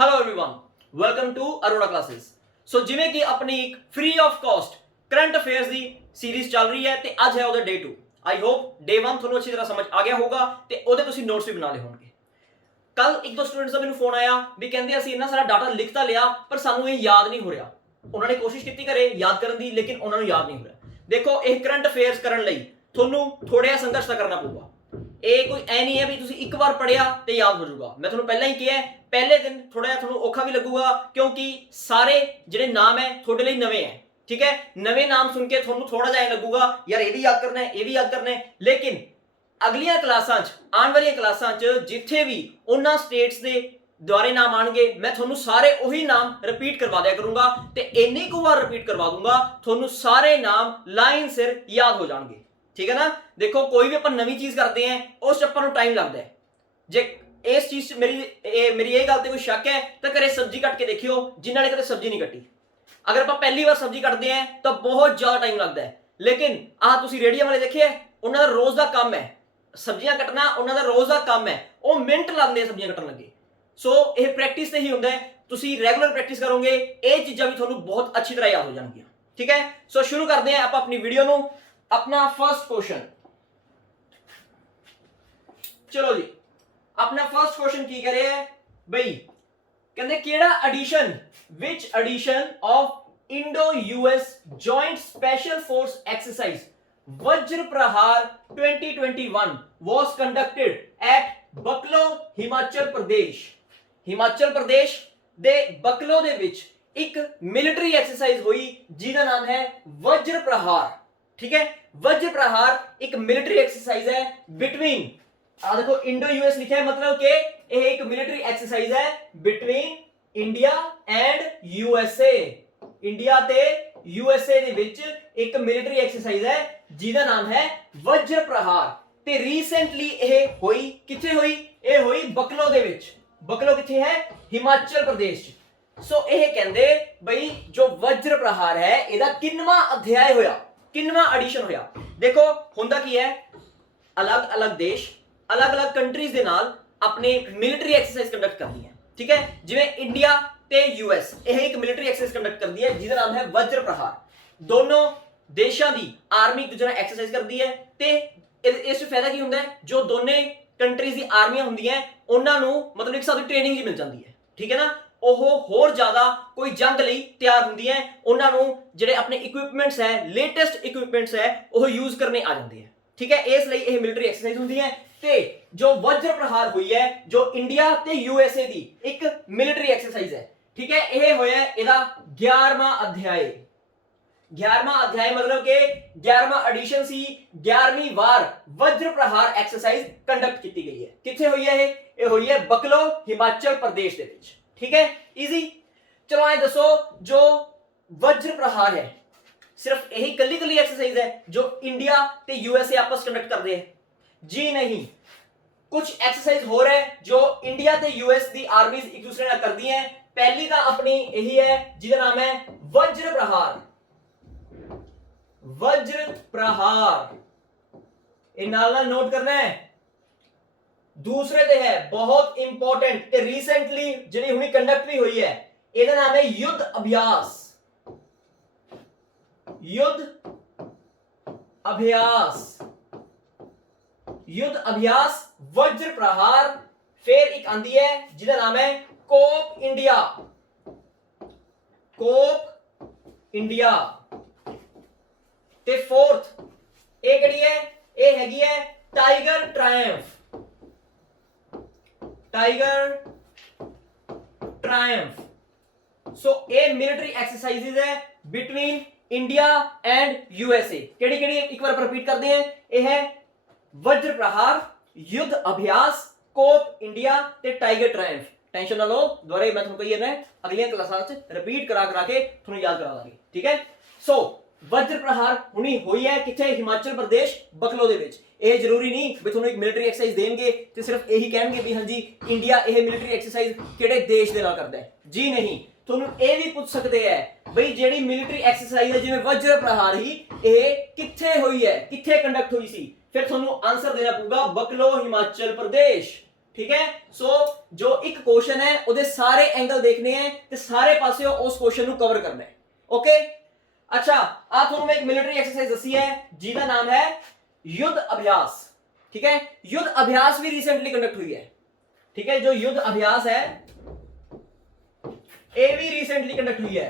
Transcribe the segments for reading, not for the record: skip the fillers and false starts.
Hello everyone, welcome to Arora classes. So जिवें कि अपनी एक free of cost current affairs की सीरीज चल रही है ते अज है ਉਹਦਾ डे 2। आई होप डे 1 ਤੁਹਾਨੂੰ अच्छी तरह समझ आ गया होगा ਤੇ ਉਹਦੇ ਤੁਸੀਂ ਨੋਟਸ ਵੀ ਬਣਾ ਲਏ ਹੋਣਗੇ। ਕੱਲ ਇੱਕ ਦੋ ਸਟੂਡੈਂਟਸ ਦਾ ਮੈਨੂੰ ਫੋਨ ਆਇਆ ਵੀ ਕਹਿੰਦੇ ਅਸੀਂ ਇੰਨਾ ਸਾਰਾ ਡਾਟਾ ਲਿਖ ਤਾਂ ਲਿਆ ਪਰ ਸਾਨੂੰ ਇਹ ਯਾਦ ਨਹੀਂ ਹੋ ਰਿਹਾ। ਉਹਨਾਂ ਨੇ ਕੋਸ਼ਿਸ਼ ਕੀਤੀ ਘਰੇ ਯਾਦ ਕਰਨ ਦੀ ਲੇਕਿਨ ਉਹਨਾਂ ਨੂੰ ਯਾਦ ਨਹੀਂ ਹੋ ਰਿਹਾ। ਦੇਖੋ ਇਹ ਕਰੰਟ ਅਫੇਅਰਸ ਕਰਨ ਲਈ ਤੁਹਾਨੂੰ ਥੋੜਾ ਜਿਹਾ ਸੰਘਰਸ਼ ਤਾਂ ਕਰਨਾ ਪਊਗਾ। ਇਹ ਕੋਈ ਐ ਨਹੀਂ ਹੈ ਵੀ ਤੁਸੀਂ ਇੱਕ ਵਾਰ ਪੜਿਆ ਤੇ ਯਾਦ ਹੋ ਜਾਊਗਾ। ਮੈਂ ਤੁਹਾਨੂੰ ਪਹਿਲਾਂ ਹੀ ਕਿਹਾ ਪਹਿਲੇ ਦਿਨ ਥੋੜਾ ਜਿਹਾ ਤੁਹਾਨੂੰ ਔਖਾ ਵੀ ਲੱਗੂਗਾ ਕਿਉਂਕਿ ਸਾਰੇ ਜਿਹੜੇ ਨਾਮ ਹੈ ਤੁਹਾਡੇ ਲਈ ਨਵੇਂ ਹੈ। ठीक है, नवे नाम सुन के थोड़ा थोड़ा जा लगूगा यार ये भी याद करना है, ये भी याद करना है। लेकिन अगलियां क्लासां आने वाली क्लासां जिथे भी उन्हां स्टेट्स दे द्वारे नाम आएंगे मैं थोनू सारे वही नाम रिपीट करवा दिया करूंगा ते इन्नी को बार रिपीट करवा दूंगा थोनू सारे नाम लाइन सिर याद हो जाएंगे। ठीक है ना। देखो कोई भी अपन नवी चीज करते हैं उस अपन को टाइम लगता है। जे इस चीज मेरी ये गल ते कोई शक है तो घरे सब्जी कट के देखियो जिन्हां ने कदे सब्जी नहीं कटी। अगर आप पहली बार सब्जी कटते हैं तो बहुत ज्यादा टाइम लगता है। लेकिन तुसी रेहड़ियां वाले देखे उन्होंने रोज का काम है सब्जियां कटना, उन्होंने रोज का काम है, वो मिनट लाते सब्जियां कटन लगे। सो ये प्रैक्टिस ही होंगे, तुसी रेगुलर प्रैक्टिस करोगे ये चीज़ां भी तुहानू बहुत अच्छी तरह याद हो जाएंगी। ठीक है, सो शुरू करते हैं आप अपनी वीडियो नू। अपना फर्स्ट क्वेश्चन, चलो जी अपना फर्स्ट क्वेश्चन की करे बई कहते केड़ा addition which edition of Indo-US Joint Special Force Exercise Vajra Prahar 2021 was conducted at Bucklow, Himachal Pradesh। Himachal Pradesh दे बकलो दे विच एक मिलिट्री एक्सरसाइज हुई जिसका नाम है वज्र प्रहार। ठीक है, वज्र प्रहार एक मिलिट्री एक्सरसाइज है बिटवीन देखो इंडो यूएस लिखा है मतलब कि यह एक मिलिट्री एक्सरसाइज है between India and USA. India ते यूएसए दे विच एक मिलिट्री एक्सरसाइज है जिसका नाम है वज्र प्रहार ते रिसेंटली ये हुई किथे हुई? ये हुई बकलो दे विच। बकलो किथे है? हिमाचल प्रदेश। सो ये कहंदे बई जो वज्र प्रहार है इहदा किन्नवां अध्याय होया, किन्नवां एडिशन होया। देखो हुंदा की है अलग अलग देश अलग अलग कंट्रीज दे नाल अपने मिलिट्री एक्सरसाइज कंडक्ट करदी है। ठीक है, जिवें इंडिया ते यूएस यह एक मिलिट्री एक्सरसाइज कंडक्ट करती है जिसका नाम है वज्र प्रहार। दोनों देशों की आर्मी एक दूसरे नाल एक्सरसाइज करती है ते इस फायदा की होंदा है जो दोने कंट्रीज की आर्मियां होंदियां उन्हां नूं मतलब एक साथ ट्रेनिंग ही मिल जाती है। ठीक है ना, ਉਹ ਹੋਰ ਜ਼ਿਆਦਾ ਕੋਈ ਜੰਗ ਲਈ ਤਿਆਰ ਹੁੰਦੀਆਂ ਉਹਨਾਂ ਨੂੰ ਜਿਹੜੇ ਆਪਣੇ ਇਕਵਿਪਮੈਂਟਸ ਹੈ ਲੇਟੈਸਟ ਇਕਵਿਪਮੈਂਟਸ ਹੈ ਉਹ ਯੂਜ਼ ਕਰਨੇ ਆ ਜਾਂਦੇ ਆ। ठीक है, इस लिए यह मिलिट्री एक्सरसाइज होती है ते जो वज्र प्रहार हुई है जो इंडिया ते यूएसए दी एक मिलिट्री एक्सरसाइज है। ठीक है, यह होया इहदा 11वां अध्याय। 11वां अध्याय मतलब कि 11वां एडिशन सी 11वीं बार वज्र प्रहार एक्सरसाइज कंडक्ट की गई है। किथे हुई है? ये हुई है बकलो हिमाचल प्रदेश दे विच। ठीक है, इजी। चलो आए दसो जो वज्र प्रहार है सिर्फ यही कली कली एक्सरसाइज है जो इंडिया ते यूएसए आपस कंडक्ट करते हैं? जी नहीं, कुछ एक्सरसाइज हो रहे हैं जो इंडिया ते यूएस दी आर्मीज एक दूसरे नाल करदी हैं। पहली तो अपनी यही है जिसका नाम है वज्र प्रहार। वज्र प्रहार ये नाल नोट करना है। दूसरे ते है बहुत इंपॉर्टेंट ते रिसेंटली जिहड़ी हुणी कंडक्ट भी हुई है ਇਹਦਾ नाम है युद्ध अभ्यास। युद्ध अभ्यास, युद्ध अभ्यास वज्र प्रहार। फिर एक आंदी है जिसका नाम है कोप इंडिया। कोप इंडिया ते फोर्थ एक कड़ी है ये हैगी है Tiger Triumph. Tiger Triumph. So ये मिलिट्री एक्सरसाइजेज है बिटवीन इंडिया एंड यूएसए। केड़ी केड़ी एक बार रिपीट करते हैं, यह है वज्र प्रहार, युद्ध अभ्यास, कोप इंडिया ते टाइगर ट्रायम्फ। टेंशन ना लो, दोबारा मैं तुहानू कही जाना अगली क्लासां च रिपीट करा के तुहानू याद करा दांगे। ठीक है, सो वज्र प्रहार हुणी हुई है किथे? हिमाचल प्रदेश बकलो दे विच। ਇਹ ਜ਼ਰੂਰੀ ਨਹੀਂ ਵੀ ਤੁਹਾਨੂੰ ਇੱਕ ਮਿਲਟਰੀ ਐਕਸਰਸਾਈਜ਼ ਦੇਣਗੇ ਤੇ ਸਿਰਫ ਇਹੀ ਕਹਿਣਗੇ ਵੀ ਹਾਂਜੀ ਇੰਡੀਆ ਇਹ ਮਿਲਟਰੀ ਐਕਸਰਸਾਈਜ਼ ਕਿਹੜੇ ਦੇਸ਼ ਦੇ ਨਾਲ ਕਰਦਾ ਹੈ। ਜੀ ਨਹੀਂ, ਤੁਹਾਨੂੰ ਇਹ ਵੀ ਪੁੱਛ ਸਕਦੇ ਹੈ ਬਈ ਜਿਹੜੀ ਮਿਲਟਰੀ ਐਕਸਰਸਾਈਜ਼ ਹੈ ਜਿਵੇਂ ਵਜਰ ਪ੍ਰਹਾਰ ਹੀ ਇਹ ਕਿੱਥੇ ਹੋਈ ਹੈ, ਕਿੱਥੇ ਕੰਡਕਟ ਹੋਈ ਸੀ? ਫਿਰ ਤੁਹਾਨੂੰ ਆਨਸਰ ਦੇਣਾ ਪਊਗਾ ਬਕਲੋ हिमाचल प्रदेश। ठीक है। सो जो एक क्वेश्चन है ਉਹਦੇ ਸਾਰੇ ਐਂਗਲ ਦੇਖਨੇ ਹੈ ਤੇ ਸਾਰੇ ਪਾਸਿਓਂ ਉਸ क्वेश्चन ਨੂੰ ਕਵਰ ਕਰਨਾ ਹੈ। ओके अच्छा ਆ ਤੁਹਾਨੂੰ ਮੈਂ ਇੱਕ ਮਿਲਟਰੀ ਐਕਸਰਸਾਈਜ਼ ਦੱਸੀ ਹੈ ਜਿਹਦਾ ਨਾਮ ਹੈ युद्ध अभ्यास। ठीक है, युद्ध अभ्यास भी रिसेंटली कंडक्ट हुई है। ठीक है, जो युद्ध अभ्यास है ये भी रिसेंटली कंडक्ट हुई है।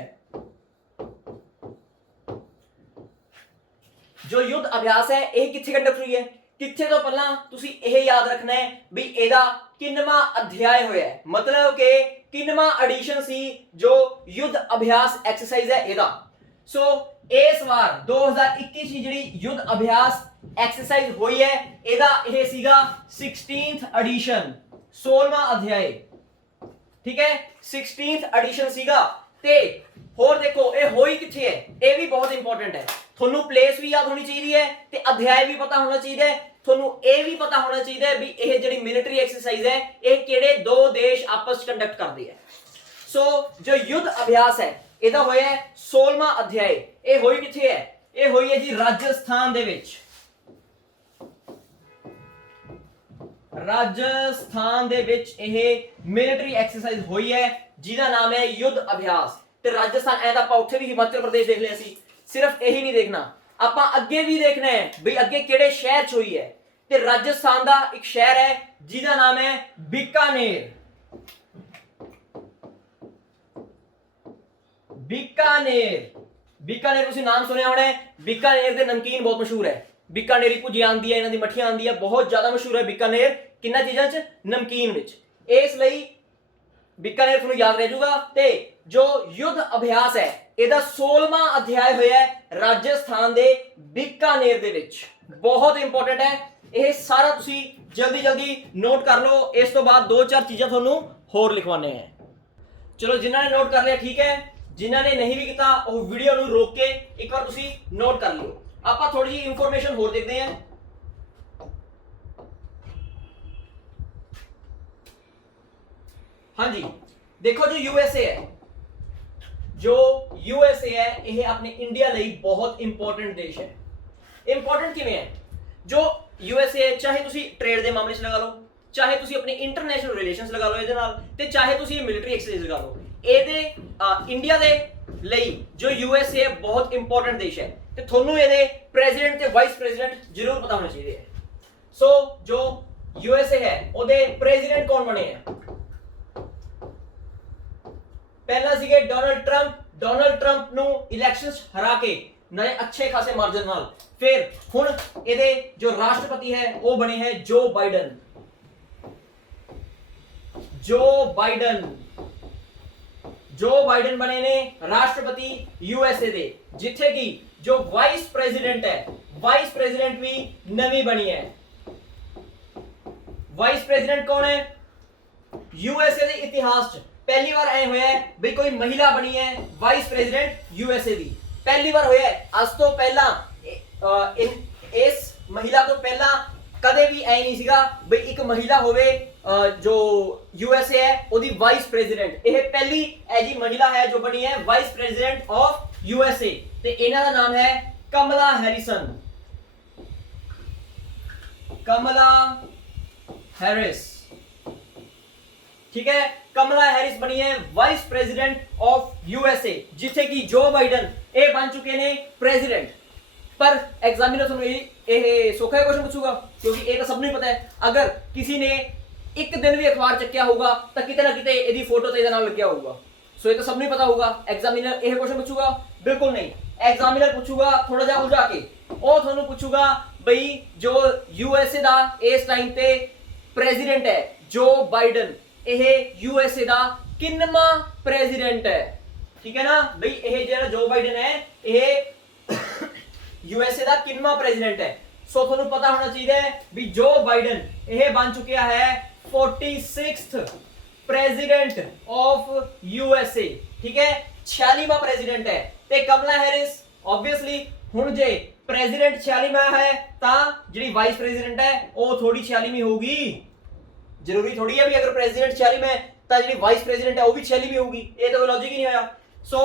जो युद्ध अभ्यास है ये किथे कंडक्ट हुई है, किथे तो पहला तुसी ये याद रखना है भी एदा किन्नवा अध्याय होया है, मतलब कि किन्नवा एडिशन सी जो युद्ध अभ्यास एक्सरसाइज है एदा। सो इस बार 2021 की जिहड़ी युद्ध अभ्यास एक्सरसाइज हुई है एदा ये सीगा 16th एडिशन, 16वां अध्याय। ठीक है, 16th एडिशन सीगा। ते होर देखो ये होई किथे है, ये भी बहुत इंपॉर्टेंट है। थोनू प्लेस भी याद होनी चाहिए है ते अध्याय भी पता होना चाहिए है। थोनू ये भी पता होना चाहिए भी ये जिहड़ी मिलिटरी एक्सरसाइज है ये किहड़े दो देश आपस कंडक्ट करदे है। सो जो युद्ध अभ्यास है ਇਹਦਾ ਹੋਇਆ 16ਵਾਂ ਅਧਿਆਇ। ਇਹ ਹੋਈ ਕਿੱਥੇ ਹੈ, ਇਹ ਹੋਈ ਹੈ ਜੀ ਰਾਜਸਥਾਨ ਦੇ ਵਿੱਚ। ਰਾਜਸਥਾਨ ਦੇ ਵਿੱਚ ਇਹ ਮਿਲਟਰੀ ਐਕਸਰਸਾਈਜ਼ ਹੋਈ ਹੈ ਜਿਹਦਾ ਨਾਮ ਹੈ युद्ध अभ्यास। ਤੇ ਰਾਜਸਥਾਨ ਐਂ ਤਾਂ ਆਪਾਂ ਉੱਥੇ ਵੀ ਹਿਮਾਚਲ ਪ੍ਰਦੇਸ਼ ਦੇਖ ਲਿਆ ਸੀ। ਸਿਰਫ ਇਹੀ ਨਹੀਂ ਦੇਖਣਾ, ਆਪਾਂ ਅੱਗੇ ਵੀ ਦੇਖਣਾ ਹੈ ਵੀ ਅੱਗੇ ਕਿਹੜੇ ਸ਼ਹਿਰ 'ਚ ਹੋਈ ਹੈ। ਤੇ ਰਾਜਸਥਾਨ ਦਾ ਇੱਕ ਸ਼ਹਿਰ ਹੈ ਜਿਹਦਾ ਨਾਮ ਹੈ बीकानेर। बीकानेर ਤੁਸੀਂ ਨਾਮ ਸੁਣਿਆ ਹੋਣਾ ਹੈ। बीकानेर ਦੇ ਨਮਕੀਨ ਬਹੁਤ ਮਸ਼ਹੂਰ ਹੈ। बीकानेरी ਭੁਜੀਆ ਆਂਦੀ ਹੈ, ਇਹਨਾਂ ਦੀ ਮੱਠੀਆਂ ਆਂਦੀ ਹੈ, ਬਹੁਤ ਜ਼ਿਆਦਾ ਮਸ਼ਹੂਰ ਹੈ बीकानेर ਕਿੰਨਾ ਚੀਜ਼ਾਂ 'ਚ, ਨਮਕੀਨ ਵਿੱਚ। ਇਸ ਲਈ बीकानेर ਤੁਹਾਨੂੰ ਯਾਦ ਰਹਿ ਜਾਊਗਾ। ਤੇ ਜੋ युद्ध अभ्यास ਹੈ ਇਹਦਾ 16ਵਾਂ ਅਧਿਆਇ ਹੋਇਆ ਹੈ ਰਾਜਸਥਾਨ ਦੇ बीकानेर ਦੇ ਵਿੱਚ। ਬਹੁਤ ਇੰਪੋਰਟੈਂਟ ਹੈ ਇਹ ਸਾਰਾ, ਤੁਸੀਂ ਜਲਦੀ ਜਲਦੀ ਨੋਟ ਕਰ ਲਓ। ਇਸ ਤੋਂ ਬਾਅਦ ਦੋ ਚਾਰ ਚੀਜ਼ਾਂ ਤੁਹਾਨੂੰ ਹੋਰ ਲਿਖਵਾਉਣੇ ਹੈ। ਚਲੋ ਜਿਨ੍ਹਾਂ ਨੇ ਨੋਟ ਕਰ ਲਿਆ ਠੀਕ ਹੈ, जिन्होंने नहीं भी किया वो वीडियो ਨੂੰ रोक के एक बार तुसी नोट कर लियो। ਆਪਾਂ थोड़ी जी इंफॉर्मेशन होर देखते हैं। हाँ जी देखो जो यूएसए है, जो यूएसए है ये अपने इंडिया ਲਈ बहुत इंपॉर्टेंट देश है। इंपॉर्टेंट किवें है, जो यूएसए है चाहे तुसी ट्रेड ਦੇ ਮਾਮਲੇ 'ਚ लगा लो, चाहे तुसी अपने इंटरनेशनल रिलेशंस लगा लो ਇਹਦੇ ਨਾਲ, ਤੇ ਚਾहे तुसी मिलिटरी एक्सरसाइज लगा लो। ਇਹਦੇ ਇੰਡੀਆ ਦੇ ਲਈ ਜੋ ਯੂਐਸਏ ਬਹੁਤ ਇੰਪੋਰਟੈਂਟ ਦੇਸ਼ ਹੈ ਤੇ ਤੁਹਾਨੂੰ ਇਹਦੇ ਪ੍ਰੈਜ਼ੀਡੈਂਟ ਤੇ ਵਾਈਸ ਪ੍ਰੈਜ਼ੀਡੈਂਟ ਜ਼ਰੂਰ ਪਤਾ ਹੋਣਾ ਚਾਹੀਦਾ ਹੈ। ਸੋ ਜੋ ਯੂਐਸਏ ਹੈ ਉਹਦੇ ਪ੍ਰੈਜ਼ੀਡੈਂਟ ਕੌਣ ਬਣੇ ਹੈ? ਪਹਿਲਾ ਸੀਗੇ ਡੋਨਲਡ ਟਰੰਪ ਨੂੰ ਇਲੈਕਸ਼ਨਸ ਹਰਾ ਕੇ ਨਾਲੇ ਅੱਛੇ ਖਾਸੇ ਮਾਰਜਨ ਨਾਲ। ਫਿਰ ਹੁਣ ਇਹਦੇ ਜੋ ਰਾਸ਼ਟਰਪਤੀ ਹੈ ਉਹ ਬਣੇ ਹੈ ਜੋ ਬਾਈਡਨ। जो बाइडन बने ने राष्ट्रपति यूएसए दे, जिथे की जो वाइस प्रेसिडेंट है, वाइस प्रेसिडेंट भी नवी बनी है। वाइस प्रेसिडेंट कौन है? यूएसए के इतिहास च पहली बार ऐ होया है भाई कोई महिला बनी है वाइस प्रेसिडेंट यूएसए दी, पहली बार होया है। आज तो पहला इस महिला तो पहला कदे भी ऐ नहीं सीगा भाई एक महिला होवे जो यूएसए है ओदी वाइस प्रेसिडेंट। यह पहली ऐजी महिला है जो बनी है वाइस प्रेसिडेंट ऑफ यूएसए। ते इन्हां दा नाम है कमला हैरिसन। कमला हैरिस, ठीक है, कमला हैरिस बनी है वाइस प्रेसिडेंट ऑफ यूएसए, जिथे कि जो बाइडन ये बन चुके ने प्रेसिडेंट। पर एग्जामिनर ਤੁਹਾਨੂੰ ਇਹ ਸੌਖਾ क्वेश्चन पूछूगा क्योंकि ये तो सबनों ही पता है। अगर किसी ने एक दिन भी अखबार चक्या होगा तो किते ना किते ਇਹਦੀ फोटो ਤੇ ਇਹਦਾ ਨਾਮ ਲੱਗਿਆ ਹੋਊਗਾ। सो ये तो सबनों ही पता होगा। एग्जामिनर ਇਹ क्वेश्चन पूछूगा? बिल्कुल नहीं। एग्जामिनर पूछूगा थोड़ा जा उलझा के, ਉਹ ਤੁਹਾਨੂੰ पूछूगा भाई जो यूएसए ਦਾ ਇਸ टाइम ਤੇ प्रेसिडेंट है जो बाइडन, ਇਹ यूएसए ਦਾ ਕਿੰਨਵਾਂ प्रेसिडेंट है? ठीक है ना भाई, ਇਹ ਜਿਹੜਾ ਜੋ बाइडन है ਇਹ यूएसए ਦਾ ਕਿੰਨਵਾਂ प्रेसिडेंट है। सो ਤੁਹਾਨੂੰ ਪਤਾ ਹੋਣਾ ਚਾਹੀਦਾ ਹੈ ਵੀ ਜੋ ਬਾਈਡਨ ਇਹ ਬਣ ਚੁੱਕਿਆ ਹੈ 46th प्रेसिडेंट ऑफ यूएसए। ठीक है, 46वां प्रेसिडेंट है। ਤੇ ਕਮਲਾ ਹੈਰਿਸ ऑब्वियसली ਹੁਣ ਜੇ प्रेसिडेंट 46वां है ਤਾਂ ਜਿਹੜੀ ਵਾइस प्रेसिडेंट है ਉਹ थोड़ी 46ਵੀਂ होगी। ਜ਼ਰੂਰੀ ਥੋੜੀ ਹੈ ਵੀ ਅਗਰ प्रेसिडेंट 46 ਹੈ ਤਾਂ ਜਿਹੜੀ वाइस प्रेसिडेंट है ਉਹ ਵੀ 46ਵੀਂ ਹੋਊਗੀ। ਇਹ ਤਾਂ ਲੌਜੀਕ ਹੀ ਨਹੀਂ ਹੋਇਆ। ਸੋ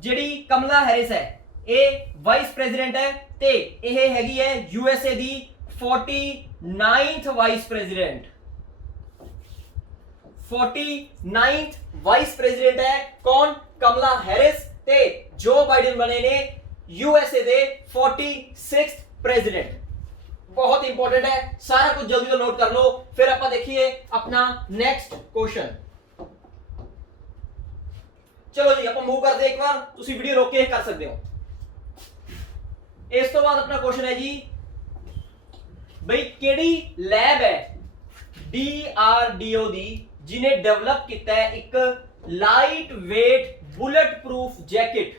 ਜਿਹੜੀ ਕਮਲਾ ਹੈਰਿਸ ਹੈ ਇਹ ਵਾइस प्रेसिडेंट है ਤੇ ਇਹ ਹੈਗੀ ਹੈ यूएसए ਦੀ 49th vice president. 49th vice president है कौन? कमला हैरिस। ते जो बाइडन बने ने यूएसए दे 46th प्रेसिडेंट। बहुत इंपॉर्टेंट है, सारा कुछ जल्दी तो नोट कर लो। फिर आप देखिए अपना नेक्स्ट क्वेश्चन। चलो जी आप मूव करते एक बार, तुसी वीडियो रोक के कर सकते हो। इस तो बाद अपना क्वेश्चन है जी भाई केड़ी लैब है डीआरडीओ दी जिन्हें डेवलप किया है एक light weight bullet proof jacket.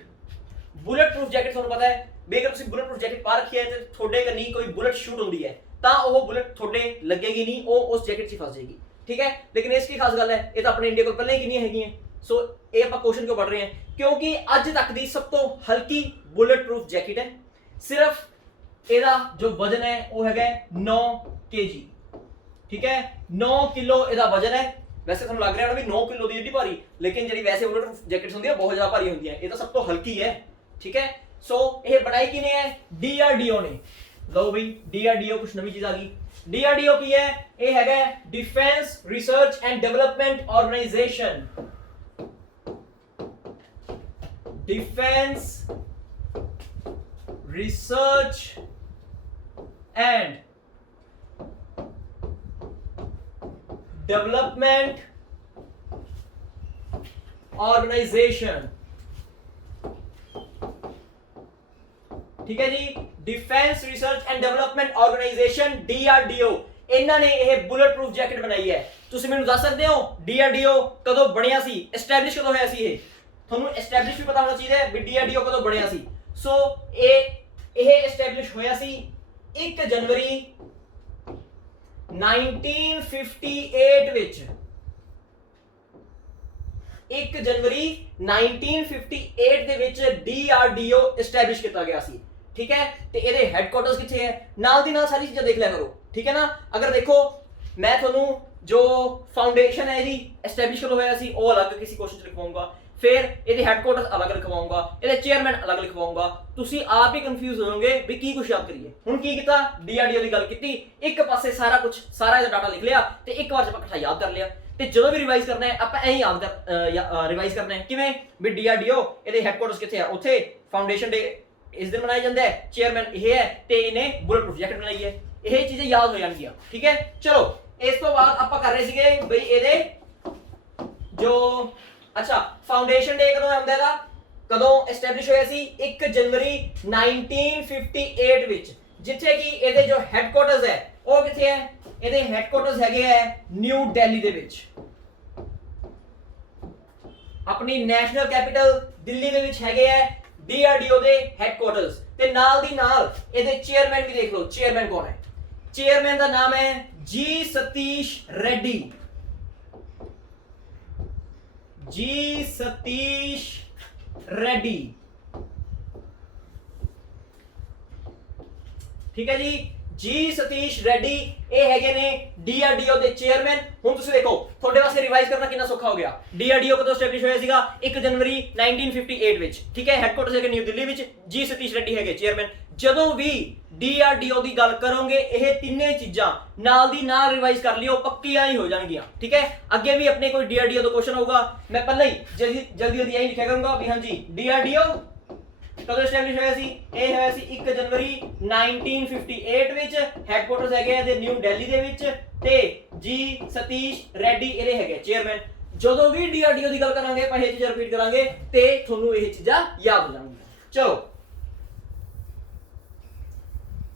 Bullet proof jacket ਤੁਹਾਨੂੰ ਪਤਾ ਹੈ ਵੀ ਅਗਰ ਤੁਸੀਂ ਬੁਲਟ ਪ੍ਰੂਫ ਜੈਕਟ ਪਾ ਰੱਖੀ ਹੈ ਤੇ ਤੁਹਾਡੇ ਕੰਨੀ ਕੋਈ ਬੁਲਟ ਸ਼ੂਟ ਹੁੰਦੀ ਹੈ ਤਾਂ ਉਹ ਬੁਲਟ ਤੁਹਾਡੇ ਲੱਗੇਗੀ ਨਹੀਂ, ਉਹ ਉਸ ਜੈਕਟ 'ਚ ਫਸ ਜਾਏਗੀ। ਠੀਕ ਹੈ, ਲੇਕਿਨ ਇਸ ਕੀ ਖਾਸ ਗੱਲ ਹੈ, ਇਹ ਤਾਂ ਆਪਣੇ ਇੰਡੀਆ ਕੋਲ ਪਹਿਲਾਂ ਹੀ ਕਿੰਨੀਆਂ ਹੈਗੀਆਂ। ਸੋ ਇਹ ਆਪਾਂ ਕੁਐਸਚਨ ਕਿਉਂ ਪੜ ਰਹੇ ਹਾਂ? ਕਿਉਂਕਿ ਅੱਜ ਤੱਕ ਦੀ ਸਭ ਤੋਂ ਹਲਕੀ ਬੁਲਟ ਪ੍ਰੂਫ ਜੈਕਟ ਹੈ। ਸਿਰਫ ਇਹਦਾ ਜੋ ਵਜ਼ਨ ਹੈ ਉਹ ਹੈਗਾ 9 kg। ठीक है, 9 किलो ਇਹਦਾ ਵਜ਼ਨ ਹੈ। ਵੈਸੇ ਤੁਹਾਨੂੰ ਲੱਗ ਰਿਹਾ ਹੋਣਾ ਵੀ 9 ਕਿਲੋ ਦੀ ਏਡੀ ਭਾਰੀ, ਲੇਕਿਨ ਜਿਹੜੀ ਵੈਸੇ ਬੁਲਟ ਪ੍ਰੂਫ ਜੈਕਟਸ ਹੁੰਦੀਆਂ ਬਹੁਤ ਜ਼ਿਆਦਾ ਭਾਰੀ ਹੁੰਦੀਆਂ, ਇਹ ਤਾਂ ਸਭ ਤੋਂ ਹਲਕੀ ਹੈ। ਠੀਕ ਹੈ, ਸੋ ਇਹ ਬਣਾਈ ਕਿਨੇ ਹੈ? ਡੀਆਰਡੀਓ ਨੇ। ਲਓ ਬਈ ਡੀਆਰਡੀਓ ਕੁਝ ਨਵੀਂ ਚੀਜ਼ ਆ ਗਈ। ਡੀਆਰਡੀਓ ਕੀ ਹੈ? ਇਹ ਹੈਗਾ defence research and development organisation. Defence research and development organisation. ठीक है जी, defence research and development organisation DRDO, इन्हां ने यह बुलेट प्रूफ जैकेट बनाई है। तुसीं मैनूं दस सकते हो डीआरडीओ कदों बनिया सी, एस्टैब्लिश कदों होया सी? ये ਤੁਹਾਨੂੰ ਐਸਟੈਬਲਿਸ਼ ਵੀ ਪਤਾ ਹੋਣਾ ਚਾਹੀਦਾ ਹੈ ਵੀ ਡੀਆਰਡੀਓ ਕਦੋਂ ਬਣਿਆ ਸੀ। ਸੋ ਇਹ ਐਸਟੈਬਲਿਸ਼ ਹੋਇਆ ਸੀ 1 ਜਨਵਰੀ 1958 ਵਿੱਚ। 1 ਜਨਵਰੀ 1958 ਦੇ ਵਿੱਚ ਡੀਆਰਡੀਓ ਐਸਟੈਬਲਿਸ਼ ਕੀਤਾ ਗਿਆ ਸੀ। ਠੀਕ ਹੈ, ਤੇ ਇਹਦੇ ਹੈੱਡਕੁਆਰਟਰਸ ਕਿੱਥੇ ਹੈ? ਨਾਲ ਦੀ ਨਾਲ ਸਾਰੀ ਚੀਜ਼ਾਂ ਦੇਖ ਲਿਆ ਕਰੋ। ਠੀਕ ਹੈ ਨਾ, ਅਗਰ ਦੇਖੋ ਮੈਂ ਤੁਹਾਨੂੰ ਜੋ ਫਾਊਂਡੇਸ਼ਨ ਹੈ ਇਹਦੀ ਐਸਟੈਬਲਿਸ਼ ਕਦੋਂ ਹੋਇਆ ਸੀ ਉਹ ਅਲੱਗ ਕਿਸੇ ਕੁਐਸਚਨ 'ਚ ਲਿਖਵਾਉਂਗਾ, फिर ਇਹਦੇ ਹੈੱਡਕੁਆਰਟਰਸ ਅਲੱਗ ਲਿਖਵਾਉਂਗਾ, ਇਹਦੇ ਚੇਅਰਮੈਨ ਅਲੱਗ ਲਿਖਵਾਉਂਗਾ। ਤੁਸੀਂ ਆਪ ਹੀ ਕਨਫਿਊਜ਼ ਹੋ ਜਾਓਗੇ ਵੀ ਕੀ ਕੁਝ ਯਾਦ ਕਰੀਏ। ਹੁਣ ਕੀ ਕੀਤਾ, ਡੀਆਰਡੀਓ ਦੀ ਗੱਲ ਕੀਤੀ, ਇੱਕ ਪਾਸੇ ਸਾਰਾ ਇਹਦਾ ਡਾਟਾ ਲਿਖ ਲਿਆ ਤੇ ਇੱਕ ਵਾਰ ਚ ਆਪਾਂ ਇਕੱਠਾ ਯਾਦ ਕਰ ਲਿਆ। ਤੇ ਜਦੋਂ ਵੀ ਰਿਵਾਈਜ਼ ਕਰਨਾ ਹੈ ਆਪਾਂ ਐਂ ਯਾਦ ਰਿਵਾਈਜ਼ ਕਰਨਾ ਹੈ ਕਿਵੇਂ ਵੀ ਡੀਆਰਡੀਓ ਇਹਦੇ ਹੈੱਡਕੁਆਰਟਰਸ ਕਿੱਥੇ ਆ, ਉੱਥੇ ਫਾਊਂਡੇਸ਼ਨ ਡੇ ਇਸ ਦਿਨ ਮਨਾਇਆ ਜਾਂਦਾ ਹੈ, ਚੇਅਰਮੈਨ ਇਹ ਹੈ ਤੇ ਇਹਨੇ ਬੁਲਟ ਪ੍ਰੂਫ ਜੈਕਟ ਬਣਾਈ ਹੈ। ਇਹ ਚੀਜ਼ਾਂ ਯਾਦ ਹੋ ਜਾਣਗੀਆਂ। ਠੀਕ ਹੈ, ਚਲੋ ਇਸ ਤੋਂ ਬਾਅਦ ਆਪਾਂ ਕਰ ਰਹੇ ਸੀਗੇ ਬਈ ਇਹਦੇ ਜੋ अच्छा फाउंडेशन डे कदों ਹੁੰਦਾ ਇਹਦਾ, ਕਦੋਂ ਐਸਟੈਬਲਿਸ਼ ਹੋਇਆ ਸੀ? 1 ਜਨਵਰੀ 1958 ਵਿੱਚ, ਜਿੱਥੇ ਕਿ ਇਹਦੇ ਜੋ ਹੈੱਡਕੁਆਰਟਰਸ ਹੈ ਉਹ ਕਿੱਥੇ ਹੈ? ਇਹਦੇ ਹੈੱਡਕੁਆਰਟਰਸ ਹੈਗੇ ਹੈ ਨਿਊ ਦਿੱਲੀ ਦੇ ਵਿੱਚ। ਆਪਣੀ ਨੈਸ਼ਨਲ ਕੈਪੀਟਲ ਦਿੱਲੀ ਦੇ ਵਿੱਚ ਹੈਗੇ ਹੈ ਡੀਆਰਡੀਓ ਦੇ ਹੈੱਡਕੁਆਰਟਰਸ। ਤੇ ਨਾਲ ਦੀ ਨਾਲ ਇਹਦੇ ਚੇਅਰਮੈਨ ਵੀ ਦੇਖ ਲਓ, ਚੇਅਰਮੈਨ ਕੌਣ ਹੈ? ਚੇਅਰਮੈਨ ਦਾ ਨਾਮ ਹੈ ਜੀ ਸਤੀਸ਼ ਰੈਡੀ। जी सतीश रेड्डी। ठीक है जी सतीश रेड्डी ਇਹ ਹੈਗੇ ਨੇ ਡੀਆਰਡੀਓ ਦੇ ਚੇਅਰਮੈਨ। ਹੁਣ ਤੁਸੀਂ ਦੇਖੋ ਤੁਹਾਡੇ ਵਾਸਤੇ ਰਿਵਾਈਜ਼ ਕਰਨਾ ਕਿੰਨਾ ਸੌਖਾ ਹੋ ਗਿਆ। ਡੀਆਰਡੀਓ ਕਦੋਂ ਐਸਟੈਬਲਿਸ਼ ਹੋਇਆ ਸੀਗਾ? 1 ਜਨਵਰੀ 1958 ਵਿੱਚ। ਠੀਕ ਹੈ, ਹੈੱਡਕੁਆਰਟਰਸ ਹੈਗੇ ਨਿਊ ਦਿੱਲੀ ਵਿੱਚ, ਜੀ ਸਤੀਸ਼ ਰੈੱਡੀ ਹੈਗੇ ਚੇਅਰਮੈਨ। ਜਦੋਂ ਵੀ ਡੀਆਰਡੀਓ ਦੀ ਗੱਲ ਕਰੋਗੇ ਇਹ ਤਿੰਨੇ ਚੀਜ਼ਾਂ ਨਾਲ ਦੀ ਨਾਲ ਰਿਵਾਈਜ਼ ਕਰ ਲਿਓ, ਪੱਕੀਆਂ ਹੀ ਹੋ ਜਾਣਗੀਆਂ। ਠੀਕ ਹੈ, ਅੱਗੇ ਵੀ ਆਪਣੇ ਕੋਈ ਡੀਆਰਡੀਓ ਦਾ ਕੁਐਸਚਨ ਹੋਊਗਾ ਮੈਂ ਪਹਿਲਾਂ ਹੀ ਜਲਦੀ ਐਂ ਲਿਖਿਆ ਕਰੂੰਗਾ ਵੀ ਹਾਂਜੀ ਡੀਆਰਡੀਓ ਕਦੋਂ ਐਸਟੈਬਲਿਸ਼ ਹੋਇਆ ਸੀ? ਇਹ ਹੋਇਆ ਸੀ 1 ਜਨਵਰੀ 1958 ਵਿੱਚ। ਹੈੱਡਕੁਆਰਟਰਸ ਹੈਗੇ ਇਹਦੇ ਨਿਊ ਦਿੱਲੀ ਦੇ ਵਿੱਚ ਤੇ ਜੀ ਸਤੀਸ਼ ਰੈੱਡੀ ਇਹਦੇ ਹੈਗੇ ਚੇਅਰਮੈਨ। ਜਦੋਂ ਵੀ ਡੀਆਰਡੀਓ ਦੀ ਗੱਲ ਕਰਾਂਗੇ ਆਪਾਂ ਇਹ ਚੀਜ਼ਾਂ ਰਿਪੀਟ ਕਰਾਂਗੇ ਤੇ ਤੁਹਾਨੂੰ ਇਹ ਚੀਜ਼ਾਂ ਯਾਦ ਹੋ ਜਾਣਗੀਆਂ। ਚਲੋ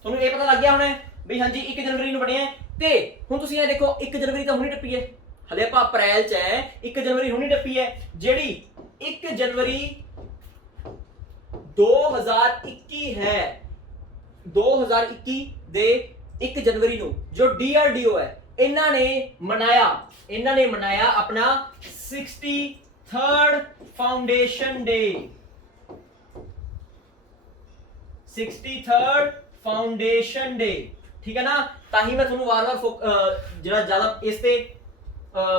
ਤੁਹਾਨੂੰ ਇਹ ਪਤਾ ਲੱਗ ਗਿਆ ਹੋਣਾ ਵੀ ਹਾਂਜੀ 1 ਜਨਵਰੀ ਨੂੰ ਬਣਿਆ। ਤੇ ਹੁਣ ਤੁਸੀਂ ਇਹ ਦੇਖੋ 1 ਜਨਵਰੀ ਤਾਂ ਹੁਣੀ ਟੱਪੀ ਹੈ, ਹਲੇ ਆਪਾਂ ਅਪ੍ਰੈਲ 'ਚ ਹੈ, 1 ਜਨਵਰੀ ਹੁਣੀ ਟੱਪੀ ਹੈ। ਜਿਹੜੀ 1 ਜਨਵਰੀ 2021 ਹੈ, 2021 ਦੇ 1 ਜਨਵਰੀ ਨੂੰ ਜੋ ਡੀਆਰਡੀਓ ਹੈ ਇਹਨਾਂ ਨੇ ਮਨਾਇਆ ਆਪਣਾ 63rd ਫਾਊਂਡੇਸ਼ਨ ਡੇ। 63rd ਫਾਊਂਡੇਸ਼ਨ ਡੇ। ਠੀਕ ਹੈ ਨਾ, ਤਾਂ ਹੀ ਮੈਂ ਤੁਹਾਨੂੰ ਵਾਰ-ਵਾਰ ਜਿਹੜਾ ਜ਼ਿਆਦਾ ਇਸ ਤੇ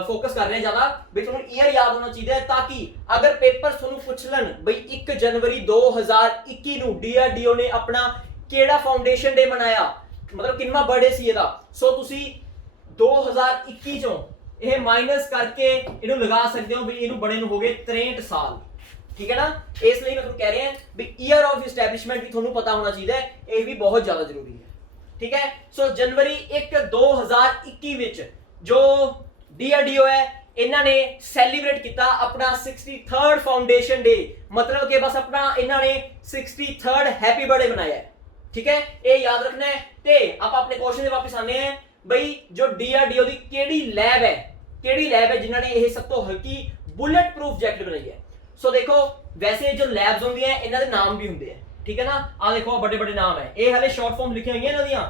फोकस कर रहे हैं ज्यादा भी ਤੁਹਾਨੂੰ ईयर याद होना चाहिए ताकि अगर पेपर ਤੁਹਾਨੂੰ ਪੁੱਛ ਲੈਣ ਬਈ 1 ਜਨਵਰੀ 2021 ਨੂੰ ਡੀਆਰਡੀਓ ਨੇ ਆਪਣਾ ਕਿਹੜਾ ਫਾਊਂਡੇਸ਼ਨ ਡੇ ਮਨਾਇਆ, ਮਤਲਬ ਕਿੰਨਾ ਬਰਥਡੇ ਸੀ ਇਹਦਾ। ਸੋ ਤੁਸੀਂ 2021 ਚੋਂ ਇਹ ਮਾਈਨਸ ਕਰਕੇ ਇਹਨੂੰ ਲਗਾ ਸਕਦੇ ਹੋ ਵੀ ਇਹਨੂੰ ਬਣੇ ਨੂੰ ਹੋ ਗਏ 63 ਸਾਲ, ਠੀਕ ਹੈ ਨਾ। ਇਸ ਲਈ ਮੈਂ ਤੁਹਾਨੂੰ ਕਹਿ ਰਿਹਾ ਵੀ ਈਅਰ ਆਫ ਇਸਟੈਬਲਿਸ਼ਮੈਂਟ ਵੀ ਤੁਹਾਨੂੰ ਪਤਾ ਹੋਣਾ ਚਾਹੀਦਾ ਹੈ, ਇਹ ਵੀ ਬਹੁਤ ਜ਼ਿਆਦਾ ਜ਼ਰੂਰੀ ਹੈ, ਠੀਕ ਹੈ। ਸੋ ਜਨਵਰੀ 1 2021 ਵਿੱਚ ਜੋ DRDO ਹੈ ਇਹਨਾਂ ਨੇ ਸੈਲੀਬ੍ਰੇਟ ਕੀਤਾ ਆਪਣਾ 63rd ਫਾਊਂਡੇਸ਼ਨ ਡੇ, मतलब कि बस अपना इन्होंने 63rd हैप्पी बर्थडे बनाया है, ठीक है। ये याद रखना है। ते आप अपने क्वेश्चन से वापस आने हैं बई जो DRDO दी केड़ी लैब है जिन्होंने ये सब तो हल्की बुलेट प्रूफ जैकेट बनाई है। सो देखो वैसे जो लैब्स होंगी हैं इन्हां दे नाम भी होंगे हैं, ठीक है ना। आ देखो बड़े बड़े नाम है, ये हाले शॉर्ट फॉर्म लिखी हुई है इन्हां दियां,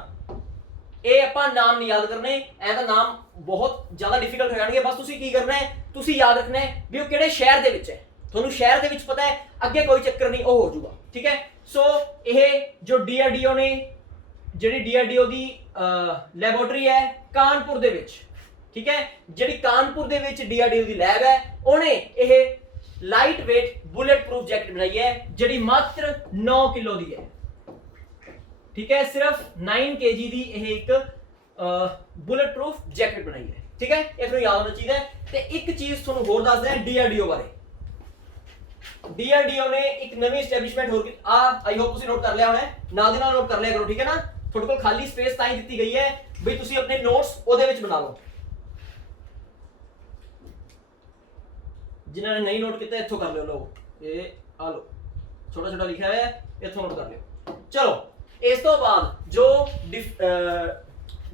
ये आपां नाम नहीं याद करने, ऐ तां नाम बहुत ज्यादा डिफिकल्ट हो जाणगे। बस तुसीं की करना है, तुसीं याद रखना है भी वो किहड़े शहर दे विच है, ਤੁਹਾਨੂੰ ਸ਼ਹਿਰ ਦੇ ਵਿੱਚ ਪਤਾ ਹੈ, ਅੱਗੇ ਕੋਈ ਚੱਕਰ ਨਹੀਂ, ਉਹ ਹੋ ਜਾਊਗਾ, ਠੀਕ ਹੈ। ਸੋ ਇਹ ਜੋ DRDO ਨੇ ਜਿਹੜੀ DRDO ਦੀ ਲੈਬੋਰੇਟਰੀ ਹੈ ਕਾਨਪੁਰ ਦੇ ਵਿੱਚ, ਠੀਕ ਹੈ, ਜਿਹੜੀ ਕਾਨਪੁਰ ਦੇ ਵਿੱਚ DRDO ਦੀ ਲੈਬ ਹੈ, ਉਹਨੇ ਇਹ light weight bullet proof jacket ਬਣਾਈ ਹੈ ਜਿਹੜੀ ਮਾਤਰ 9 ਕਿਲੋ ਦੀ ਹੈ, ਠੀਕ ਹੈ। ਸਿਰਫ 9 kg ਦੀ ਇਹ ਇੱਕ ਬੁਲੇਟ ਪ੍ਰੂਫ ਜੈਕਟ ਬਣਾਈ ਹੈ, ਠੀਕ ਹੈ। ਇਹ ਤੁਹਾਨੂੰ ਯਾਦ ਹੋਣਾ ਚਾਹੀਦਾ ਹੈ। ਤੇ ਇੱਕ ਚੀਜ਼ ਤੁਹਾਨੂੰ ਹੋਰ ਦੱਸਦਾ ਹੈ DRDO ਬਾਰੇ। DRDO ਨੇ ਇੱਕ ਨਵੀਂ ਐਸਟੈਬਲਿਸ਼ਮੈਂਟ ਹੋਰ ਆਈ ਹੋਪ ਤੁਸੀਂ ਨੋਟ ਕਰ ਲਿਆ ਹੋਣਾ, ਨਾਲ ਦੇ ਨਾਲ ਨੋਟ ਕਰ ਲਿਆ ਕਰੋ, ਠੀਕ ਹੈ ਨਾ। ਤੁਹਾਡੇ ਕੋਲ ਖਾਲੀ ਸਪੇਸ ਤਾਂ ਹੀ ਦਿੱਤੀ ਗਈ ਹੈ ਵੀ ਤੁਸੀਂ ਆਪਣੇ ਨੋਟਸ ਉਹਦੇ ਵਿੱਚ ਬਣਾ ਲਓ। ਜਿਨ੍ਹਾਂ ਨੇ ਨਹੀਂ ਨੋਟ ਕੀਤਾ ਇੱਥੋਂ ਕਰ ਲਿਓ, ਲਓ ਇਹ ਆ ਲਓ, ਛੋਟਾ ਛੋਟਾ ਲਿਖਿਆ ਹੋਇਆ ਹੈ, ਇੱਥੋਂ ਨੋਟ ਕਰ ਲਿਓ। ਚਲੋ ਇਸ ਤੋਂ ਬਾਅਦ ਜੋ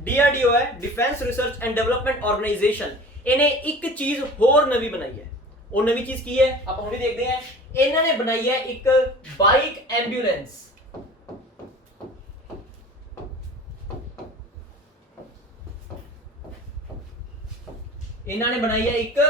DRDO ਹੈ defence research and development organisation, ਇਹਨੇ ਇੱਕ ਚੀਜ਼ ਹੋਰ ਨਵੀਂ ਬਣਾਈ ਹੈ। ਉਹ ਨਵੀਂ ਚੀਜ਼ ਕੀ ਹੈ ਆਪਾਂ ਹੁਣ ਵੀ ਦੇਖਦੇ ਹਾਂ। ਇਹਨਾਂ ਨੇ ਬਣਾਈ ਹੈ ਇੱਕ ਬਾਈਕ ਐਂਬੂਲੈਂਸ, ਇਹਨਾਂ ਨੇ ਬਣਾਈ ਹੈ ਇੱਕ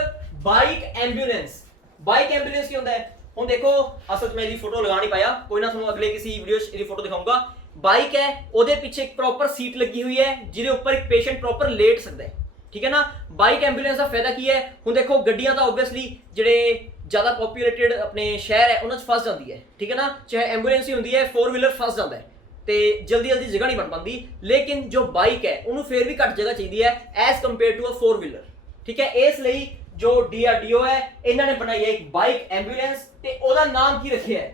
ਬਾਈਕ ਐਂਬੂਲੈਂਸ। ਬਾਈਕ ਐਂਬੂਲੈਂਸ ਕੀ ਹੁੰਦਾ ਹੈ? ਹੁਣ ਦੇਖੋ ਅਸਲ 'ਚ ਮੈਂ ਇਹਦੀ ਫੋਟੋ ਲਗਾ ਨਹੀਂ ਪਾਇਆ, ਕੋਈ ਨਾ ਤੁਹਾਨੂੰ ਅਗਲੇ ਕਿਸੇ ਵੀਡੀਓ 'ਚ ਇਹਦੀ ਫੋਟੋ ਦਿਖਾਊਂਗਾ। ਬਾਈਕ ਹੈ, ਉਹਦੇ ਪਿੱਛੇ ਇੱਕ ਪ੍ਰੋਪਰ ਸੀਟ ਲੱਗੀ ਹੋਈ ਹੈ ਜਿਹਦੇ ਉੱਪਰ ਇੱਕ ਪੇਸ਼ੈਂਟ ਪ੍ਰੋਪਰ ਲੇਟ ਸਕਦਾ ਹੈ, ਠੀਕ है ना। बाइक एंबूलेंस का फायदा की है, हुण देखो गड्डियां तो ओबवियसली जिहड़े ज़्यादा पॉपुलेटेड अपने शहर है उन्हां 'च फस जाती है, ठीक है ना। चाहे एंबूलेंस ही होंदी है, 4 व्हीलर फस जाता है तो जल्दी जल्दी जगह नहीं बन पाती, लेकिन जो बाइक है उन्होंने फिर भी घट जगह चाहिए है as compare to a 4 wheeler, ठीक है। इसलिए जो DRDO है इन्होंने बनाई है एक बाइक एंबूलेंस, तो उसका नाम की रखे है।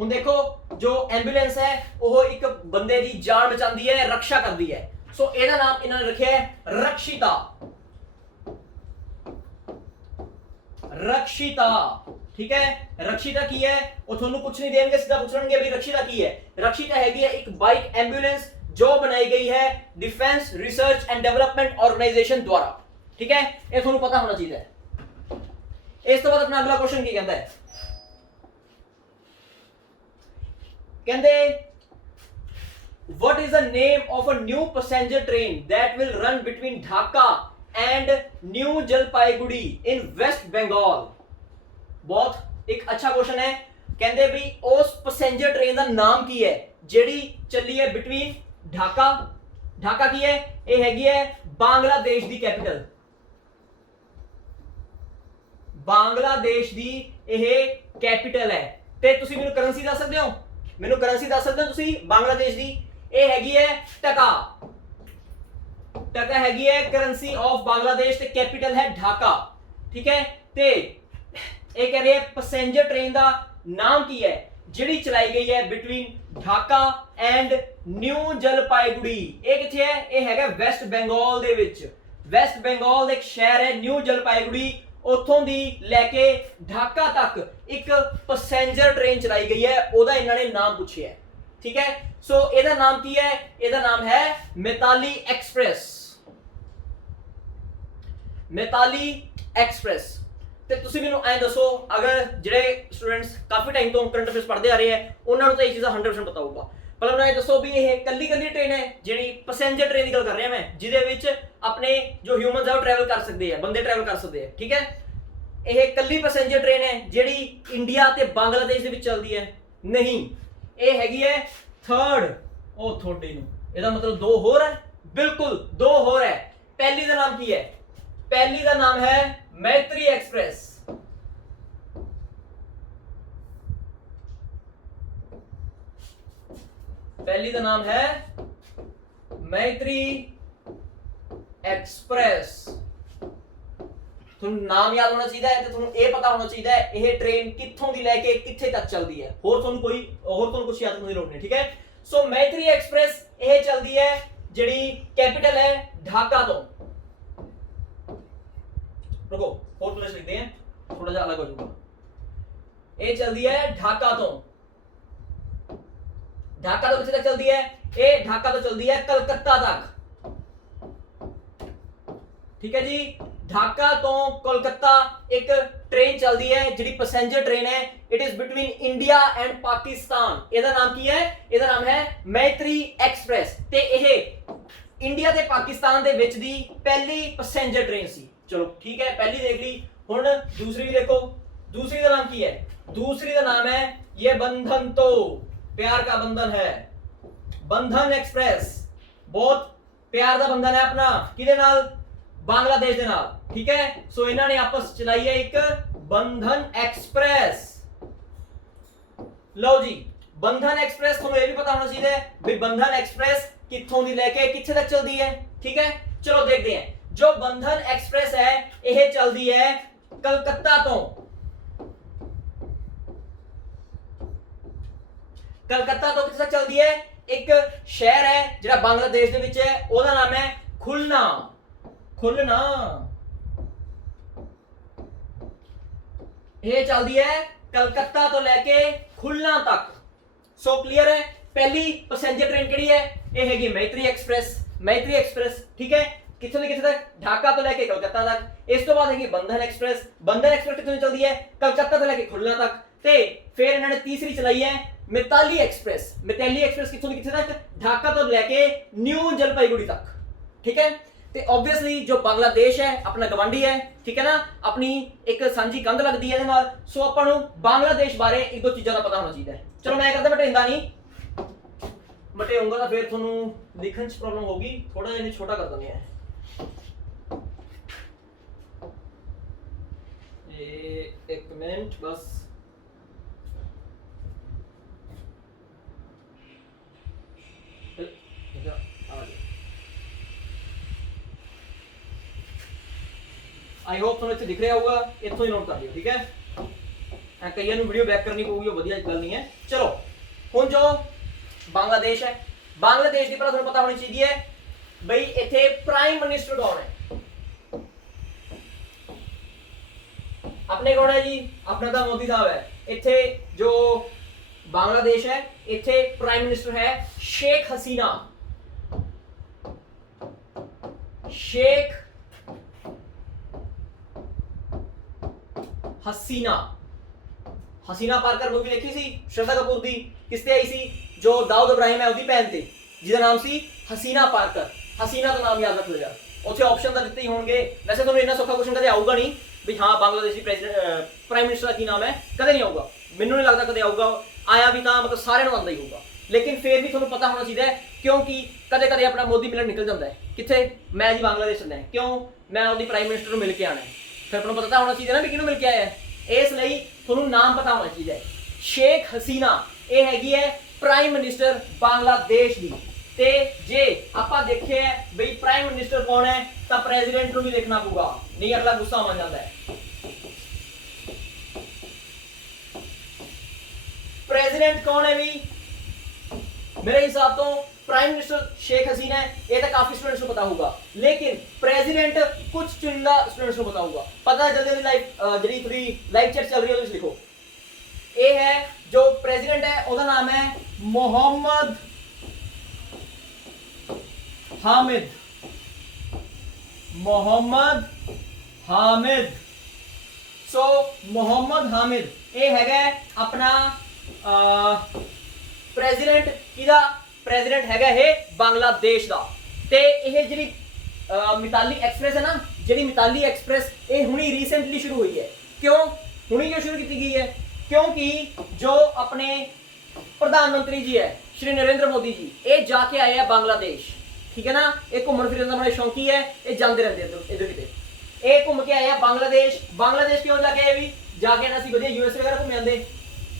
हुण देखो जो एंबूलेंस है वो एक बंदे की जान बचाती है, रक्षा करती है। सो ਇਹਦਾ ਨਾਮ ਇਹਨਾਂ ਨੇ ਰੱਖਿਆ ਹੈ रक्षिता, रक्षिता, ठीक है। रक्षिता की है वो ਤੁਹਾਨੂੰ कुछ नहीं देंगे, सीधा पूछेंगे भी रक्षिता की है। रक्षिता हैगी है एक बाइक एंबुलेंस जो बनाई गई है defence research and development organisation द्वारा, ठीक है। ये ਤੁਹਾਨੂੰ पता होना चाहिए। इस तो बाद अपना अगला क्वेश्चन की कहता है, कहते what is the name of a new passenger train that will run between Dhaka and New Jalpaiguri in West Bengal? बहुत एक अच्छा क्वेश्चन है। कहते भी उस पैसेंजर ट्रेन का नाम की है जेडी चली है बिटवीन ढाका, ढाका की है ये हैगी है बांग्लादेश दी कैपिटल, बांग्लादेश दी ये कैपिटल है। ते तुसी मेनू करेंसी दस सकते हो, मेनू करेंसी दस सकते हो तुसी बांग्लादेश दी? ये हैगी है टका, टका हैगी है करेंसी ऑफ बांग्लादेश ते कैपिटल है ढाका, ठीक है। ते ये कह रहे हैं पैसेंजर ट्रेन का नाम की है जिहड़ी चलाई गई है between Dhaka and new Jalpaiguri. ये किथे है? ये हैगा वेस्ट बंगाल दे विच, वेस्ट बंगाल दा एक शहर है न्यू जलपाईगुड़ी, उथों दी लैके ढाका तक एक पैसेंजर ट्रेन चलाई गई है, ओदा इन्होंने नाम पूछे है, ठीक है। सो ਇਹਦਾ ਨਾਮ ਕੀ ਹੈ? ਇਹਦਾ ਨਾਮ ਹੈ ਮਿਤਾਲੀ ਐਕਸਪ੍ਰੈਸ, ਮਿਤਾਲੀ ਐਕਸਪ੍ਰੈਸ। ਤੇ ਤੁਸੀਂ ਮੈਨੂੰ ਐਂ ਦੱਸੋ, ਅਗਰ ਜਿਹੜੇ ਸਟੂਡੈਂਟਸ ਕਾਫੀ ਟਾਈਮ ਤੋਂ ਕਰੰਟ ਅਫੇਅਰਸ ਪੜ੍ਹਦੇ ਆ ਰਹੇ ਹੈ ਉਹਨਾਂ ਨੂੰ ਤਾਂ ਇਹ ਚੀਜ਼ਾਂ 100% ਪਤਾ ਹੋਊਗਾ। ਪਰ ਮੈਨੂੰ ਇਹ ਦੱਸੋ ਵੀ ਇਹ ਕੱਲੀ ਟ੍ਰੇਨ ਹੈ ਜਿਹੜੀ ਪੈਸੇਂਜਰ ਟ੍ਰੇਨ ਦੀ ਗੱਲ ਕਰ ਰਿਹਾ ਮੈਂ, ਜਿਹਦੇ ਵਿੱਚ ਆਪਣੇ ਜੋ ਹਿਊਮਨਸ ਆ ਉਹ ਟਰੈਵਲ ਕਰ ਸਕਦੇ ਆ, ਬੰਦੇ ਟਰੈਵਲ ਕਰ ਸਕਦੇ ਆ, ਠੀਕ ਹੈ। ਇਹ ਕੱਲੀ ਪੈਸੇਂਜਰ ਟ੍ਰੇਨ ਹੈ ਜਿਹੜੀ ਇੰਡੀਆ ਤੇ ਬੰਗਲਾਦੇਸ਼ ਦੇ ਵਿੱਚ ਚੱਲਦੀ ਹੈ? ਨਹੀਂ, ਇਹ ਹੈਗੀ ਹੈ थर्ड। ओ थोड़े नु ਇਹਦਾ मतलब दो होर है, बिल्कुल दो होर है। पहली का नाम की है? पहली का नाम है मैत्री एक्सप्रेस, पहली का नाम है मैत्री एक्सप्रेस, ਤੁਹਾਨੂੰ ਨਾਮ ਯਾਦ ਹੋਣਾ ਚਾਹੀਦਾ ਹੈ ਤੇ ਤੁਹਾਨੂੰ ਇਹ ਪਤਾ ਹੋਣਾ ਚਾਹੀਦਾ ਹੈ ਇਹ ਟ੍ਰੇਨ ਕਿੱਥੋਂ ਦੀ ਲੈ ਕੇ ਕਿੱਥੇ ਤੱਕ ਚੱਲਦੀ ਹੈ। ਹੋਰ ਤੁਹਾਨੂੰ ਕੁਝ ਯਾਦ ਕਰਨ ਦੀ ਲੋੜ ਨਹੀਂ, ਠੀਕ ਹੈ। ਸੋ ਮੈਤਰੀ ਐਕਸਪ੍ਰੈਸ ਇਹ ਚੱਲਦੀ ਹੈ ਜਿਹੜੀ ਕੈਪੀਟਲ ਹੈ ढाका ਤੋਂ। रुको फोर्थ प्लेस लिखते हैं, थोड़ा सा अलग हो जाऊंगा। ये चलती है ढाका तो। ढाका तो कितने तक चलती है? ये ढाका तो चलती है कलकत्ता तक, ठीक है जी। ढाका तो कोलकाता एक ट्रेन चलती है जिहड़ी पैसेंजर ट्रेन है। It is between India and Pakistan. ਇਹਦਾ ਨਾਮ ਕੀ ਹੈ? ਇਹਦਾ ਨਾਮ ਹੈ ਮੈਤਰੀ ਐਕਸਪ੍ਰੈਸ ਤੇ ਇਹ ਇੰਡੀਆ ਤੇ ਪਾਕਿस्तान ਦੇ ਵਿੱਚ ਦੀ ਪਹਿਲੀ ਪੈਸੇंजर ट्रेन ਸੀ। चलो ठीक है, पहली देख ली। हुण दूसरी भी देखो। दूसरी का नाम की है? दूसरी का नाम है ये बंधन, तो प्यार का बंधन है, बंधन एक्सप्रेस। बहुत प्यार का बंधन है अपना किदे नाल? बांग्लादेश दे नाल, ठीक है। सो इन्हां ने आपस चलाई है एक बंधन एक्सप्रेस। लो जी, बंधन एक्सप्रेस ਤੁਹਾਨੂੰ ਇਹ ਵੀ ਪਤਾ ਹੋਣਾ ਚਾਹੀਦਾ ਹੈ ਵੀ बंधन एक्सप्रेस कित्थों दी लेके कित्थे तक चलती है, ठीक है। चलो देखते हैं। जो बंधन एक्सप्रेस है यह चलती है कलकत्ता तो। कलकत्ता तो किस तक चलती है? एक शहर है जिहड़ा बांग्लादेश दे विच है, ओहदा नाम है खुलना। खुलना यह चलती है कलकत्ता तो लेके खुलना तक। सो क्लियर है। पहली पैसेंजर ट्रेन किहड़ी है? यह हैगी मैत्री एक्सप्रेस। मैत्री एक्सप्रेस, ठीक है। कित्थों से कित्थे तक? ढाका तो लेके कलकत्ता तक। इस तो बाद है बंधन एक्सप्रेस। बंधन एक्सप्रेस कित्थों चलती है? कलकत्ता तो लेके खुलना तक। ते फिर इन्होंने तीसरी चलाई है मिताली एक्सप्रेस। मिताली एक्सप्रेस कित्थों से कित्थे तक? ढाका तो लेके न्यू जलपाईगुड़ी तक, ठीक है। ते ऑब्वियसली जो बांग्लादेश है अपना गवांडी है, ठीक है ना, अपनी एक सांझी कंध लगती है इहदे नाल। सो आपां नूं बांग्लादेश बारे एक दो चीज़ां दा पता होना चाहिए। चलो मैं करदा मटेंदा नहीं, मटेऊंगा तो फिर तुहानूं लिखण च प्रॉब्लम होगी। थोड़ा जिहा छोटा कर दिंदे हैं। एक मिनट बस। आई होप तुहानूं इत्थे दिख रहा होगा, इत्थों ही नोट कर लियो, ठीक है। कईयां नूं वीडियो बैक करनी पऊगी, वधिया गल नहीं है। चलो हुण जो बांग्लादेश है, बांग्लादेश की तुहानूं पता होनी चाहिए है बई इत्थे प्राइम मिनिस्टर कौन है? अपने कौन है जी? अपना तो मोदी साहब है। इत्थे जो बांग्लादेश है इत्थे प्राइम मिनिस्टर है शेख हसीना। शेख हसीना। हसीना पारकर मूवी देखी सी श्रद्धा कपूर दी? किसते आई सी? जो दाऊद इब्राहिम है उसकी भैन थी जिसका नाम सी हसीना पारकर। हसीना का नाम याद रख लो यार। उत्थे ऑप्शन तो दिते ही होंगे। वैसे तुहानूं इन्ना सौखा क्वेश्चन कदे आऊगा नहीं भी हाँ बांग्लादेश की प्राइम मिनिस्टर का की नाम है, कदे नहीं आऊगा। मैनूं नहीं लगता कदे आऊगा। आया भी तो मतलब सारे आंदा ही होगा, लेकिन फिर भी तुहानूं पता होना चाहिए क्योंकि कदे कदे अपना मोदी मिलन निकल जाता है। कित्थे? मैं जी बांग्लादेश चलना है, क्यों? मैं उसकी प्राइम मिनिस्टर को मिल के आना है। फिर तुहानूं पता होना चाहिए ना भी किहनूं मिल के आया है। इसलिए तुहानूं नाम पता होना चाहिए। शेख हसीना ये हैगी है प्राइम मिनिस्टर बांग्लादेश की। ते जे आपां देखिए बई प्राइम मिनिस्टर कौन है तो प्रेजिडेंट को भी देखना पऊगा, नहीं अगला गुस्सा मान जाता है। प्रेजिडेंट कौन है भी? मेरे हिसाब तो प्राइम मिनिस्टर शेख हसीना है। ये तो काफी स्टूडेंट्स को पता होगा, लेकिन प्रेजिडेंट कुछ चुनिंदा स्टूडेंट्स को पता होगा। पता है जल्दी लाइव जी थोड़ी लाइव चैट चल रही है, लिखो। ये है जो प्रेजिडेंट है उसका नाम है मोहम्मद हामिद। मोहम्मद हामिद। सो मोहम्मद हामिद ये है अपना प्रेजिडेंट किदा? प्रेजिडेंट है बांग्लादेश का। ते ये जी मिताली एक्सप्रेस है ना, जी मिताली एक्सप्रेस ये हुणी रिसेंटली शुरू हुई है। क्यों हुणी क्यों शुरू की गई है? क्योंकि जो अपने प्रधानमंत्री जी है श्री नरेंद्र मोदी जी ये जाके आए हैं बांग्लादेश, ठीक है ना। एक घूमन फिरन का बड़ा शौकी है, ये जाते रहते इधर किते। ये घूम के आए हैं बांग्लादेश। बांग्लादेश क्यों जाके आए? भी जाके ना सी वधिया यूएस वगैरह घूम आते।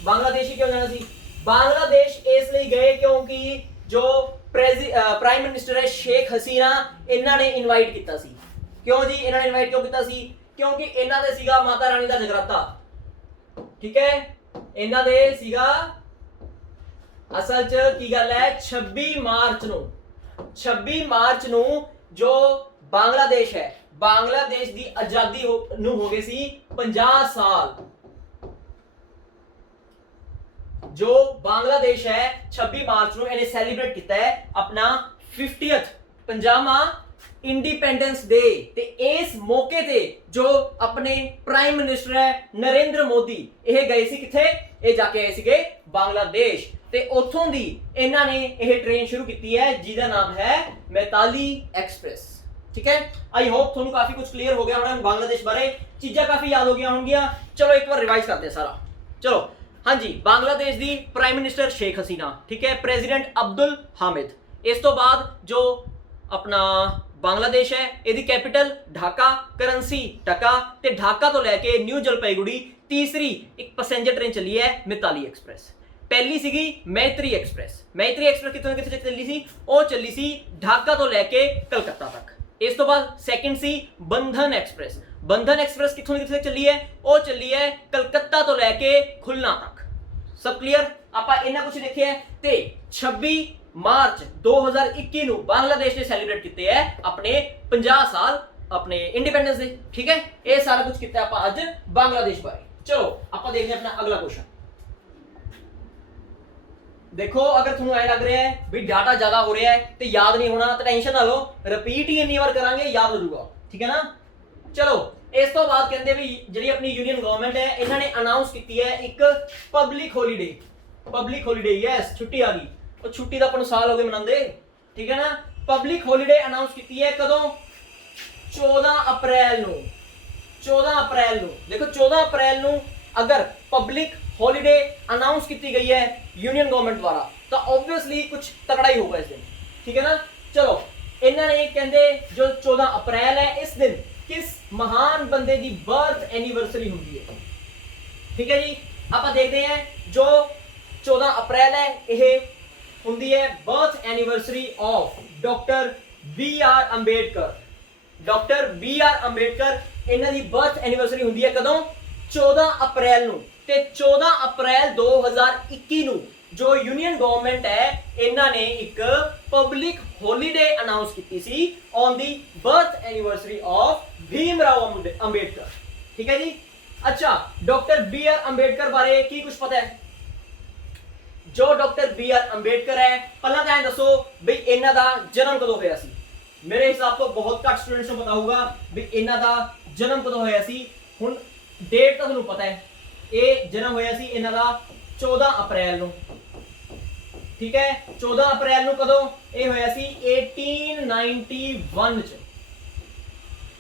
बांग्लादेश ही क्यों जाना सी? बांग्लादेश इसलिए गए क्योंकि जो प्राइम मिनिस्टर है शेख हसीना इन्होंने इनवाइट किया सी। क्यों जी इन्होंने इनवाइट क्यों किया सी? ਕਿਉਂਕਿ ਇਹਨਾਂ ਦੇ ਸੀਗਾ ਮਾਤਾ ਰਾਣੀ ਦਾ ਜਗਰਾਤਾ। ਠੀਕ ਹੈ, ਇਹਨਾਂ ਦੇ ਸੀਗਾ ਅਸਲ 'ਚ ਕੀ ਗੱਲ ਹੈ 26 ਮਾਰਚ ਨੂੰ ਜੋ ਬਾਂਗਲਾਦੇਸ਼ ਹੈ, ਬਾਂਗਲਾदेश ਦੀ ਆਜ਼ਾਦੀ ਨੂੰ ਹੋ ਗਏ ਸੀ 50 ਸਾਲ। जो बांग्लादेश है 26 मार्च ਨੂੰ ਇਹਨੇ ਸੈਲੀਬ੍ਰੇਟ ਕੀਤਾ ਹੈ ਆਪਣਾ 50th 50ਵਾਂ ਇੰਡੀਪੈਂਡੈਂਸ ਡੇ। ਤੇ ਇਸ ਮੌਕੇ ਤੇ ਜੋ ਆਪਣੇ ਪ੍ਰਾਈਮ ਮਿਨਿਸਟਰ ਹੈ ਨਰਿੰਦਰ ਮੋਦੀ, ਇਹ ਗਏ ਸੀ ਕਿੱਥੇ, ਇਹ ਜਾ ਕੇ ਆਏ ਸੀਗੇ ਬਾਂਗਲਾਦੇਸ਼। ਤੇ ਉੱਥੋਂ ਦੀ ਇਹਨਾਂ ਨੇ ਇਹ ਟ੍ਰੇਨ ਸ਼ੁਰੂ ਕੀਤੀ ਹੈ ਜਿਹਦਾ ਨਾਮ ਹੈ ਮੈਤਾਲੀ ਐਕਸਪ੍ਰੈਸ। ठीक है, आई होप ਤੁਹਾਨੂੰ ਕਾਫੀ ਕੁਝ ਕਲੀਅਰ ਹੋ ਗਿਆ ਹੋਣਾ ਬਾंग्लादेश ਬਾਰੇ, ਚੀਜ਼ਾਂ ਕਾਫੀ ਯਾਦ ਹੋ ਗਈਆਂ ਹੋਣਗੀਆਂ। ਚਲੋ ਇੱਕ ਵਾਰ ਰਿਵਾਈਜ਼ ਕਰਦੇ ਹਾਂ ਸਾਰਾ। ਚਲੋ ਹਾਂਜੀ, बांग्लादेश ਦੀ ਪ੍ਰਾਈਮ ਮਿਨਿਸਟਰ ਸ਼ੇਖ ਹਸੀਨਾ, ਠੀਕ ਹੈ, ਪ੍ਰੈਜ਼ੀਡੈਂਟ ਅਬਦੁਲ ਹਾਮਿਦ। ਇਸ ਤੋਂ ਬਾਅਦ ਜੋ ਆਪਣਾ बांग्लादेश ਹੈ ਇਹਦੀ ਕੈਪੀਟਲ ਢਾਕਾ, ਕਰੰਸੀ ਟਕਾ, ਤੇ ਢਾਕਾ ਤੋਂ ਲੈ ਕੇ ਨਿਊ ਜਲਪਾਈਗੁੜੀ ਤੀਸਰੀ ਇੱਕ ਪੈਸੇਂਜਰ ਟ੍ਰੇਨ ਚੱਲੀ ਹੈ ਮਿਤਾਲੀ ਐਕਸਪ੍ਰੈਸ। ਪਹਿਲੀ ਸੀਗੀ ਮੈਤਰੀ ਐਕਸਪ੍ਰੈਸ। ਮੈਤਰੀ ਐਕਸਪ੍ਰੈਸ ਕਿੱਥੇ ਚੱਲੀ ਸੀ, ਉਹ ਚੱਲੀ ਸੀ ਢਾਕਾ ਤੋਂ ਲੈ ਕੇ ਕਲਕੱਤਾ ਤੱਕ। ਇਸ ਤੋਂ ਬਾਅਦ ਸੈਕਿੰਡ ਸੀ ਬੰਧਨ ਐਕਸਪ੍ਰੈਸ। ਬੰਧਨ ਐਕਸਪ੍ਰੈਸ ਕਿੱਥੋਂ ਤੱਕ ਚੱਲੀ ਹੈ, ਉਹ ਚੱਲੀ ਹੈ ਕਲਕੱਤਾ ਤੋਂ ਲੈ ਕੇ ਖੁਲਨਾ ਤੱਕ। ਸਭ ਕਲੀਅਰ, ਆਪਾਂ ਇਹਨਾਂ ਕੁਝ ਦੇਖਿਆ। ਤੇ 26 ਮਾਰਚ 2021 ਨੂੰ ਬਾਂਗਲਾदेश ਨੇ ਸੈਲੀਬ੍ਰੇਟ ਕੀਤੇ ਹੈ ਆਪਣੇ 50 ਸਾਲ ਆਪਣੇ ਇੰਡੀਪੈਂਡੈਂਸ ਦੇ। ਠੀਕ ਹੈ, ਇਹ ਸਾਰਾ ਕੁਝ ਕੀਤਾ ਆਪਾਂ ਅੱਜ बांग्लादेश ਬਾਰੇ। ਚਲੋ ਆਪਾਂ ਦੇਖਦੇ ਹਾਂ ਆਪਣਾ ਅਗਲਾ ਕੁਐਸਚਨ। देखो अगर ਤੁਹਾਨੂੰ ਐ ਲੱਗ ਰਿਹਾ ਹੈ ਵੀ ਡਾਟਾ ਜ਼ਿਆਦਾ ਹੋ ਰਿਹਾ ਹੈ ਤੇ ਯਾਦ ਨਹੀਂ ਹੋਣਾ ਤਾਂ ਟੈਨਸ਼ਨ ਨਾ ਲਓ, ਰਿਪੀਟ ਹੀ ਇੰਨੀ ਵਾਰ ਕਰਾਂਗੇ ਯਾਦ ਹੋ ਜਾਊਗਾ। ਠੀਕ ਹੈ ਨਾ। ਚਲੋ ਇਸ ਤੋਂ ਬਾਅਦ ਕਹਿੰਦੇ ਵੀ ਜਿਹੜੀ ਆਪਣੀ ਯੂਨੀਅਨ ਗਵਰਨਮੈਂਟ ਹੈ ਇਹਨਾਂ ਨੇ ਅਨਾਉਂਸ ਕੀਤੀ ਹੈ ਇੱਕ public holiday. Public holiday, yes, ਛੁੱਟੀ ਆ ਗਈ। ਉਹ ਛੁੱਟੀ ਦਾ ਆਪਾਂ ਨੂੰ ਸਾਲ ਹੋ ਗਏ ਮਨਾਉਂਦੇ। ਠੀਕ ਹੈ ਨਾ। ਪਬਲਿਕ ਹੌਲੀਡੇ ਅਨਾਉਂਸ ਕੀਤੀ ਹੈ ਕਦੋਂ, 14 ਅਪ੍ਰੈਲ ਨੂੰ। 14 ਅਪ੍ਰੈਲ ਨੂੰ ਦੇਖੋ 14 ਅਪ੍ਰੈਲ ਨੂੰ ਅਗਰ ਪਬਲਿਕ हॉलीडे अनाउंस की गई है यूनियन गवर्नमेंट द्वारा तो ऑब्वियसली कुछ तगड़ा ही होगा इस दिन। ठीक है ना। चलो इन्होंने कहते जो 14 अप्रैल है इस दिन किस महान बंदे की बर्थ एनिवर्सरी होती है। ठीक है जी, आप देखते हैं जो 14 अप्रैल है यह होती है birth anniversary of doctor BR Ambedkar. Doctor BR Ambedkar इन्हों की बर्थ एनिवर्सरी होती है कदों, 14 अप्रैल ਨੂੰ। ਤੇ 14 ਅਪ੍ਰੈਲ 2021 ਨੂੰ ਜੋ ਯੂਨੀਅਨ ਗਵਰਨਮੈਂਟ ਹੈ ਇਹਨਾਂ ਨੇ ਇੱਕ ਪਬਲਿਕ ਹੌਲੀਡੇ ਅਨਾਉਂਸ ਕੀਤੀ ਸੀ on the birth anniversary of Bhim Rao Ambedkar. ਠੀਕ ਹੈ ਜੀ। ਅੱਛਾ, ਡਾਕਟਰ BR ਅੰਬੇਡਕਰ ਬਾਰੇ ਕੀ ਕੁਝ ਪਤਾ ਹੈ? ਜੋ ਡਾਕਟਰ BR ਅੰਬੇਡਕਰ ਹੈ ਪਹਿਲਾਂ ਤਾਂ ਇਹ ਦੱਸੋ ਵੀ ਇਹਨਾਂ ਦਾ ਜਨਮ ਕਦੋਂ ਹੋਇਆ ਸੀ। ਮੇਰੇ ਹਿਸਾਬ ਤੋਂ ਬਹੁਤ ਘੱਟ ਸਟੂਡੈਂਟਸ ਨੂੰ ਪਤਾ ਹੋਊਗਾ ਵੀ ਇਹਨਾਂ ਦਾ ਜਨਮ ਕਦੋਂ ਹੋਇਆ ਸੀ। ਹੁਣ ਡੇਟ ਤਾਂ ਤੁਹਾਨੂੰ ਪਤਾ ਹੈ, ਇਹ ਜਨਮ ਹੋਇਆ ਸੀ ਇਹਨਾਂ ਦਾ 14 ਅਪ੍ਰੈਲ ਨੂੰ। ਠੀਕ ਹੈ, 14 ਅਪ੍ਰੈਲ ਨੂੰ ਕਦੋਂ ਇਹ ਹੋਇਆ ਸੀ 1891 ਚ।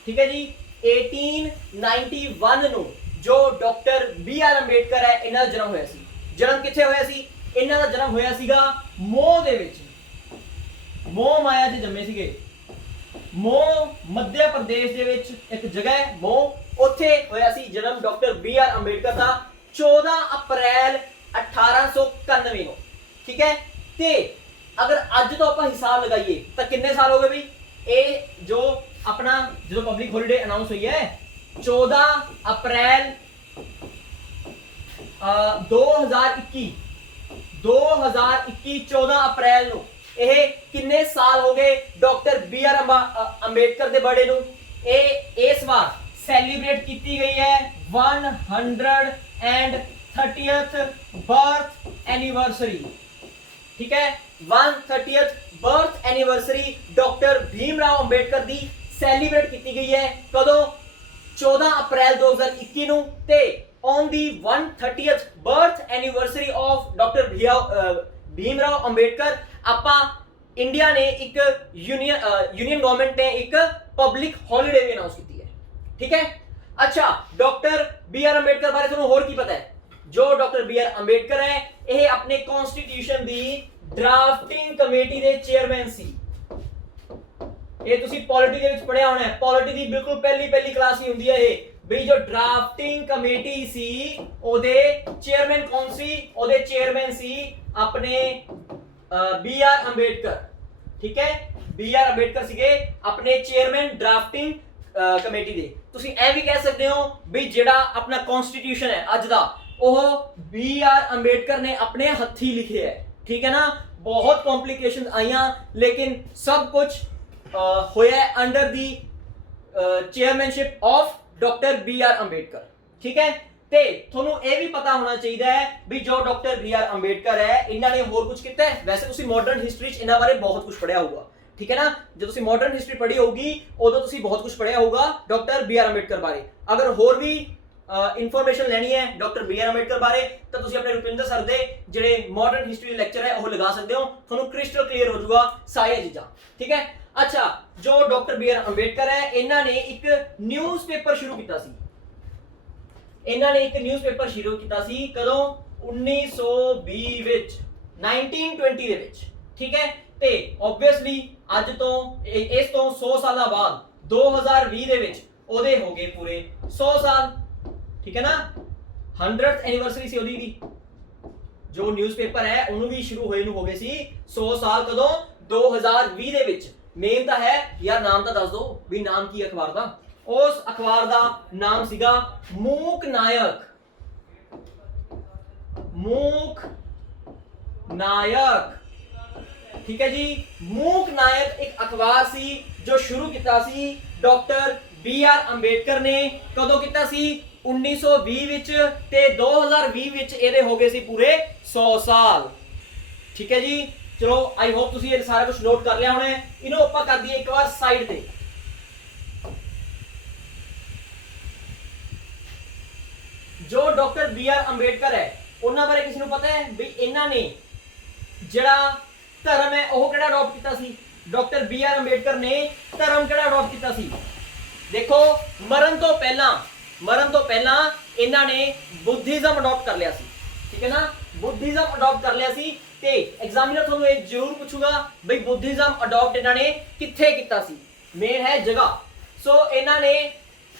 ਠੀਕ ਹੈ ਜੀ, 1891 ਨੂੰ ਜੋ ਡਾਕਟਰ BR ਅੰਬੇਡਕਰ ਹੈ ਇਹਨਾਂ ਦਾ ਜਨਮ ਹੋਇਆ ਸੀ। ਜਨਮ ਕਿੱਥੇ ਹੋਇਆ ਸੀ? ਇਹਨਾਂ ਦਾ ਜਨਮ ਹੋਇਆ ਸੀਗਾ ਮੋਹ ਦੇ ਵਿੱਚ। ਮੋਹ ਮਾਇਆ ਦੇ ਜੰਮੇ ਸੀਗੇ। ਮੋਹ ਮੱਧ ਪ੍ਰਦੇਸ਼ ਦੇ ਵਿੱਚ ਇੱਕ ਜਗ੍ਹਾ ਹੈ ਮੋਹ, ਉੱਥੇ ਹੋਇਆ ਸੀ ਜਨਮ ਡਾਕਟਰ BR ਅੰਬੇਡਕਰ ਦਾ 14 ਅਪ੍ਰੈਲ 1891 ਨੂੰ। ਠੀਕ ਹੈ, ਤੇ ਅਗਰ ਅੱਜ ਤੋਂ ਆਪਾਂ ਹਿਸਾਬ ਲਗਾਈਏ ਤਾਂ ਕਿੰਨੇ ਸਾਲ ਹੋ ਗਏ ਵੀ? ਇਹ ਜੋ ਆਪਣਾ ਜਦੋਂ ਪਬਲਿਕ ਹੌਲੀਡੇ ਅਨਾਉਂਸ ਹੋਈ ਹੈ 14 ਅਪ੍ਰੈਲ 2021 14 ਅਪ੍ਰੈਲ ਨੂੰ ਇਹ ਕਿੰਨੇ ਸਾਲ ਹੋ ਗਏ ਡਾਕਟਰ BR ਅੰਬੇਡਕਰ ਦੇ ਬਰਥਡੇ ਨੂੰ? ਇਹ ਇਸ ਵਾਰ ਸੈਲੀਬ੍ਰੇਟ ਕੀਤੀ ਗਈ ਹੈ 130th ਬਰਥ ਐਨੀਵਰਸਰੀ। ਠੀਕ ਹੈ, 130th birth anniversary doctor Bhim Rao Ambedkar ਦੀ ਸੈਲੀਬ੍ਰੇਟ ਕੀਤੀ ਗਈ ਹੈ ਕਦੋਂ? 14 ਅਪ੍ਰੈਲ 2021 ਨੂੰ। ਤੇ on the 130th birth anniversary of doctor Bhim Rao Ambedkar ਆਪਾਂ ਇੰਡੀਆ ਨੇ ਇੱਕ यूनियन गवर्नमेंट ने एक पब्लिक हॉलीडे भी अनाउंस की है। ठीक है। अच्छा, डॉक्टर BR अंबेडकर बारे ਤੁਹਾਨੂੰ ਹੋਰ ਕੀ ਪਤਾ ਹੈ? ਜੋ ਡਾਕਟਰ BR ਅੰਬੇਡਕਰ ਹੈ ਇਹ ਆਪਣੇ ਕਨਸਟੀਟਿਊਸ਼ਨ ਦੀ ਡਰਾਫਟਿੰਗ ਕਮੇਟੀ ਦੇ ਚੇਅਰਮੈਨ ਸੀ। ਇਹ ਤੁਸੀਂ ਪੋਲਿਟੀ ਦੇ ਵਿੱਚ ਪੜਿਆ ਹੋਣਾ ਹੈ। ਪੋਲਿਟੀ ਦੀ ਬਿਲਕੁਲ ਪਹਿਲੀ ਕਲਾਸ ਹੀ ਹੁੰਦੀ ਹੈ ਇਹ ਵੀ ਜੋ ਡਰਾਫਟਿੰਗ ਕਮੇਟੀ ਸੀ ਉਹਦੇ ਚੇਅਰਮੈਨ ਕੌਣ ਸੀ? ਉਹਦੇ ਚੇਅਰਮੈਨ ਸੀ ਆਪਣੇ BR ਅੰਬੇਡਕਰ। ठीक है, BR अंबेडकर सीगे अपने चेयरमैन ड्राफ्टिंग ਕਮੇਟੀ ਦੇ। ਤੁਸੀਂ ਇਹ ਵੀ ਕਹਿ ਸਕਦੇ ਹੋ ਵੀ ਜਿਹੜਾ ਆਪਣਾ ਕਨਸਟੀਟਿਊਸ਼ਨ ਹੈ ਅੱਜ ਦਾ ਉਹ ਬੀ ਆਰ ਅੰਬੇਡਕਰ ਨੇ ਆਪਣੇ ਹੱਥੀ ਲਿਖਿਆ ਹੈ। ਠੀਕ ਹੈ ਨਾ, ਬਹੁਤ ਕੌਮਪਲੀਕੇਸ਼ਨ ਆਈਆਂ ਲੇਕਿਨ ਸਭ ਕੁਝ ਹੋਇਆ under the chairmanship of doctor B R Ambedkar. ਠੀਕ ਹੈ, ਤੇ ਤੁਹਾਨੂੰ ਇਹ ਵੀ ਪਤਾ ਹੋਣਾ ਚਾਹੀਦਾ ਹੈ ਵੀ ਜੋ ਡਾਕਟਰ ਬੀ ਆਰ ਅੰਬੇਡਕਰ ਹੈ ਇਹਨਾਂ ਨੇ ਹੋਰ ਕੁਝ ਕੀਤਾ ਹੈ। ਵੈਸੇ ਤੁਸੀਂ ਮਾਡਰਨ ਹਿਸਟਰੀ 'ਚ ਇਹਨਾਂ ਬਾਰੇ ਬਹੁਤ ਕੁਝ ਪੜ੍ਹਿਆ ਹੋਊਗਾ। ਠੀਕ ਹੈ ਨਾ, ਜਦੋਂ ਤੁਸੀਂ ਮਾਡਰਨ ਹਿਸਟਰੀ ਪੜ੍ਹੀ ਹੋਊਗੀ ਉਦੋਂ ਤੁਸੀਂ ਬਹੁਤ ਕੁਝ ਪੜ੍ਹਿਆ ਹੋਊਗਾ ਡਾਕਟਰ ਬੀ ਆਰ ਅੰਬੇਡਕਰ ਬਾਰੇ। ਅਗਰ ਹੋਰ ਵੀ ਇਨਫੋਰਮੇਸ਼ਨ ਲੈਣੀ ਹੈ ਡਾਕਟਰ ਬੀ ਆਰ ਅੰਬੇਡਕਰ ਬਾਰੇ ਤਾਂ ਤੁਸੀਂ ਆਪਣੇ ਰੁਪਿੰਦਰ ਸਰ ਦੇ ਜਿਹੜੇ ਮਾਡਰਨ ਹਿਸਟਰੀ ਦੇ ਲੈਕਚਰ ਹੈ ਉਹ ਲਗਾ ਸਕਦੇ ਹੋ, ਤੁਹਾਨੂੰ ਕ੍ਰਿਸਟਲ ਕਲੀਅਰ ਹੋ ਜਾਊਗਾ ਸਾਰੀਆਂ ਚੀਜ਼ਾਂ। ਠੀਕ ਹੈ, ਅੱਛਾ ਜੋ ਡਾਕਟਰ ਬੀ ਆਰ ਅੰਬੇਡਕਰ ਹੈ ਇਹਨਾਂ ਨੇ ਇੱਕ ਨਿਊਜ਼ਪੇਪਰ ਸ਼ੁਰੂ ਕੀਤਾ ਸੀ। ਇਹਨਾਂ ਨੇ ਇੱਕ ਨਿਊਜ਼ਪੇਪਰ ਸ਼ੁਰੂ ਕੀਤਾ ਸੀ ਕਦੋਂ? 1920 ਵਿੱਚ, 1920 ਦੇ ਵਿੱਚ। ਠੀਕ ਹੈ, ਤੇ ਆਬਵੀਅਸਲੀ ਅੱਜ ਤੋਂ ਇਸ ਤੋਂ 100 ਸਾਲਾਂ ਬਾਅਦ 2020 ਦੇ ਵਿੱਚ ਉਹਦੇ ਹੋ ਗਏ ਪੂਰੇ 100 ਸਾਲ। ਠੀਕ ਹੈ ਨਾ, 100th ਐਨੀਵਰਸਰੀ ਸੀ ਉਹਦੀ ਵੀ। ਜੋ ਨਿਊਜ਼ਪੇਪਰ ਹੈ ਉਹਨੂੰ ਵੀ ਸ਼ੁਰੂ ਹੋਏ ਨੂੰ ਹੋ ਗਏ ਸੀ 100 ਸਾਲ। ਕਦੋਂ? 2020 ਦੇ ਵਿੱਚ। ਮੇਨ ਤਾਂ ਹੈ ਯਾਰ, ਨਾਮ ਤਾਂ ਦੱਸ ਦੋ ਵੀ ਨਾਮ ਕੀ ਅਖਬਾਰ ਦਾ। ਉਸ ਅਖਬਾਰ ਦਾ ਨਾਮ ਸੀਗਾ ਮੂਕ ਨਾਇਕ। ਮੂਕ ਨਾਇਕ। ਠੀਕ ਹੈ ਜੀ, ਮੂਕ ਨਾਇਕ ਇੱਕ ਅਖਬਾਰ ਸੀ ਜੋ ਸ਼ੁਰੂ ਕੀਤਾ ਸੀ ਡਾਕਟਰ ਬੀ ਆਰ ਅੰਬੇਡਕਰ ਨੇ। ਕਦੋਂ ਕੀਤਾ ਸੀ? 1920 ਵਿੱਚ, ਤੇ 2020 ਵਿੱਚ ਇਹਦੇ ਹੋ ਗਏ ਸੀ ਪੂਰੇ 100 ਸਾਲ। ਠੀਕ ਹੈ ਜੀ, ਚਲੋ ਆਈ ਹੋਪ ਤੁਸੀਂ ਇਹ ਸਾਰਾ ਕੁਝ ਨੋਟ ਕਰ ਲਿਆ ਹੋਣਾ ਹੈ। ਇਹਨੂੰ ਆਪਾਂ ਕਰ ਦਈਏ ਇੱਕ ਵਾਰ ਸਾਈਡ ਤੇ। ਜੋ ਡਾਕਟਰ ਬੀ ਆਰ ਅੰਬੇਡਕਰ ਹੈ ਉਹਨਾਂ ਬਾਰੇ ਕਿਸੇ ਨੂੰ ਪਤਾ ਹੈ ਵੀ ਇਹਨਾਂ ਨੇ ਜਿਹੜਾ ਧਰਮ ਹੈ ਉਹ ਕਿਹੜਾ ਅਡਾਪਟ ਕੀਤਾ ਸੀ? ਡਾਕਟਰ ਬੀ ਆਰ ਅੰਬੇਡਕਰ ਨੇ ਧਰਮ ਕਿਹੜਾ ਅਡਾਪਟ ਕੀਤਾ ਸੀ? ਦੇਖੋ, ਮਰਨ ਤੋਂ ਪਹਿਲਾਂ ਇਹਨਾਂ ਨੇ ਬੁੱਧੀਜ਼ਮ ਅਡਾਪਟ ਕਰ ਲਿਆ ਸੀ। ਠੀਕ ਹੈ ਨਾ, ਬੁੱਧੀਜ਼ਮ ਅਡਾਪਟ ਕਰ ਲਿਆ ਸੀ। ਤੇ ਐਗਜ਼ਾਮੀਨਰ ਤੁਹਾਨੂੰ ਇਹ ਜ਼ਰੂਰ ਪੁੱਛੂਗਾ ਬਈ ਬੁੱਧੀਜ਼ਮ ਅਡਾਪਟ ਇਹਨਾਂ ਨੇ ਕਿੱਥੇ ਕੀਤਾ ਸੀ? ਮੇਨ ਹੈ ਜਗ੍ਹਾ। ਸੋ ਇਹਨਾਂ ਨੇ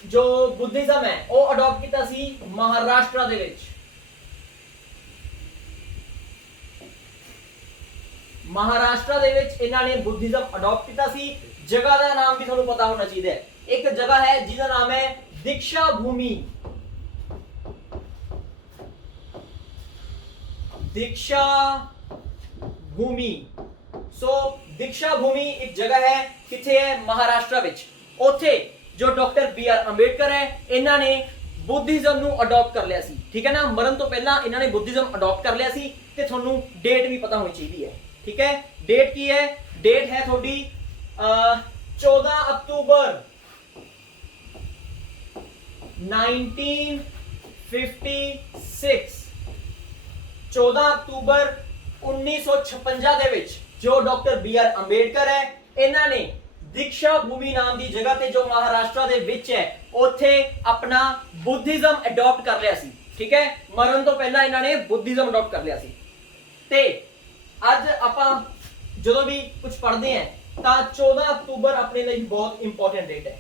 ਜੋ ਬੁੱਧੀਜ਼ਮ ਹੈ ਉਹ ਅਡਾਪਟ ਕੀਤਾ ਸੀ ਮਹਾਰਾਸ਼ਟਰ ਦੇ ਵਿੱਚ। ਮਹਾਰਾਸ਼ਟਰ ਦੇ ਵਿੱਚ ਇਹਨਾਂ ਨੇ ਬੁੱਧੀਜ਼ਮ ਅਡਾਪਟ ਕੀਤਾ ਸੀ। ਜਗ੍ਹਾ ਦਾ ਨਾਮ ਵੀ ਤੁਹਾਨੂੰ ਪਤਾ ਹੋਣਾ ਚਾਹੀਦਾ ਹੈ। ਇੱਕ ਜਗ੍ਹਾ ਹੈ ਜਿਹਦਾ ਨਾਮ ਹੈ ਦੀਕਸ਼ਾ ਭੂਮੀ। ਦੀਕਸ਼ਾ ਭੂਮੀ। ਸੋ ਦੀਕਸ਼ਾ ਭੂਮੀ ਇੱਕ ਜਗ੍ਹਾ ਹੈ, ਕਿੱਥੇ ਹੈ? ਮਹਾਰਾਸ਼ਟਰ ਵਿੱਚ। ਉੱਥੇ ਜੋ ਡਾਕਟਰ ਬੀ ਆਰ ਅੰਬੇਡਕਰ ਹੈ ਇਹਨਾਂ ਨੇ ਬੁੱਧੀਜ਼ਮ ਨੂੰ ਅਡਾਪਟ ਕਰ ਲਿਆ ਸੀ। ਠੀਕ ਹੈ ਨਾ, ਮਰਨ ਤੋਂ ਪਹਿਲਾਂ ਇਹਨਾਂ ਨੇ ਬੁੱਧੀਜ਼ਮ ਅਡਾਪਟ ਕਰ ਲਿਆ ਸੀ। ਤੇ ਤੁਹਾਨੂੰ ਡੇਟ ਵੀ ਪਤਾ ਹੋਣੀ ਚਾਹੀਦੀ ਹੈ। ਠੀਕ ਹੈ, ਡੇਟ ਕੀ ਹੈ? ਡੇਟ ਹੈ ਤੁਹਾਡੀ 14 ਅਕਤੂਬਰ 1956। 14 ਅਕਤੂਬਰ 1956 ਦੇ ਵਿੱਚ ਜੋ ਡਾਕਟਰ ਬੀ ਆਰ ਅੰਬੇਡਕਰ ਹੈ ਇਹਨਾਂ ਨੇ ਦੀਕਸ਼ਾ ਭੂਮੀ ਨਾਮ ਦੀ ਜਗ੍ਹਾ ਤੇ ਜੋ ਮਹਾਰਾਸ਼ਟਰ ਦੇ ਵਿੱਚ ਹੈ ਉੱਥੇ ਆਪਣਾ ਬੁੱਧੀਜ਼ਮ ਅਡਾਪਟ ਕਰ ਲਿਆ ਸੀ। ਠੀਕ ਹੈ, ਮਰਨ ਤੋਂ ਪਹਿਲਾਂ ਇਹਨਾਂ ਨੇ ਬੁੱਧੀਜ਼ਮ ਅਡਾਪਟ ਕਰ ਲਿਆ ਸੀ। ਤੇ ਅੱਜ ਆਪਾਂ ਜਦੋਂ ਵੀ ਕੁਝ ਪੜ੍ਹਦੇ ਹਾਂ ਤਾਂ 14 ਅਕਤੂਬਰ ਆਪਣੇ ਲਈ ਬਹੁਤ ਇੰਪੋਰਟੈਂਟ ਡੇਟ ਹੈ।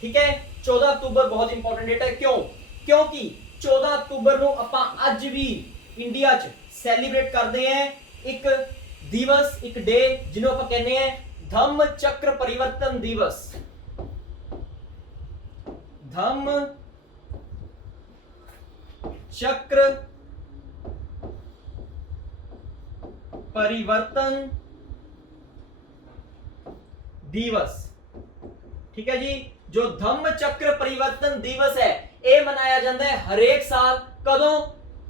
ਠੀਕ ਹੈ, 14 ਅਕਤੂਬਰ ਬਹੁਤ ਇੰਪੋਰਟੈਂਟ ਡੇਟ ਹੈ। ਕਿਉਂ? ਕਿਉਂਕਿ 14 ਅਕਤੂਬਰ ਨੂੰ ਆਪਾਂ ਅੱਜ ਵੀ ਇੰਡੀਆ 'ਚ ਸੈਲੀਬ੍ਰੇਟ ਕਰਦੇ ਹਾਂ ਇੱਕ ਦਿਵਸ, ਇੱਕ ਡੇ ਜਿਹਨੂੰ ਆਪਾਂ ਕਹਿੰਦੇ ਹਾਂ ਧම්ਮ ਚੱਕਰ ਪਰਿਵਰਤਨ ਦਿਵਸ। ਧम्म चक्र परिवर्तन दिवस। ठीक है जी, जो धम्म चक्र परिवर्तन दिवस है ये मनाया जाता है हरेक साल। कदों?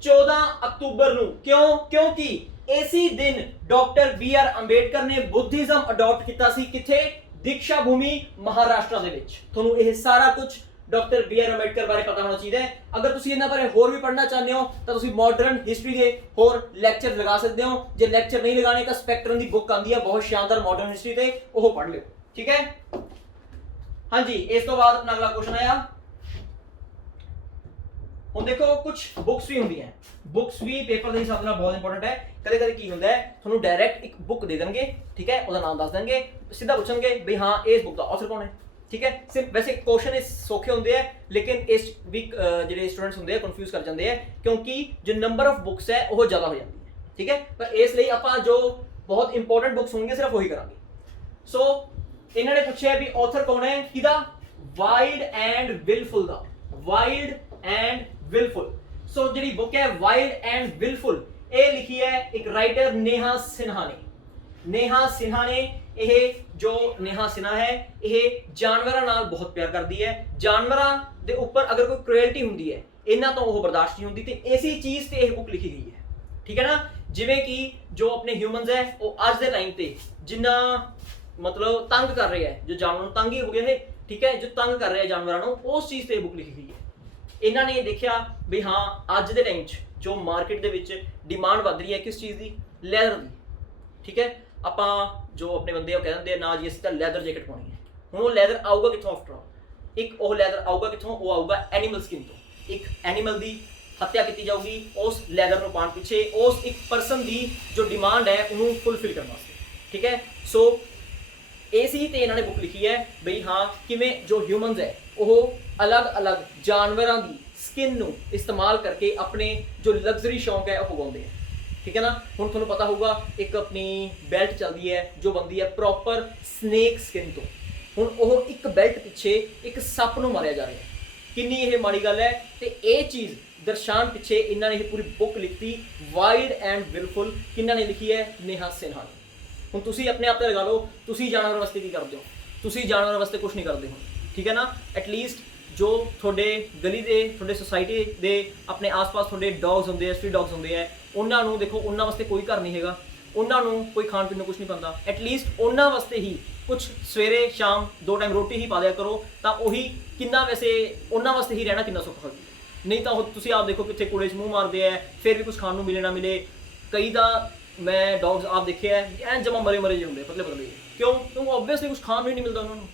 14 अक्तूबर नूं। क्यों? क्योंकि इसी दिन डॉक्टर बी आर अंबेडकर ने बुद्धिज्म अडॉप्ट किया सी। किथे? दीक्षा भूमि महाराष्ट्र दे विच। तुहानूं यह सारा कुछ डॉक्टर बी आर अंबेडकर बारे पता होना चाहिए। अगर तुसीं इन्हां बारे होर भी पढ़ना चाहते हो तो तुसीं मॉडर्न हिस्टरी के होर लैक्चर लगा सकते हो। जे लैक्चर नहीं लगाने तो स्पैक्ट्रम की बुक आती है बहुत शानदार मॉडर्न हिस्टरी ते, वो पढ़ लो। ठीक है, हाँ जी। इस तो बाद अपना अगला क्वेश्चन आया। हुण देखो कुछ बुक्स भी होंदी हैं, बुक्स भी पेपर के हिसाब नाल बहुत इंपॉर्टेंट है। कदे कदे की होंदा है तुहानूं डायरैक्ट एक बुक दे देंगे, ठीक है, उसका नाम दस देंगे, सीधा पूछेंगे भाई हाँ इस बुक का ऑथर कौन है। ठीक है, सिर्फ वैसे क्वेश्चन इस सौखे होंगे हैं लेकिन इस वीक जो स्टूडेंट्स होंगे कंफ्यूज कर जाते हैं क्योंकि जो नंबर ऑफ बुक्स है वो ज़्यादा हो जाती है। ठीक है, पर इसलिए आप जो बहुत इंपॉर्टेंट बुक्स होंगे सिर्फ वही करांगे। सो इन्होंने पूछा भी ऑथर कौन है, किदा ਵਾਈਲਡ ਐਂਡ ਵਿਲਫੁਲ ਦਾ, ਵਾਈਲਡ ਐਂਡ ਵਿਲਫੁਲ। ਸੋ ਜਿਹੜੀ ਬੁੱਕ ਹੈ ਵਾਈਲਡ ਐਂਡ ਵਿਲਫੁਲ, ਇਹ ਲਿਖੀ ਹੈ ਇੱਕ ਰਾਈਟਰ ਨੇਹਾ ਸਿਨਹਾ ਨੇ। ਨੇਹਾ ਸਿਨਹਾ ਨੇ, ਇਹ ਜੋ ਨੇਹਾ ਸਿਨਹਾ ਹੈ ਇਹ ਜਾਨਵਰਾਂ ਨਾਲ ਬਹੁਤ ਪਿਆਰ ਕਰਦੀ ਹੈ। ਜਾਨਵਰਾਂ ਦੇ ਉੱਪਰ ਅਗਰ ਕੋਈ ਕ੍ਰੂਐਲਟੀ ਹੁੰਦੀ ਹੈ ਇਹਨਾਂ ਤੋਂ ਉਹ ਬਰਦਾਸ਼ਤ ਨਹੀਂ ਹੁੰਦੀ, ਤੇ ਇਸੇ ਚੀਜ਼ ਤੇ ਇਹ ਬੁੱਕ ਲਿਖੀ ਗਈ ਹੈ। ਠੀਕ ਹੈ ਨਾ, ਜਿਵੇਂ ਕਿ ਜੋ ਆਪਣੇ ਹਿਊਮਨਸ ਹੈ ਉਹ ਅੱਜ ਦੇ ਟਾਈਮ ਤੇ ਜਿੰਨਾ ਮਤਲਬ ਤੰਗ ਕਰ ਰਹੇ ਹੈ, ਜੋ ਜਾਨਵਰਾਂ ਨੂੰ ਤੰਗ ਹੀ ਹੋ ਗਿਆ ਹੈ, ਠੀਕ ਹੈ, ਜੋ ਤੰਗ ਕਰ ਰਿਹਾ ਜਾਨਵਰਾਂ ਨੂੰ, ਉਸ ਚੀਜ਼ ਤੇ ਇਹ ਬੁੱਕ ਲਿਖੀ ਗਈ ਹੈ। ਇਹਨਾਂ ਨੇ ਦੇਖਿਆ ਵੀ ਹਾਂ ਅੱਜ ਦੇ ਟਾਈਮ 'ਚ ਜੋ ਮਾਰਕੀਟ ਦੇ ਵਿੱਚ ਡਿਮਾਂਡ ਵੱਧ ਰਹੀ ਹੈ ਕਿਸ ਚੀਜ਼ ਦੀ, ਲੈਦਰ ਦੀ। ਠੀਕ ਹੈ, ਆਪਾਂ ਜੋ ਆਪਣੇ ਬੰਦੇ ਉਹ ਕਹਿ ਦਿੰਦੇ ਆ ਨਾ ਜੀ ਅਸੀਂ ਤਾਂ ਲੈਦਰ ਜੈਕਟ ਪਾਉਣੀ ਹੈ। ਹੁਣ ਉਹ ਲੈਦਰ ਆਊਗਾ ਕਿੱਥੋਂ? ਆਫਟਰ ਆਲ ਇੱਕ ਉਹ ਲੈਦਰ ਆਊਗਾ ਕਿੱਥੋਂ? ਉਹ ਆਊਗਾ ਐਨੀਮਲ ਸਕਿਨ ਤੋਂ। ਇੱਕ ਐਨੀਮਲ ਦੀ ਹੱਤਿਆ ਕੀਤੀ ਜਾਊਗੀ ਉਸ ਲੈਦਰ ਨੂੰ ਪਾਉਣ ਪਿੱਛੇ, ਉਸ ਇੱਕ ਪਰਸਨ ਦੀ ਜੋ ਡਿਮਾਂਡ ਹੈ ਉਹਨੂੰ ਫੁੱਲਫਿਲ ਕਰਨ ਵਾਸਤੇ। ਠੀਕ ਹੈ, ਸੋ ਇਸੇ ਤੇ ਇਹਨਾਂ ਨੇ ਬੁੱਕ ਲਿਖੀ ਹੈ ਬਈ ਹਾਂ ਕਿਵੇਂ ਜੋ ਹਿਊਮਨਸ ਹੈ ਉਹ ਅਲੱਗ-ਅਲੱਗ ਜਾਨਵਰਾਂ ਦੀ ਸਕਿਨ ਨੂੰ ਇਸਤੇਮਾਲ ਕਰਕੇ ਆਪਣੇ ਜੋ ਲਗਜ਼ਰੀ ਸ਼ੌਂਕ ਹੈ ਉਹ ਪਗਾਉਂਦੇ ਹੈ। ਠੀਕ ਹੈ ਨਾ, ਹੁਣ ਤੁਹਾਨੂੰ ਪਤਾ ਹੋਊਗਾ ਇੱਕ ਆਪਣੀ ਬੈਲਟ ਚੱਲਦੀ ਹੈ ਜੋ ਬਣਦੀ ਹੈ ਪ੍ਰੋਪਰ ਸਨੇਕ ਸਕਿਨ ਤੋਂ। ਹੁਣ ਉਹ ਇੱਕ ਬੈਲਟ ਪਿੱਛੇ ਇੱਕ ਸੱਪ ਨੂੰ ਮਾਰਿਆ ਜਾ ਰਿਹਾ ਹੈ, ਕਿੰਨੀ ਇਹ ਮਾੜੀ ਗੱਲ ਹੈ। ਤੇ ਇਹ ਚੀਜ਼ ਦਰਸਾਉਣ ਪਿੱਛੇ ਇਹਨਾਂ ਨੇ ਇਹ ਪੂਰੀ ਬੁੱਕ ਲਿਖਤੀ ਵਾਈਲਡ ਐਂਡ ਵਿਲਫੁਲ। ਕਿਹਨਾਂ ਨੇ ਲਿਖੀ ਹੈ? ਨੇਹਾ ਸਿਨਹਾ ਨੇ। ਹੁਣ ਤੁਸੀਂ ਆਪਣੇ ਆਪ ਤੇ ਲਗਾ ਲਓ, ਤੁਸੀਂ ਜਾਨਵਰਾਂ ਵਾਸਤੇ ਕੀ ਕਰਦੇ ਹੋ? ਤੁਸੀਂ ਜਾਨਵਰਾਂ ਵਾਸਤੇ ਕੁਝ ਨਹੀਂ ਕਰਦੇ ਹੋ। ਠੀਕ ਹੈ ਨਾ, ਐਟਲੀਸਟ ਜੋ ਤੁਹਾਡੇ ਗਲੀ ਦੇ, ਤੁਹਾਡੇ ਸੁਸਾਇਟੀ ਦੇ ਆਪਣੇ ਆਸ-ਪਾਸ ਤੁਹਾਡੇ ਡੌਗਸ ਹੁੰਦੇ ਆ, ਸਟਰੀਟ ਡੌਗਸ ਹੁੰਦੇ ਆ, ਉਹਨਾਂ ਨੂੰ ਦੇਖੋ, ਉਹਨਾਂ ਵਾਸਤੇ ਕੋਈ ਘਰ ਨਹੀਂ ਹੈਗਾ, ਉਹਨਾਂ ਨੂੰ ਕੋਈ ਖਾਣ ਪੀਣ ਨੂੰ ਕੁਝ ਨਹੀਂ ਪਾਉਂਦਾ। ਐਟਲੀਸਟ ਉਹਨਾਂ ਵਾਸਤੇ ਹੀ ਕੁਝ ਸਵੇਰੇ ਸ਼ਾਮ 2 ਟਾਈਮ ਰੋਟੀ ਹੀ ਪਾ ਦਿਆ ਕਰੋ, ਤਾਂ ਉਹੀ ਕਿੰਨਾ ਵੈਸੇ ਉਹਨਾਂ ਵਾਸਤੇ ਹੀ ਰਹਿਣਾ ਕਿੰਨਾ ਸੁੱਖ ਹੋਵੇ। ਨਹੀਂ ਤਾਂ ਉਹ ਤੁਸੀਂ ਆਪ ਦੇਖੋ ਕਿੱਥੇ ਕੂੜੇ 'ਚ ਮੂੰਹ ਮਾਰਦੇ ਆ, ਫਿਰ ਵੀ ਕੁਝ ਖਾਣ ਨੂੰ ਮਿਲੇ ਨਾ ਮਿਲੇ। ਕਈ ਤਾਂ ਮੈਂ ਡੌਗਸ ਆਪ ਦੇਖਿਆ ਐਨ ਜਮਾ ਮਰੇ ਜਿਹੇ ਹੁੰਦੇ, ਪਤਲੇ ਪਤਲੇ। ਕਿਉਂ? ਕਿਉਂਕਿ ਓਬਵੀਅਸਲੀ ਕੁਝ ਖਾਣ ਨੂੰ ਹੀ ਨਹੀਂ ਮਿਲਦਾ ਉਹਨਾਂ ਨੂੰ।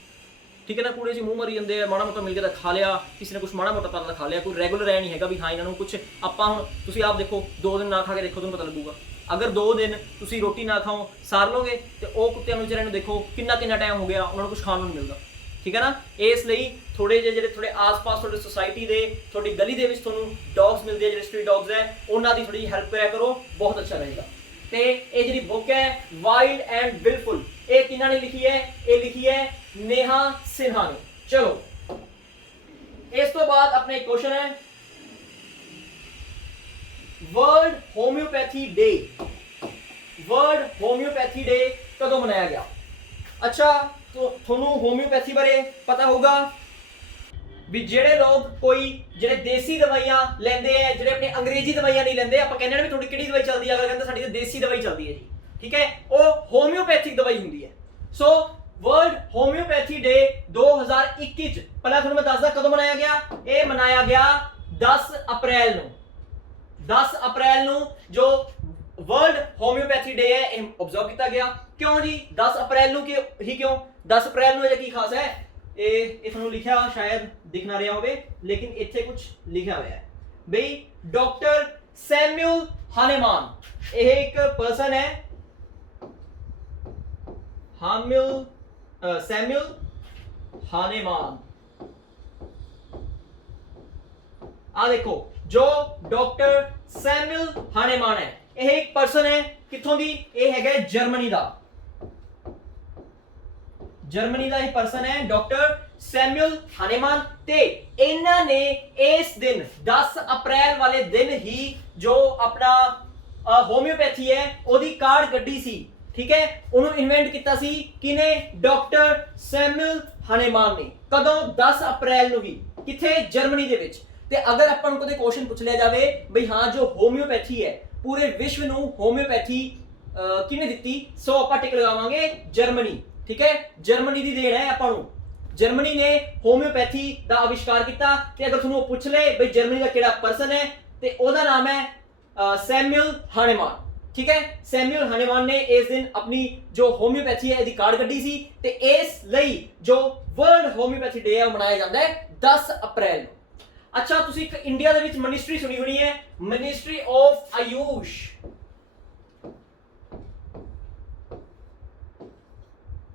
ਠੀਕ ਹੈ ਨਾ, ਕੂੜੇ 'ਚ ਮੂੰਹ ਮਾਰੀ ਜਾਂਦੇ ਆ, ਮਾੜਾ ਮੋਟਾ ਮਿਲ ਗਿਆ ਤਾਂ ਖਾ ਲਿਆ, ਕਿਸੇ ਨੇ ਕੁਝ ਮਾੜਾ ਮੋਟਾ ਪਤਾ ਖਾ ਲਿਆ, ਕੋਈ ਰੈਗੂਲਰ ਐ ਨਹੀਂ ਹੈਗਾ ਵੀ ਹਾਂ ਇਹਨਾਂ ਨੂੰ ਕੁਝ। ਆਪਾਂ ਹੁਣ ਤੁਸੀਂ ਆਪ ਦੇਖੋ 2 ਦਿਨ ਨਾ ਖਾ ਕੇ ਦੇਖੋ, ਤੁਹਾਨੂੰ ਪਤਾ ਲੱਗੂਗਾ। ਅਗਰ 2 ਦਿਨ ਤੁਸੀਂ ਰੋਟੀ ਨਾ ਖਾਓ, ਸਾਰ ਲੋਗੇ, ਤੇ ਉਹ ਕੁੱਤਿਆਂ ਨੂੰ ਵਿਚਾਰਿਆਂ ਨੂੰ ਦੇਖੋ ਕਿੰਨਾ ਟਾਈਮ ਹੋ ਗਿਆ ਉਹਨਾਂ ਨੂੰ ਕੁਝ ਖਾਣ ਨੂੰ ਨਹੀਂ ਮਿਲਦਾ। ਠੀਕ ਹੈ ਨਾ, ਇਸ ਲਈ ਥੋੜੇ ਜਿਹੇ ਜਿਹੜੇ ਤੁਹਾਡੇ ਆਸ-ਪਾਸ ਤੁਹਾਡੇ ਸੁਸਾਇਟੀ ਦੇ, ਤੁਹਾਡੀ ਗਲੀ ਦੇ ਵਿੱਚ ਤੁਹਾਨੂੰ ਡੌਗਸ ਮਿਲਦੇ ਆ, ਜਿਹੜੇ ਸਟਰੀਟ ਡੌਗਸ ਹੈ, ਉਹਨਾਂ ਦੀ ਥੋੜੀ ਹੈਲਪ ਕਰਿਆ ਕਰੋ, ਬਹੁਤ ਅੱਛਾ ਰਹੇਗਾ। ਤੇ ਇਹ ਜਿਹੜੀ ਬੁੱਕ ਹੈ ਵਾਈਲਡ ਐਂਡ ਵਿਲਫੁਲ, ਇਹ ਕਿਹਨਾਂ ਨੇ ਲਿਖੀ ਹੈ? ਇਹ ਲਿਖੀ ਹੈ ਨੇਹਾ ਸਿਨਹਾ ਨੇ। ਚਲੋ ਇਸ ਤੋਂ ਬਾਅਦ ਆਪਣੇ ਇੱਕ ਕੁਐਸਚਨ ਹੈ, ਵਰਲਡ ਹੋਮਿਓਪੈਥੀ ਡੇ। ਵਰਲਡ ਹੋਮਿਓਪੈਥੀ ਡੇ ਕਦੋਂ ਮਨਾਇਆ ਗਿਆ? ਅੱਛਾ, ਤੁਹਾਨੂੰ ਹੋਮਿਓਪੈਥੀ ਬਾਰੇ ਪਤਾ ਹੋਊਗਾ ਵੀ ਜਿਹੜੇ ਲੋਕ ਕੋਈ ਜਿਹੜੇ ਦੇਸੀ ਦਵਾਈਆਂ ਲੈਂਦੇ ਆ, ਜਿਹੜੇ ਆਪਣੇ ਅੰਗਰੇਜ਼ੀ ਦਵਾਈਆਂ ਨਹੀਂ ਲੈਂਦੇ, ਆਪਾਂ ਕਹਿੰਦੇ ਨੇ ਵੀ ਤੁਹਾਡੀ ਕਿਹੜੀ ਦਵਾਈ ਚੱਲਦੀ ਹੈ, ਅਗਰ ਕਹਿੰਦੇ ਸਾਡੀ ਤਾਂ ਦੇਸੀ ਦਵਾਈ ਚੱਲਦੀ ਹੈ ਜੀ। ਠੀਕ ਹੈ, ਉਹ ਹੋਮਿਓਪੈਥਿਕ ਦਵਾਈ ਹੁੰਦੀ ਹੈ। ਸੋ ਵਰਲਡ ਹੋਮਿਓਪੈਥੀ ਡੇ 2021 ਚ, ਪਹਿਲਾਂ ਤੁਹਾਨੂੰ ਮੈਂ ਦੱਸਦਾ ਕਦੋਂ ਮਨਾਇਆ ਗਿਆ। ਇਹ ਮਨਾਇਆ ਗਿਆ 10 ਅਪ੍ਰੈਲ ਨੂੰ। 10 ਅਪ੍ਰੈਲ ਨੂੰ ਜੋ ਵਰਲਡ ਹੋਮਿਓਪੈਥੀ ਡੇ ਹੈ ਇਹ ਆਬਜ਼ਰਵ ਕੀਤਾ ਗਿਆ। ਕਿਉਂ ਜੀ 10 ਅਪ੍ਰੈਲ ਨੂੰ? ਕਿਉਂ 10 ਅਪ੍ਰੈਲ ਨੂੰ? ਇਹ ਕੀ ਖਾਸ ਹੈ? ਇਹ ਤੁਹਾਨੂੰ ਲਿਖਿਆ ਸ਼ਾਇਦ ਦਿਖ ਨਾ ਰਿਹਾ ਹੋਵੇ, ਲੇਕਿਨ ਇੱਥੇ ਕੁਝ ਲਿਖਿਆ ਹੋਇਆ ਹੈ ਬਈ ਡਾਕਟਰ ਸੈਮੂਅਲ ਹਾਨੇਮਾਨ। ਇਹ ਇੱਕ ਪਰਸਨ ਹੈ, ਸੈਮੂਅਲ ਹਾਨੇਮਾਨ। ਆ ਦੇਖੋ, ਜੋ ਡਾਕਟਰ ਸੈਮੂਅਲ ਹਾਨੇਮਾਨ ਹੈ, ਇਹ ਇੱਕ ਪਰਸਨ ਹੈ ਕਿੱਥੋਂ ਦੀ? ਇਹ ਹੈਗਾ ਜਰਮਨੀ ਦਾ। ਜਰਮਨੀ ਦਾ ਇਹ ਪਰਸਨ ਹੈ ਡਾਕਟਰ ਸੈਮੂਅਲ ਹਾਨੇਮਾਨ। ਤੇ ਇਹਨਾਂ ਨੇ ਇਸ ਦਿਨ 10 ਅਪ੍ਰੈਲ ਵਾਲੇ ਦਿਨ ਹੀ ਜੋ ਆਪਣਾ ਹੋਮਿਓਪੈਥੀ ਹੈ ਉਹਦੀ ਕਾਢ ਕੱਢੀ ਸੀ। ਠੀਕ ਹੈ, ਉਹਨੂੰ ਇਨਵੈਂਟ ਕੀਤਾ ਸੀ ਕਿਨੇ? ਡਾਕਟਰ ਸੈਮੂਅਲ ਹਾਨੇਮਾਨ ਨੇ। ਕਦੋਂ? 10 ਅਪ੍ਰੈਲ ਨੂੰ ਹੀ। ਕਿੱਥੇ? ਜਰਮਨੀ ਦੇ ਵਿੱਚ। ਤੇ ਅਗਰ ਆਪਾਂ ਨੂੰ ਕਦੇ ਕੁਐਸਚਨ ਪੁੱਛ ਲਿਆ ਜਾਵੇ ਬਈ ਹਾਂ ਜੋ ਹੋਮਿਓਪੈਥੀ ਹੈ ਪੂਰੇ ਵਿਸ਼ਵ ਨੂੰ ਹੋਮਿਓਪੈਥੀ ਕਿਹਨੇ ਦਿੱਤੀ, ਸੋ ਆਪਾਂ ਟਿਕ ਲਗਾਵਾਂਗੇ ਜਰਮਨੀ। ਠੀਕ ਹੈ, ਜਰਮਨੀ ਦੀ ਦੇਣ ਹੈ ਆਪਾਂ ਨੂੰ। ਜਰਮਨੀ ਨੇ ਹੋਮਿਓਪੈਥੀ ਦਾ ਆਵਿਸ਼ਕਾਰ ਕੀਤਾ। ਤੇ ਅਗਰ ਤੁਹਾਨੂੰ ਪੁੱਛ ਲੈ ਬਈ ਜਰਮਨੀ ਦਾ ਕਿਹੜਾ ਪਰਸਨ ਹੈ, ਤੇ ਉਹਦਾ ਨਾਮ ਹੈ ਸੈਮੂਅਲ ਹਾਨੇਮਾਨ। ਠੀਕ ਹੈ, ਸੈਮੂਅਲ ਹਾਨੇਮਾਨ ਨੇ ਇਸ ਦਿਨ ਆਪਣੀ ਜੋ ਹੋਮਿਓਪੈਥੀ ਹੈ ਇਹਦੀ ਕਾਢ ਕੱਢੀ ਸੀ। ਤੇ ਇਸ ਲਈ ਜੋ ਵਰਲਡ ਹੋਮਿਓਪੈਥੀ ਡੇ ਹੈ ਉਹ ਮਨਾਇਆ ਜਾਂਦਾ ਹੈ 10 ਅਪ੍ਰੈਲ ਨੂੰ। ਅੱਛਾ, ਤੁਸੀਂ ਇੱਕ ਇੰਡੀਆ ਦੇ ਵਿੱਚ ਮਿਨਿਸਟਰੀ ਸੁਣੀ ਹੋਣੀ ਹੈ, ministry of Ayush.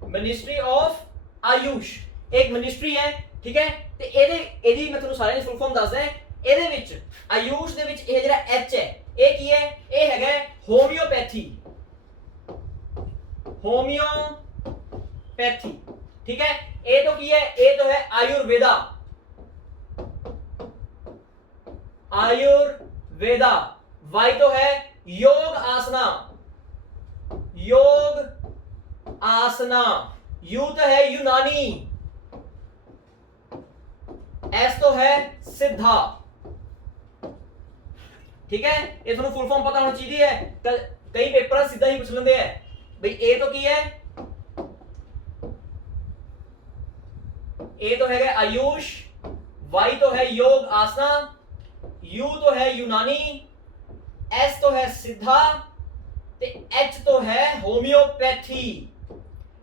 Ministry of Ayush एक मिनिस्ट्री है। ठीक है, ਤੇ ਇਹਦੀ ਮੈਂ ਤੁਹਾਨੂੰ ਸਾਰਿਆਂ ਦੀ ਫੁੱਲ ਫਾਰਮ ਦੱਸਦਾ। ਇਹਦੇ ਵਿੱਚ ਆਯੂਸ਼ ਦੇ ਵਿੱਚ ਇਹ ਜਿਹੜਾ ਐਚ ਹੈ ਇਹ ਕੀ ਹੈ? ਇਹ ਹੈਗਾ ਹੋਮਿਓਪੈਥੀ। ਹੋਮਿਓਪੈਥੀ। ਠੀਕ ਹੈ, ए तो की है, ए तो है आयुर्वेदा, आयुर्वेदा। वाई तो है योग आसना, योग आसना। यू तो है यूनानी, एस तो है सिद्धा। ठीक है, ये थोड़ा फुल फॉर्म पता होना चाहिए। कई पेपर सीधा ही पूछ लेंगे है भाई ए तो की है, ए तो है आयुष, वाई तो है योग आसना, यू तो है यूनानी, एस तो है सिद्धा ते एच तो है होम्योपैथी।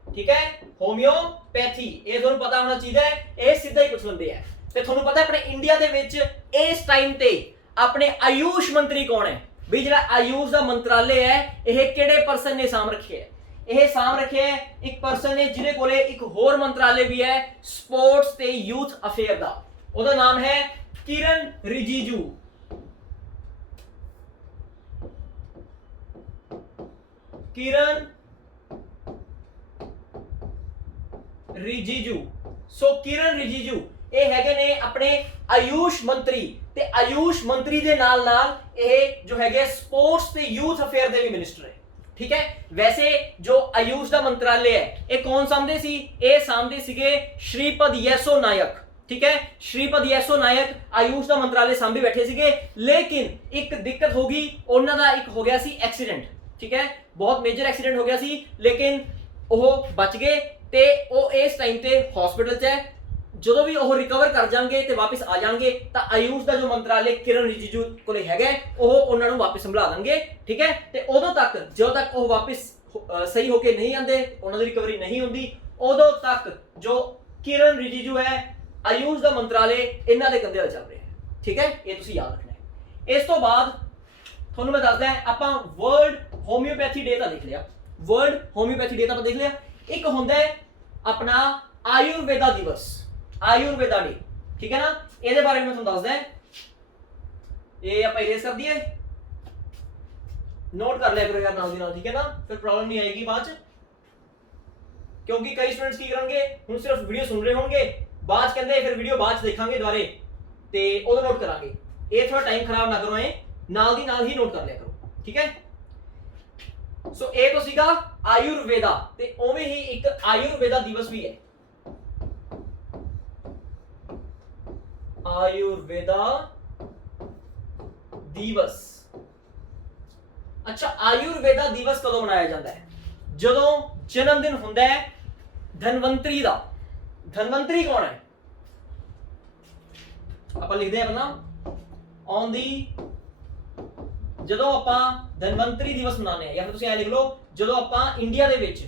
ठीक है, होम्योपैथी ये ਤੁਹਾਨੂੰ ਪਤਾ ਹੋਣਾ ਚਾਹੀਦਾ ਹੈ। ਇਹ ਸਿੱਧਾ ਹੀ ਪੁੱਛ ਲੈਂਦੇ ਆ। ਤੇ ਤੁਹਾਨੂੰ ਪਤਾ ਆਪਣੇ ਇੰਡੀਆ ਦੇ ਵਿੱਚ ਇਸ ਟਾਈਮ ਤੇ ਆਪਣੇ ਆਯੂਸ਼ ਮੰਤਰੀ ਕੌਣ ਹੈ ਵੀ ਜਿਹੜਾ ਆਯੂਸ਼ ਦਾ ਮੰਤਰਾਲੇ ਹੈ ਇਹ ਕਿਹੜੇ ਪਰਸਨ ਨੇ ਸਾਂਭ ਰੱਖਿਆ ਹੈ? ਇਹ ਸਾਂਭ ਰੱਖਿਆ ਹੈ ਇੱਕ ਪਰਸਨ ਨੇ ਜਿਹਦੇ ਕੋਲੇ ਇੱਕ ਹੋਰ ਮੰਤਰਾਲੇ ਵੀ ਹੈ ਸਪੋਰਟਸ ਤੇ ਯੂਥ ਅਫੇਅਰ ਦਾ। ਉਹਦਾ ਨਾਮ ਹੈ ਕਿਰਨ ਰਿਜੀਜੂ। किरण रिजिजू। सो किरण रिजिजू ਇਹ ਹੈਗੇ ਨੇ ਆਪਣੇ ਆਯੂਸ਼ ਮੰਤਰੀ ਤੇ ਆਯੂਸ਼ ਮੰਤਰੀ ਦੇ ਨਾਲ ਨਾਲ ਇਹ ਜੋ ਹੈਗੇ ਸਪੋਰਟਸ ਤੇ ਯੂਥ ਅਫੇਅਰ ਦੇ ਵੀ ਮਿਨਿਸਟਰ ਹੈ। ਠੀਕ ਹੈ, ਵੈਸੇ ਜੋ ਆਯੂਸ਼ ਦਾ ਮੰਤਰਾਲੇ ਹੈ ਇਹ ਕੌਣ ਸਾਂਭਦੇ ਸੀ? ਇਹ ਸਾਂਭਦੇ ਸੀਗੇ ਸ਼੍ਰੀਪਦ ਯੈਸੋ ਨਾਇਕ। ठीक है, श्रीपद येसो नायक आयुष का मंत्रालय सांभे बैठे सीगे, लेकिन एक दिक्कत होगी, उन्हां दा एक हो गया सी एक्सीडेंट। ठीक है, बहुत मेजर एक्सीडेंट हो गया सी, लेकिन ਉਹ बच गए ते ਉਹ इस टाइम ते हॉस्पिटल च है। ਜਦੋਂ ਵੀ ਉਹ ਰਿਕਵਰ ਕਰ ਜਾਣਗੇ ਤੇ ਵਾਪਸ ਆ ਜਾਣਗੇ ਤਾਂ ਆਯੂਸ਼ ਦਾ ਜੋ ਮੰਤਰਾਲੇ ਕਿਰਨ ਰਿਜੀਜੂ ਕੋਲੇ ਹੈਗਾ ਉਹ ਉਹਨਾਂ ਨੂੰ ਵਾਪਸ ਸੰਭਾਲ ਦੇਣਗੇ। ਠੀਕ ਹੈ, ਤੇ ਉਦੋਂ ਤੱਕ ਜਦੋਂ ਤੱਕ ਉਹ ਵਾਪਸ ਸਹੀ ਹੋ ਕੇ ਨਹੀਂ ਆਉਂਦੇ, ਉਹਨਾਂ ਦੀ ਰਿਕਵਰੀ ਨਹੀਂ ਹੁੰਦੀ, ਉਦੋਂ ਤੱਕ ਜੋ ਕਿਰਨ ਰਿਜੀਜੂ ਹੈ ਆਯੂਸ਼ ਦਾ ਮੰਤਰਾਲੇ ਇਹਨਾਂ ਦੇ ਕੰਧੇ 'ਤੇ ਚੱਲ ਰਿਹਾ ਹੈ। ਠੀਕ ਹੈ, ਇਹ ਤੁਸੀਂ ਯਾਦ ਰੱਖਣਾ ਹੈ। ਇਸ ਤੋਂ ਬਾਅਦ ਤੁਹਾਨੂੰ ਮੈਂ ਦੱਸਦਾ ਆਪਾਂ ਵਰਲਡ ਹੋਮਿਓਪੈਥੀ ਡੇ ਤਾਂ ਦੇਖ ਲਿਆ, ਵਰਲਡ ਹੋਮਿਓਪੈਥੀ ਡੇ ਤਾਂ ਆਪਾਂ ਦੇਖ ਲਿਆ। ਇੱਕ ਹੁੰਦਾ ਹੈ ਆਪਣਾ ਆਯੁਰਵੇਦਾ ਦਿਵਸ, ਆਯੁਰਵੇਦਾ ਡੇ। ਠੀਕ ਹੈ ਨਾ, ਇਹਦੇ ਬਾਰੇ ਮੈਂ ਤੁਹਾਨੂੰ ਦੱਸਦਾ। ਇਹ ਆਪਾਂ ਇਰੇਜ਼ ਕਰ ਦਈਏ, ਨੋਟ ਕਰ ਲਿਆ ਕਰੋ ਯਾਰ ਨਾਲ ਦੀ ਨਾਲ। ਠੀਕ ਹੈ ਨਾ, ਫਿਰ ਪ੍ਰੋਬਲਮ ਨਹੀਂ ਆਏਗੀ ਬਾਅਦ ਚ, ਕਿਉਂਕਿ ਕਈ ਸਟੂਡੈਂਟਸ ਕੀ ਕਰਨਗੇ ਹੁਣ ਸਿਰਫ ਵੀਡੀਓ ਸੁਣ ਰਹੇ ਹੋਣਗੇ, ਬਾਅਦ ਚ ਕਹਿੰਦੇ ਫਿਰ ਵੀਡੀਓ ਬਾਅਦ ਚ ਦੇਖਾਂਗੇ ਦੁਬਾਰੇ ਤੇ ਉਦੋਂ ਨੋਟ ਕਰਾਂਗੇ। ਇਹ ਥੋੜਾ ਟਾਈਮ ਖਰਾਬ ਨਾ ਕਰੋ, ਇਹ ਨਾਲ ਦੀ ਨਾਲ ਹੀ ਨੋਟ ਕਰ ਲਿਆ ਕਰੋ। ਠੀਕ ਹੈ, ਸੋ ਇਹ ਤਾਂ ਸੀਗਾ ਆਯੁਰਵੇਦਾ ਤੇ ਉਵੇਂ ਹੀ ਇੱਕ ਆਯੁਰਵੇਦਾ ਦਿਵਸ ਵੀ ਹੈ, आयुर्वेदा दिवस। अच्छा, आयुर्वेदा दिवस कदों मनाया जाता है? जदों जन्मदिन हुंदा है धनवंतरी दा। धनवंतरी कौन है? ਆਪਾਂ ਲਿਖਦੇ ਆ ਪਹਿਲਾਂ ਔਨ ਦੀ, ਜਦੋਂ ਆਪਾਂ ਧਨਵੰਤਰੀ ਦਿਵਸ ਮਨਾਉਂਦੇ ਆ, ਜਾਂ ਫਿਰ ਤੁਸੀਂ ਐ ਲਿਖ ਲਓ ਜਦੋਂ ਆਪਾਂ ਇੰਡੀਆ ਦੇ ਵਿੱਚ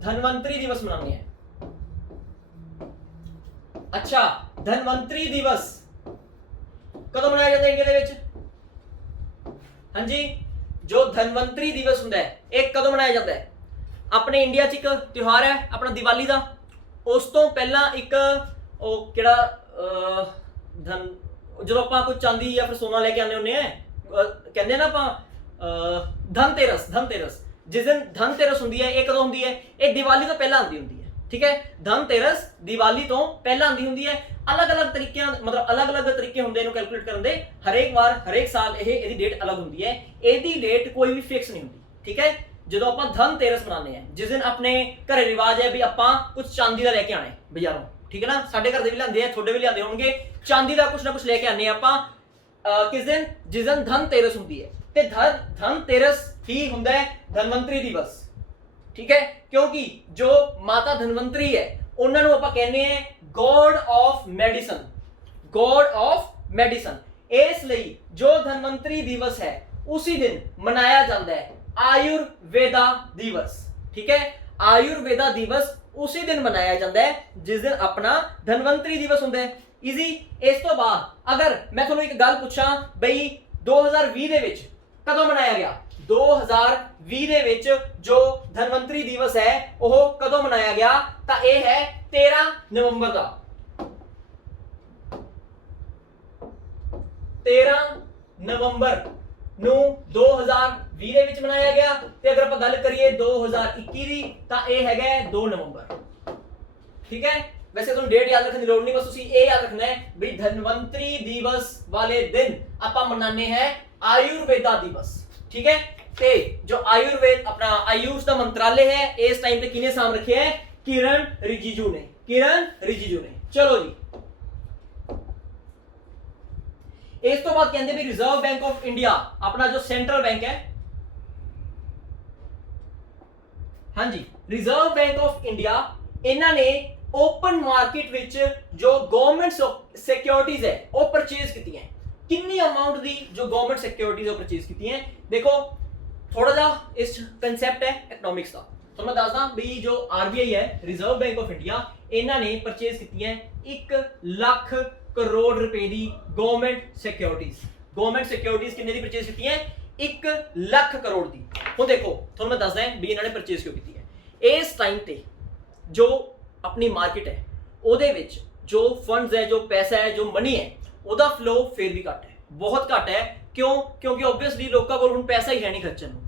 ਧਨਵੰਤਰੀ ਦਿਵਸ ਮਨਾਉਂਦੇ ਆ। अच्छा, धनवंतरी दिवस कदों मनाया जाता है इंडिया दे विच? हाँ जी, जो धनवंतरी दिवस हुंदा है ये कदों मनाया जाता है? अपने इंडिया च एक त्योहार है अपना दिवाली का, उस तो पहला एक किहड़ा धन जो आपां कोई चांदी या फिर सोना लेके आने होने कहंदे ना आपां धनतेरस। धनतेरस जिस दिन धनतेरस हुंदी है, ये कदों हुंदी है? ये दिवाली तो पहला आंदी हुंदी है। ठीक है, धनतेरस दिवाली तो पहला आंदी हुंदी है। अलग अलग तरीके मतलब अलग अलग तरीके हुंदे इहनूं कैलकुलेट करन दे, हरेक बार हरेक साल इहदी डेट अलग हुंदी है, इहदी डेट कोई भी फिक्स नहीं हुंदी। ठीक है, ਜਦੋਂ ਆਪਾਂ ਧਨਤੇਰਸ ਮਨਾਉਂਦੇ ਆ ਜਿਸ ਦਿਨ ਆਪਣੇ ਘਰੇ ਰਿਵਾਜ ਹੈ ਵੀ ਆਪਾਂ ਕੁਝ ਚਾਂਦੀ ਦਾ ਲੈ ਕੇ ਆਣਾ ਬਾਜ਼ਾਰੋਂ। ਠੀਕ ਹੈ ਨਾ, ਸਾਡੇ ਘਰ ਦੇ ਵੀ ਲਿਆਂਦੇ ਆ, ਤੁਹਾਡੇ ਵੀ ਲਿਆਂਦੇ ਹੋਣਗੇ, ਚਾਂਦੀ ਦਾ ਕੁਝ ਨਾ ਕੁਝ ਲੈ ਕੇ ਆਨੇ ਆਪਾਂ ਕਿਸ ਦਿਨ? ਜਿਸ ਦਿਨ ਧਨਤੇਰਸ ਹੁੰਦੀ ਹੈ। ਤੇ ਧਨਤੇਰਸ ਹੀ ਹੁੰਦਾ ਹੈ ਧਨਵੰਤਰੀ ਦਿਵਸ। ठीक है, क्योंकि जो माता धनवंतरी है उन्होंने आप कहने god of medicine, god of medicine. इसलिए जो धनवंतरी दिवस है उसी दिन मनाया जाता है आयुर्वेदा दिवस। ठीक है, आयुर्वेदा दिवस उसी दिन मनाया जाता है जिस दिन अपना धनवंतरी दिवस होता है। इजी। इस तो बाद अगर मैं थोड़ा एक गल पूछा बई 2020 दे विच कदों मनाया गया? 2020 ਦੇ ਵਿੱਚ ਜੋ ਧਨਵੰਤਰੀ ਦਿਵਸ ਹੈ ਉਹ ਕਦੋਂ ਮਨਾਇਆ ਗਿਆ? ਤਾਂ ਇਹ ਹੈ 13 ਨਵੰਬਰ ਦਾ। 13 ਨਵੰਬਰ ਨੂੰ 2020 ਦੇ ਵਿੱਚ ਮਨਾਇਆ ਗਿਆ। ਤੇ ਅਗਰ ਆਪਾਂ ਗੱਲ ਕਰੀਏ 2021 ਦੀ ਤਾਂ ਇਹ ਹੈਗਾ 2 ਨਵੰਬਰ। ठीक है। वैसे तुम डेट याद रखने की लोड़ नहीं, बस उसी ये याद रखना है भी धन्वंतरी दिवस वाले दिन ਆਪਾਂ ਮਨਾਉਂਦੇ हैं आयुर्वेदा दिवस, ठीक है। ਤੇ जो आयुर्वेद अपना आयुष ਦਾ ਮੰਤਰਾਲੇ ਹੈ ਇਸ ਟਾਈਮ ਤੇ ਕਿਹਨੇ ਸਾਂਭ ਰੱਖਿਆ ਹੈ? किरण रिजिजू ने, किरण रिजिजू ने। चलो जी, इस तो बाद कहते भी रिजर्व बैंक ऑफ इंडिया अपना जो सेंट्रल बैंक है, हाँ जी, रिजर्व बैंक ऑफ इंडिया इन्होंने ओपन मार्केट विच जो गवर्नमेंट सिक्योरिटीज है वो परचेज की हैं। कितनी अमाउंट दी जो गवर्नमेंट सिक्योरिटीज वो परचेज की हैं? देखो थोड़ा जा इस कंसेप्ट है इकोनॉमिक्स का, तो मैं दसदा भी जो आरबीआई है रिजर्व बैंक ऑफ इंडिया इन्होंने परचेज की हैं 1 लाख करोड़ रुपए की गवर्नमेंट सिक्योरिटीज। गवर्नमेंट सिक्योरिटीज कितने दी परचेज की हैं? 1 लाख करोड़ दी। हुण देखो थोड़ा मैं दसदा भी इन्होंने परचेज क्यों की है। इस टाइम पे जो अपनी मार्केट है ਉਹਦੇ ਵਿੱਚ जो फंड्स है, जो पैसा है, जो मनी है, ਉਹਦਾ फ्लो फिर भी घट है, बहुत घट है। क्यों? क्योंकि ऑब्वियसली लोगों को हुण पैसा ही है नहीं खर्चण ਨੂੰ,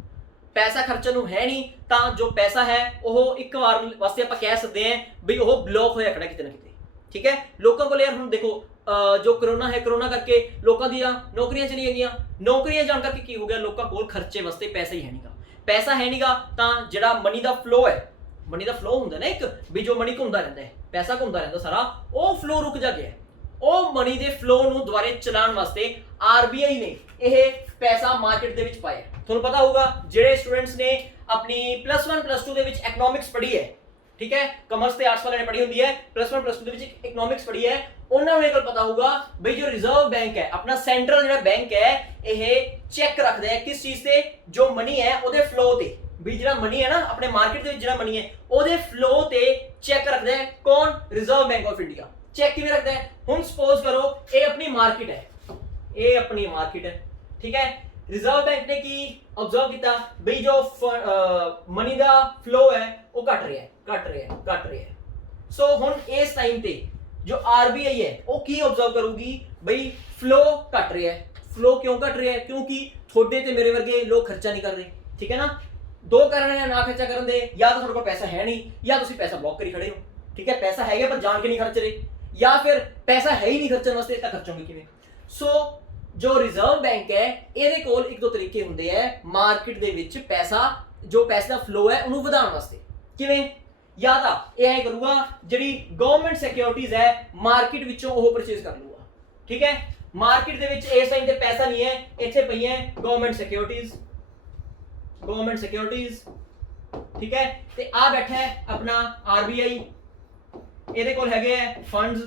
पैसा खर्चण ਨੂੰ है नहीं, ਤਾਂ जो पैसा है ਉਹ ਇੱਕ ਵਾਰ ਵਾਸਤੇ ਆਪਾਂ ਕਹਿ ਸਕਦੇ ਹਾਂ ਵੀ ਉਹ ਬਲੌਕ ਹੋਇਆ ਖੜਾ ਕਿਤੇ ਨਾ ਕਿਤੇ, ठीक है। लोगों को यार हुण देखो जो कोरोना है, कोरोना करके लोगों दी नौकरियां चली गई, नौकरियां जाण करके की हो गया, लोगों को खर्चे वास्ते पैसा ही है नहींगा, पैसा है नहींगा, ਤਾਂ ਜਿਹੜਾ मनी ਦਾ फ्लो है, मनी ਦਾ फ्लो ਹੁੰਦਾ ਨਾ ਇੱਕ ਵੀ जो मनी ਘੁੰਮਦਾ ਰਹਿੰਦਾ ਹੈ, ਪੈਸਾ ਘੁੰਮਦਾ ਰਹਿੰਦਾ ਸਾਰਾ, ਉਹ फ्लो रुक जा गया। ਉਹ ਮਨੀ ਦੇ ਫਲੋ ਨੂੰ ਦੁਬਾਰੇ ਚਲਾਉਣ ਵਾਸਤੇ ਆਰਬੀਆਈ ਨੇ ਇਹ ਪੈਸਾ ਮਾਰਕੀਟ ਦੇ ਵਿੱਚ ਪਾਇਆ। ਤੁਹਾਨੂੰ ਪਤਾ ਹੋਊਗਾ ਜਿਹੜੇ ਸਟੂਡੈਂਟਸ ਨੇ ਆਪਣੀ +1 +2 ਦੇ ਵਿੱਚ ਇਕਨੋਮਿਕਸ ਪੜ੍ਹੀ ਹੈ, ਠੀਕ ਹੈ, ਕਮਰਸ ਤੇ ਆਰਟਸ ਵਾਲਿਆਂ ਨੇ ਪੜ੍ਹੀ ਹੁੰਦੀ ਹੈ, +1 +2 ਦੇ ਵਿੱਚ ਇਕਨੋਮਿਕਸ ਪੜ੍ਹੀ ਹੈ, ਉਹਨਾਂ ਨੂੰ ਇਹ ਗੱਲ ਪਤਾ ਹੋਊਗਾ ਬਈ ਜੋ ਰਿਜ਼ਰਵ ਬੈਂਕ ਹੈ ਆਪਣਾ ਸੈਂਟਰਲ ਜਿਹੜਾ ਬੈਂਕ ਹੈ ਇਹ ਚੈੱਕ ਰੱਖਦਾ ਹੈ ਕਿਸ ਚੀਜ਼ ਤੇ? ਜੋ ਮਨੀ ਹੈ ਉਹਦੇ ਫਲੋ ਤੇ, ਵੀ ਜਿਹੜਾ ਮਨੀ ਹੈ ਨਾ ਆਪਣੇ ਮਾਰਕੀਟ ਦੇ ਵਿੱਚ ਜਿਹੜਾ ਮਨੀ ਹੈ ਉਹਦੇ ਫਲੋ ਤੇ ਚੈੱਕ ਰੱਖਦਾ ਹੈ ਕੌਣ? Reserve bank of India. Check किवें रखता है? हुण सपोज करो ये अपनी मार्केट है, ये अपनी मार्केट है, ठीक है। रिजर्व बैंक ने की ऑब्जर्व किया भाई जो मनी दा फ्लो है वो घट रहा है, घट रहा है, घट रहा है। सो हुण इस टाइम पे जो आरबीआई है वो की ऑब्जर्व करूगी भाई फ्लो घट रहा है। फ्लो क्यों घट रहा है? क्योंकि थोड़े ते मेरे वर्गे लोग खर्चा नहीं कर रहे, ठीक है ना। दो कारण है ना खर्चा करन दे, या तो थोड़े को पैसा है नहीं, या तुसीं पैसा ब्लॉक करी खड़े हो, ठीक है। पैसा है पर जान के नहीं खर्च रहे, या फिर पैसा है ही नहीं खर्चण वास्ते, ਤਾਂ ਖਰਚੋਗੇ ਕਿਵੇਂ? ਸੋ ਜੋ ਰਿਜ਼ਰਵ ਬੈਂਕ ਹੈ ਇਹਦੇ ਕੋਲ ਇੱਕ ਦੋ ਤਰੀਕੇ ਹੁੰਦੇ ਆ ਮਾਰਕੀਟ ਦੇ ਵਿੱਚ ਪੈਸਾ, ਜੋ ਪੈਸੇ ਦਾ ਫਲੋ ਹੈ ਉਹਨੂੰ ਵਧਾਉਣ ਵਾਸਤੇ। ਕਿਵੇਂ? ਜਾਂ ਤਾਂ ਇਹ ਐ ਕਰੂਗਾ ਜਿਹੜੀ ਗਵਰਨਮੈਂਟ ਸਿਕਿਉਰਿਟੀਜ਼ ਹੈ ਮਾਰਕੀਟ ਵਿੱਚੋਂ ਉਹ ਪਰਚੇਸ ਕਰ ਲੂਗਾ, ਠੀਕ ਹੈ। ਮਾਰਕੀਟ ਦੇ ਵਿੱਚ ਇਸ ਟਾਈਮ ਤੇ ਪੈਸਾ ਨਹੀਂ ਹੈ, ਇੱਥੇ ਪਈਆਂ ਗਵਰਨਮੈਂਟ ਸਿਕਿਉਰਿਟੀਜ਼, ਗਵਰਨਮੈਂਟ ਸਿਕਿਉਰਿਟੀਜ਼, ਠੀਕ ਹੈ। ਤੇ ਆ ਬੈਠਾ ਹੈ ਆਪਣਾ ਆਰਬੀਆਈ, ਇਹਦੇ ਕੋਲ ਹੈਗੇ ਆ ਫੰਡਸ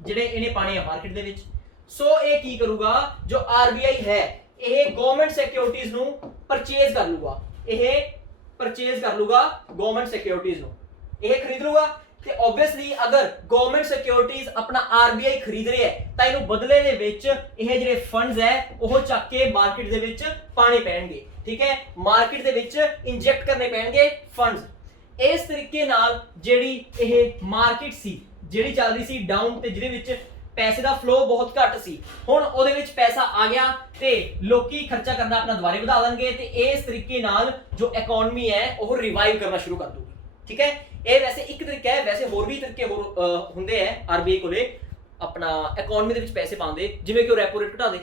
ਜਿਹੜੇ ਇਹਨੇ ਪਾਣੇ ਆ ਮਾਰਕੀਟ ਦੇ ਵਿੱਚ। ਸੋ ਇਹ ਕੀ ਕਰੂਗਾ ਜੋ ਆਰਬੀਆਈ ਹੈ ਇਹ ਗਵਰਨਮੈਂਟ ਸਿਕਿਉਰਿਟੀਜ਼ ਨੂੰ ਪਰਚੇਜ਼ ਕਰ ਲੂਗਾ, ਇਹ ਪਰਚੇਜ਼ ਕਰ ਲੂਗਾ ਗਵਰਨਮੈਂਟ ਸਿਕਿਉਰਿਟੀਜ਼ ਨੂੰ, ਇਹ ਖਰੀਦ ਲੂਗਾ। ਤੇ ਆਬਵੀਅਸਲੀ ਅਗਰ ਗਵਰਨਮੈਂਟ ਸਿਕਿਉਰਿਟੀਜ਼ ਆਪਣਾ ਆਰਬੀਆਈ ਖਰੀਦ ਰਿਹਾ ਹੈ ਤਾਂ ਇਹਨੂੰ ਬਦਲੇ ਦੇ ਵਿੱਚ ਇਹ ਜਿਹੜੇ ਫੰਡਸ ਹੈ ਉਹ ਚੱਕ ਕੇ ਮਾਰਕੀਟ ਦੇ ਵਿੱਚ ਪਾਣੇ ਪੈਣਗੇ, ਠੀਕ ਹੈ। ਮਾਰਕੀਟ ਦੇ ਵਿੱਚ ਇੰਜੈਕਟ ਕਰਨੇ ਪੈਣਗੇ ਫੰਡਸ। ਇਸ ਤਰੀਕੇ ਨਾਲ ਜਿਹੜੀ ਇਹ ਮਾਰਕੀਟ ਸੀ ਜਿਹੜੀ ਚੱਲ ਰਹੀ ਸੀ ਡਾਊਨ ਤੇ ਜਿਹਦੇ ਵਿੱਚ ਪੈਸੇ ਦਾ ਫਲੋ ਬਹੁਤ ਘੱਟ ਸੀ, ਹੁਣ ਉਹਦੇ ਵਿੱਚ ਪੈਸਾ ਆ ਗਿਆ ਤੇ ਲੋਕੀ ਖਰਚਾ ਕਰਨਾ ਆਪਣਾ ਦੁਬਾਰੇ ਵਧਾ ਦੇਣਗੇ ਤੇ ਇਸ ਤਰੀਕੇ ਨਾਲ ਜੋ ਇਕਨੋਮੀ ਹੈ ਉਹ ਰਿਵਾਈਵ ਕਰਨਾ ਸ਼ੁਰੂ ਕਰ ਦੂਗੀ, ਠੀਕ ਹੈ। ਇਹ ਵੈਸੇ ਇੱਕ ਤਰੀਕਾ ਹੈ, ਵੈਸੇ ਹੋਰ ਵੀ ਤਰੀਕੇ ਹੋਰ ਹੁੰਦੇ ਆ ਆਰਬੀਆਈ ਕੋਲੇ ਆਪਣਾ ਇਕਨੋਮੀ ਦੇ ਵਿੱਚ ਪੈਸੇ ਪਾਉਂਦੇ, ਜਿਵੇਂ ਕਿ ਉਹ ਰੈਪੋ ਰੇਟ ਘਟਾ ਦੇ,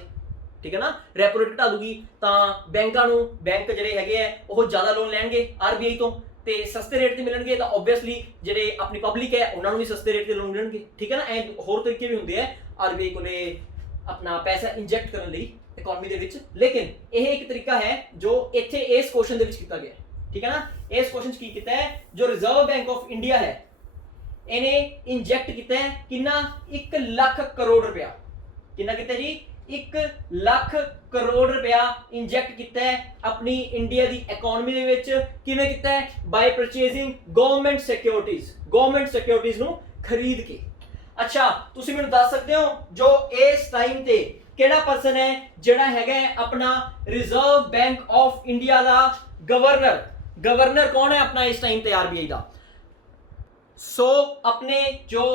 ਠੀਕ ਹੈ ਨਾ। ਰੈਪੋ ਰੇਟ ਘਟਾ ਦੂਗੀ ਤਾਂ ਬੈਂਕਾਂ ਨੂੰ, ਬੈਂਕ ਜਿਹੜੇ ਹੈਗੇ ਆ ਉਹ ਜ਼ਿਆਦਾ ਲੋਨ ਲੈਣਗੇ ਆਰਬੀਆਈ ਤੋਂ ਤੇ ਸਸਤੇ ਰੇਟ ਤੇ ਮਿਲਣਗੇ, ਤਾਂ ਆਬਵੀਅਸਲੀ ਜਿਹੜੇ ਆਪਣੀ ਪਬਲਿਕ ਹੈ ਉਹਨਾਂ ਨੂੰ ਵੀ ਸਸਤੇ ਰੇਟ ਤੇ ਲੋਨ ਮਿਲਣਗੇ, ਠੀਕ ਹੈ ਨਾ। ਐ ਹੋਰ ਤਰੀਕੇ ਵੀ ਹੁੰਦੇ ਆ ਆਰਬੀਆਈ ਕੋਲੇ ਆਪਣਾ ਪੈਸਾ ਇੰਜੈਕਟ ਕਰਨ ਲਈ ਇਕਨੋਮੀ ਦੇ ਵਿੱਚ, ਲੇਕਿਨ ਇਹ ਇੱਕ ਤਰੀਕਾ ਹੈ ਜੋ ਇੱਥੇ ਇਸ ਕੁਐਸਚਨ ਦੇ ਵਿੱਚ ਕੀਤਾ ਗਿਆ, ਠੀਕ ਹੈ ਨਾ। ਇਸ ਕੁਐਸਚਨ 'ਚ ਕੀ ਕੀਤਾ ਹੈ ਜੋ ਰਿਜ਼ਰਵ ਬੈਂਕ ਆਫ ਇੰਡੀਆ ਹੈ ਇਹਨੇ ਇੰਜੈਕਟ ਕੀਤਾ ਹੈ ਕਿੰਨਾ? 1 ਲੱਖ ਕਰੋੜ ਰੁਪਇਆ। ਕਿੰਨਾ ਕੀਤਾ ਜੀ? 1 ਲੱਖ ਕਰੋੜ ਰੁਪਇਆ ਇੰਜੈਕਟ ਕੀਤਾ ਹੈ ਆਪਣੀ ਇੰਡੀਆ ਦੀ ਇਕਨੋਮੀ ਦੇ ਵਿੱਚ। ਕਿਵੇਂ ਕੀਤਾ ਹੈ? By purchasing government securities, government securities ਨੂੰ ਖਰੀਦ ਕੇ। ਅੱਛਾ ਤੁਸੀਂ ਮੈਨੂੰ ਦੱਸ ਸਕਦੇ ਹੋ ਜੋ ਇਸ ਟਾਈਮ ਤੇ ਕਿਹੜਾ ਪਰਸਨ ਹੈ ਜਿਹੜਾ ਹੈਗਾ ਆਪਣਾ reserve bank of India the governor? Governor ਕੌਣ ਹੈ ਆਪਣਾ ਇਸ ਟਾਈਮ ਤੇ ਆਰਬੀਆਈ ਦਾ? ਸੋ ਆਪਣੇ ਜੋ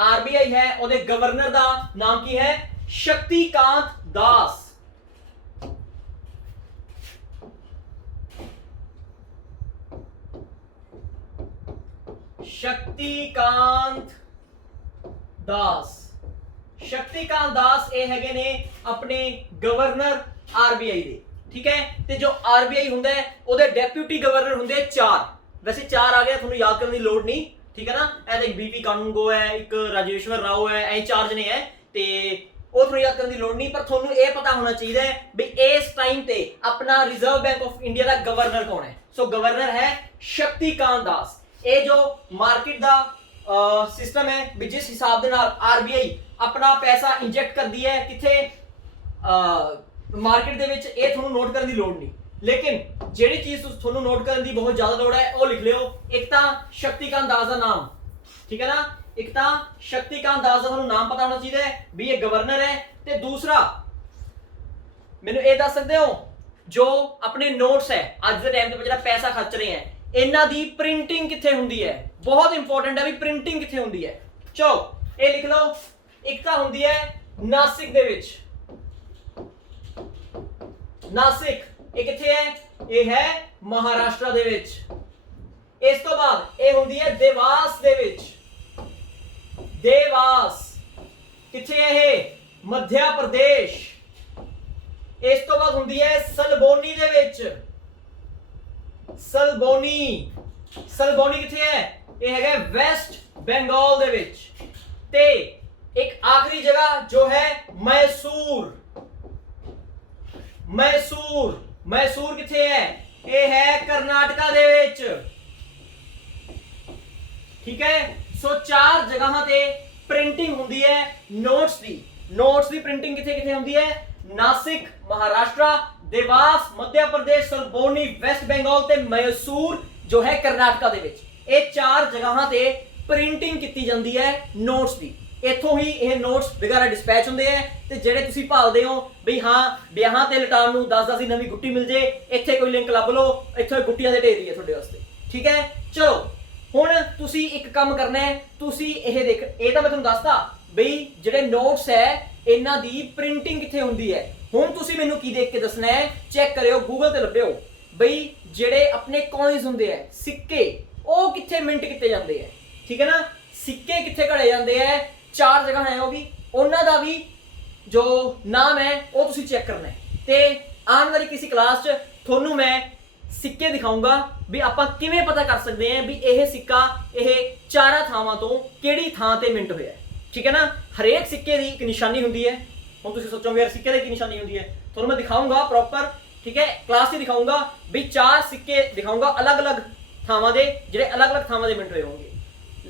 ਆਰਬੀਆਈ ਹੈ ਉਹਦੇ ਗਵਰਨਰ ਦਾ ਨਾਮ ਕੀ ਹੈ? शक्तिकांत दास। ਸ਼ਕਤੀਕਾਂਤ ਦਾਸ। ਸ਼ਕਤੀਕਾਂਤ ਦਾਸ ਇਹ ਹੈਗੇ ਨੇ ਆਪਣੇ ਗਵਰਨਰ ਆਰਬੀਆਈ ਦੇ, ਠੀਕ ਹੈ। ਤੇ ਜੋ ਆਰਬੀਆਈ ਹੁੰਦਾ ਹੈ ਉਹਦੇ ਡੈਪਿਊਟੀ ਗਵਰਨਰ ਹੁੰਦੇ 4, ਵੈਸੇ 4 ਆ ਗਿਆ, ਤੁਹਾਨੂੰ ਯਾਦ ਕਰਨ ਦੀ ਲੋੜ ਨਹੀਂ, ਠੀਕ ਹੈ ਨਾ। ਇਹ ਇੱਕ ਬੀਪੀ ਕਾਨੂੰਗੋ ਹੈ, ਇੱਕ ਰਾਜੇਸ਼ਵਰ ਰਾਓ ਹੈ, ਇਹ 4 ਜਣੇ ਹੈ ਤੇ ਉਹ ਤੁਹਾਨੂੰ ਯਾਦ ਕਰਨ ਦੀ ਲੋੜ ਨਹੀਂ, ਪਰ ਤੁਹਾਨੂੰ ਇਹ ਪਤਾ ਹੋਣਾ ਚਾਹੀਦਾ ਹੈ ਵੀ ਇਸ ਟਾਈਮ ਤੇ ਆਪਣਾ reserve bank of India the governor ਕੌਣ ਹੈ। ਸੋ ਗਵਰਨਰ ਹੈ ਸ਼ਕਤੀਕਾਂਤ ਦਾਸ। ਇਹ ਜੋ ਮਾਰਕੀਟ ਦਾ ਸਿਸਟਮ ਹੈ ਵੀ ਜਿਸ ਹਿਸਾਬ ਦੇ ਨਾਲ ਆਰਬੀਆਈ ਆਪਣਾ ਪੈਸਾ ਇੰਜੈਕਟ ਕਰਦੀ ਹੈ ਕਿੱਥੇ ਮਾਰਕੀਟ ਦੇ ਵਿੱਚ, ਇਹ ਤੁਹਾਨੂੰ ਨੋਟ ਕਰਨ ਦੀ ਲੋੜ ਨਹੀਂ, ਲੇਕਿਨ ਜਿਹੜੀ ਚੀਜ਼ ਤੁਹਾਨੂੰ ਨੋਟ ਕਰਨ ਦੀ ਬਹੁਤ ਜ਼ਿਆਦਾ ਲੋੜ ਹੈ ਉਹ ਲਿਖ ਲਿਓ। ਇੱਕ ਤਾਂ ਸ਼ਕਤੀਕਾਂਤ ਦਾਸ ਦਾ ਨਾਮ, ਠੀਕ ਹੈ ਨਾ, ਇੱਕ ਤਾਂ ਸ਼ਕਤੀਕਾਂਤ ਦਾਸ ਦਾ ਤੁਹਾਨੂੰ ਨਾਮ ਪਤਾ ਹੋਣਾ ਚਾਹੀਦਾ ਹੈ ਵੀ ਇਹ ਗਵਰਨਰ ਹੈ। ਤੇ ਦੂਸਰਾ ਮੈਨੂੰ ਇਹ ਦੱਸ ਸਕਦੇ ਹੋ ਜੋ ਆਪਣੇ ਨੋਟਸ ਹੈ ਅੱਜ ਦੇ ਟਾਈਮ ਤੇ ਜਿਹੜਾ ਪੈਸਾ ਖਰਚ ਰਹੇ ਹੈ ਇਹਨਾਂ ਦੀ ਪ੍ਰਿੰਟਿੰਗ ਕਿੱਥੇ ਹੁੰਦੀ ਹੈ। ਬਹੁਤ ਇੰਪੋਰਟੈਂਟ ਹੈ ਵੀ ਪ੍ਰਿੰਟਿੰਗ ਕਿੱਥੇ ਹੁੰਦੀ ਹੈ। ਚਲੋ ਇਹ ਲਿਖ ਲਓ। ਇੱਕ ਤਾਂ ਹੁੰਦੀ ਹੈ ਨਾਸਿਕ ਦੇ ਵਿੱਚ, ਨਾਸਿਕ ਇਹ ਕਿੱਥੇ ਹੈ, ਇਹ ਹੈ ਮਹਾਰਾਸ਼ਟਰ ਦੇ ਵਿੱਚ। ਇਸ ਤੋਂ ਬਾਅਦ ਇਹ ਹੁੰਦੀ ਹੈ ਦੇਵਾਸ ਦੇ ਵਿੱਚ, ਦੇਵਾਸ ਕਿੱਥੇ ਹੈ ਇਹ, ਮੱਧ ਪ੍ਰਦੇਸ਼। ਇਸ ਤੋਂ ਬਾਅਦ ਹੁੰਦੀ ਹੈ ਸਲਬੋਨੀ ਦੇ ਵਿੱਚ, ਸਲਬੋਨੀ, ਸਲਬੋਨੀ ਕਿੱਥੇ ਹੈ, ਇਹ ਹੈਗਾ ਵੈਸਟ ਬੰਗਾਲ ਦੇ ਵਿੱਚ। ਤੇ ਇੱਕ ਆਖਰੀ ਜਗ੍ਹਾ ਜੋ ਹੈ ਮੈਸੂਰ, ਮੈਸੂਰ, ਮੈਸੂਰ ਕਿੱਥੇ ਹੈ, ਇਹ ਹੈ ਕਰਨਾਟਕਾ ਦੇ ਵਿੱਚ, ਠੀਕ ਹੈ। ਸੋ 4 ਜਗ੍ਹਾਵਾਂ ਤੇ ਪ੍ਰਿੰਟਿੰਗ ਹੁੰਦੀ ਹੈ ਨੋਟਸ ਦੀ। ਨੋਟਸ ਦੀ ਪ੍ਰਿੰਟਿੰਗ ਕਿੱਥੇ ਕਿੱਥੇ ਹੁੰਦੀ ਹੈ, ਨਾਸਿਕ ਮਹਾਰਾਸ਼ਟਰ, ਦੇਵਾਸ मध्य प्रदेश, सलबोनी वेस्ट बंगाल ਤੇ ਮੈਸੂਰ ਜੋ ਹੈ ਕਰਨਾਟਕਾ ਦੇ ਵਿੱਚ। ਇਹ 4 ਜਗ੍ਹਾਵਾਂ ਤੇ ਪ੍ਰਿੰਟਿੰਗ ਕੀਤੀ ਜਾਂਦੀ ਹੈ ਨੋਟਸ ਦੀ। ਇੱਥੋਂ ਹੀ ਇਹ ਨੋਟਸ ਵਗੈਰਾ ਡਿਸਪੈਚ ਹੁੰਦੇ ਹੈ ਤੇ ਜਿਹੜੇ ਤੁਸੀਂ ਭਾਲਦੇ ਹੋ ਵੀ ਹਾਂ ਵਿਆਹਾਂ ਤੇ ਲਟਾਉਣ ਨੂੰ 10-10 ਦੀ ਨਵੀਂ ਗੁੱਟੀ ਮਿਲ ਜੇ, ਇੱਥੇ ਕੋਈ ਲਿੰਕ ਲੱਭ ਲਓ, ਇੱਥੇ ਗੁੱਟੀਆਂ ਦੇ ਢੇਰ ਹੀ ਹੈ ਤੁਹਾਡੇ ਵਾਸਤੇ, ਠੀਕ ਹੈ। ਚਲੋ ਹੁਣ ਤੁਸੀਂ ਇੱਕ ਕੰਮ ਕਰਨਾ ਹੈ, ਤੁਸੀਂ ਇਹ ਦੇਖ, ਇਹ ਤਾਂ ਮੈਂ ਤੁਹਾਨੂੰ ਦੱਸਦਾ ਬਈ ਜਿਹੜੇ ਨੋਟਸ ਹੈ ਇਹਨਾਂ ਦੀ ਪ੍ਰਿੰਟਿੰਗ ਕਿੱਥੇ ਹੁੰਦੀ ਹੈ। ਹੁਣ ਤੁਸੀਂ ਮੈਨੂੰ ਕੀ ਦੇਖ ਕੇ ਦੱਸਣਾ ਹੈ, ਚੈੱਕ ਕਰਿਓ, ਗੂਗਲ ਤੇ ਲੱਭਿਓ ਬਈ ਜਿਹੜੇ ਆਪਣੇ ਕੋਇਨਸ ਹੁੰਦੇ ਆ, ਸਿੱਕੇ, ਉਹ ਕਿੱਥੇ ਮਿੰਟ ਕੀਤੇ ਜਾਂਦੇ ਆ, ਠੀਕ ਹੈ ਨਾ। ਸਿੱਕੇ ਕਿੱਥੇ ਘੜੇ ਜਾਂਦੇ ਆ, 4 ਜਗ੍ਹਾ ਹੈ ਉਹ ਵੀ, ਉਹਨਾਂ ਦਾ ਵੀ ਜੋ ਨਾਮ ਹੈ ਉਹ ਤੁਸੀਂ ਚੈੱਕ ਕਰਨਾ ਹੈ। ਤੇ ਆਉਣ ਵਾਲੀ ਕਿਸੇ ਕਲਾਸ 'ਚ ਤੁਹਾਨੂੰ ਮੈਂ ਸਿੱਕੇ ਦਿਖਾਊਂਗਾ ਵੀ ਆਪਾਂ ਕਿਵੇਂ ਪਤਾ ਕਰ ਸਕਦੇ ਹਾਂ ਵੀ ਇਹ ਸਿੱਕਾ ਇਹ 4 ਥਾਵਾਂ ਤੋਂ ਕਿਹੜੀ ਥਾਂ ਤੇ ਮਿੰਟ ਹੋਇਆ, ਠੀਕ ਹੈ ਨਾ। ਹਰੇਕ ਸਿੱਕੇ ਦੀ ਇੱਕ ਨਿਸ਼ਾਨੀ ਹੁੰਦੀ ਹੈ। ਹੁਣ ਤੁਸੀਂ ਸੋਚੋਗੇ ਯਾਰ ਸਿੱਕੇ ਦੀ ਕੀ ਨਿਸ਼ਾਨੀ ਹੁੰਦੀ ਹੈ, ਤੁਹਾਨੂੰ ਮੈਂ ਦਿਖਾਊਂਗਾ ਪ੍ਰੋਪਰ, ਠੀਕ ਹੈ। ਕਲਾਸ 'ਚ ਦਿਖਾਊਂਗਾ ਵੀ 4 ਸਿੱਕੇ ਦਿਖਾਊਂਗਾ ਅਲੱਗ-ਅਲੱਗ ਥਾਵਾਂ ਦੇ, ਜਿਹੜੇ ਅਲੱਗ-ਅਲੱਗ ਥਾਵਾਂ ਦੇ ਮਿੰਟ ਹੋਏ ਹੋਣਗੇ,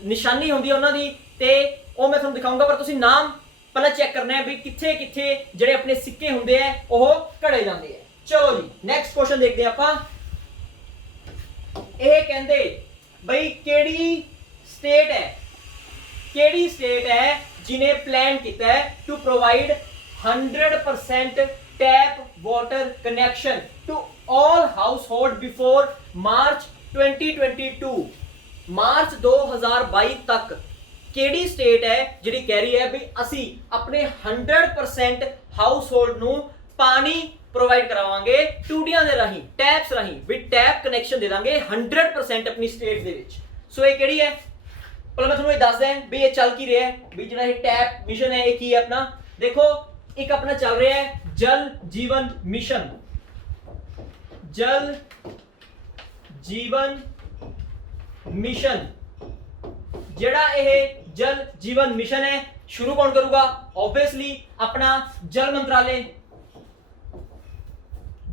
ਨਿਸ਼ਾਨੀ ਹੁੰਦੀ ਹੈ ਉਹਨਾਂ ਦੀ, ਤੇ ਉਹ ਮੈਂ ਤੁਹਾਨੂੰ ਦਿਖਾਊਂਗਾ। ਪਰ ਤੁਸੀਂ ਨਾਮ ਪਹਿਲਾਂ ਚੈੱਕ ਕਰਨਾ ਹੈ ਵੀ ਕਿੱਥੇ-ਕਿੱਥੇ ਜਿਹੜੇ ਆਪਣੇ ਸਿੱਕੇ ਹੁੰਦੇ ਆ ਉਹ ਘੜੇ ਜਾਂਦੇ ਆ। ਚਲੋ ਜੀ ਨੈਕਸਟ ਕੁਐਸਚਨ ਦੇਖਦੇ ਆਪਾਂ। ਇਹ ਕਹਿੰਦੇ ਬਈ ਕਿਹੜੀ ਸਟੇਟ ਹੈ, ਕਿਹੜੀ ਸਟੇਟ ਹੈ ਜਿਨੇ ਪਲਾਨ ਕੀਤਾ ਹੈ to provide 100% tap water connection to all household before March 2022। March 2022 तक ਕਿਹੜੀ ਸਟੇਟ ਹੈ ਜਿਹੜੀ ਕਹਿ ਰਹੀ ਹੈ ਵੀ ਅਸੀਂ ਆਪਣੇ 100% ਹਾਊਸਹੋਲਡ ਨੂੰ ਪਾਣੀ ਪ੍ਰੋਵਾਈਡ ਕਰਾਵਾਂਗੇ ਟੂਟੀਆਂ ਦੇ ਰਾਹੀਂ, ਟੈਪਸ ਰਾਹੀਂ, ਵੀ ਟੈਪ ਕਨੈਕਸ਼ਨ ਦੇ ਦਾਂਗੇ 100% ਆਪਣੀ ਸਟੇਟ ਦੇ ਵਿੱਚ। ਸੋ ਇਹ ਕਿਹੜੀ ਹੈ, ਪਹਿਲਾਂ ਮੈਂ ਤੁਹਾਨੂੰ ਇਹ ਦੱਸਦਾ ਵੀ ਇਹ ਚੱਲ ਕੀ ਰਿਹਾ ਹੈ, ਵੀ ਜਿਹੜਾ ਇਹ ਟੈਪ ਮਿਸ਼ਨ ਹੈ ਇਹ ਕੀ ਹੈ ਆਪਣਾ। ਦੇਖੋ ਇੱਕ ਆਪਣਾ ਚੱਲ ਰਿਹਾ ਹੈ ਜਲ ਜੀਵਨ ਮਿਸ਼ਨ, ਜਲ ਜੀਵਨ ਮਿਸ਼ਨ। ਜਿਹੜਾ ਇਹ ਜਲ ਜੀਵਨ ਮਿਸ਼ਨ ਹੈ ਸ਼ੁਰੂ ਕੌਣ ਕਰੂਗਾ, ऑब्वियसली अपना जल मंत्रालय,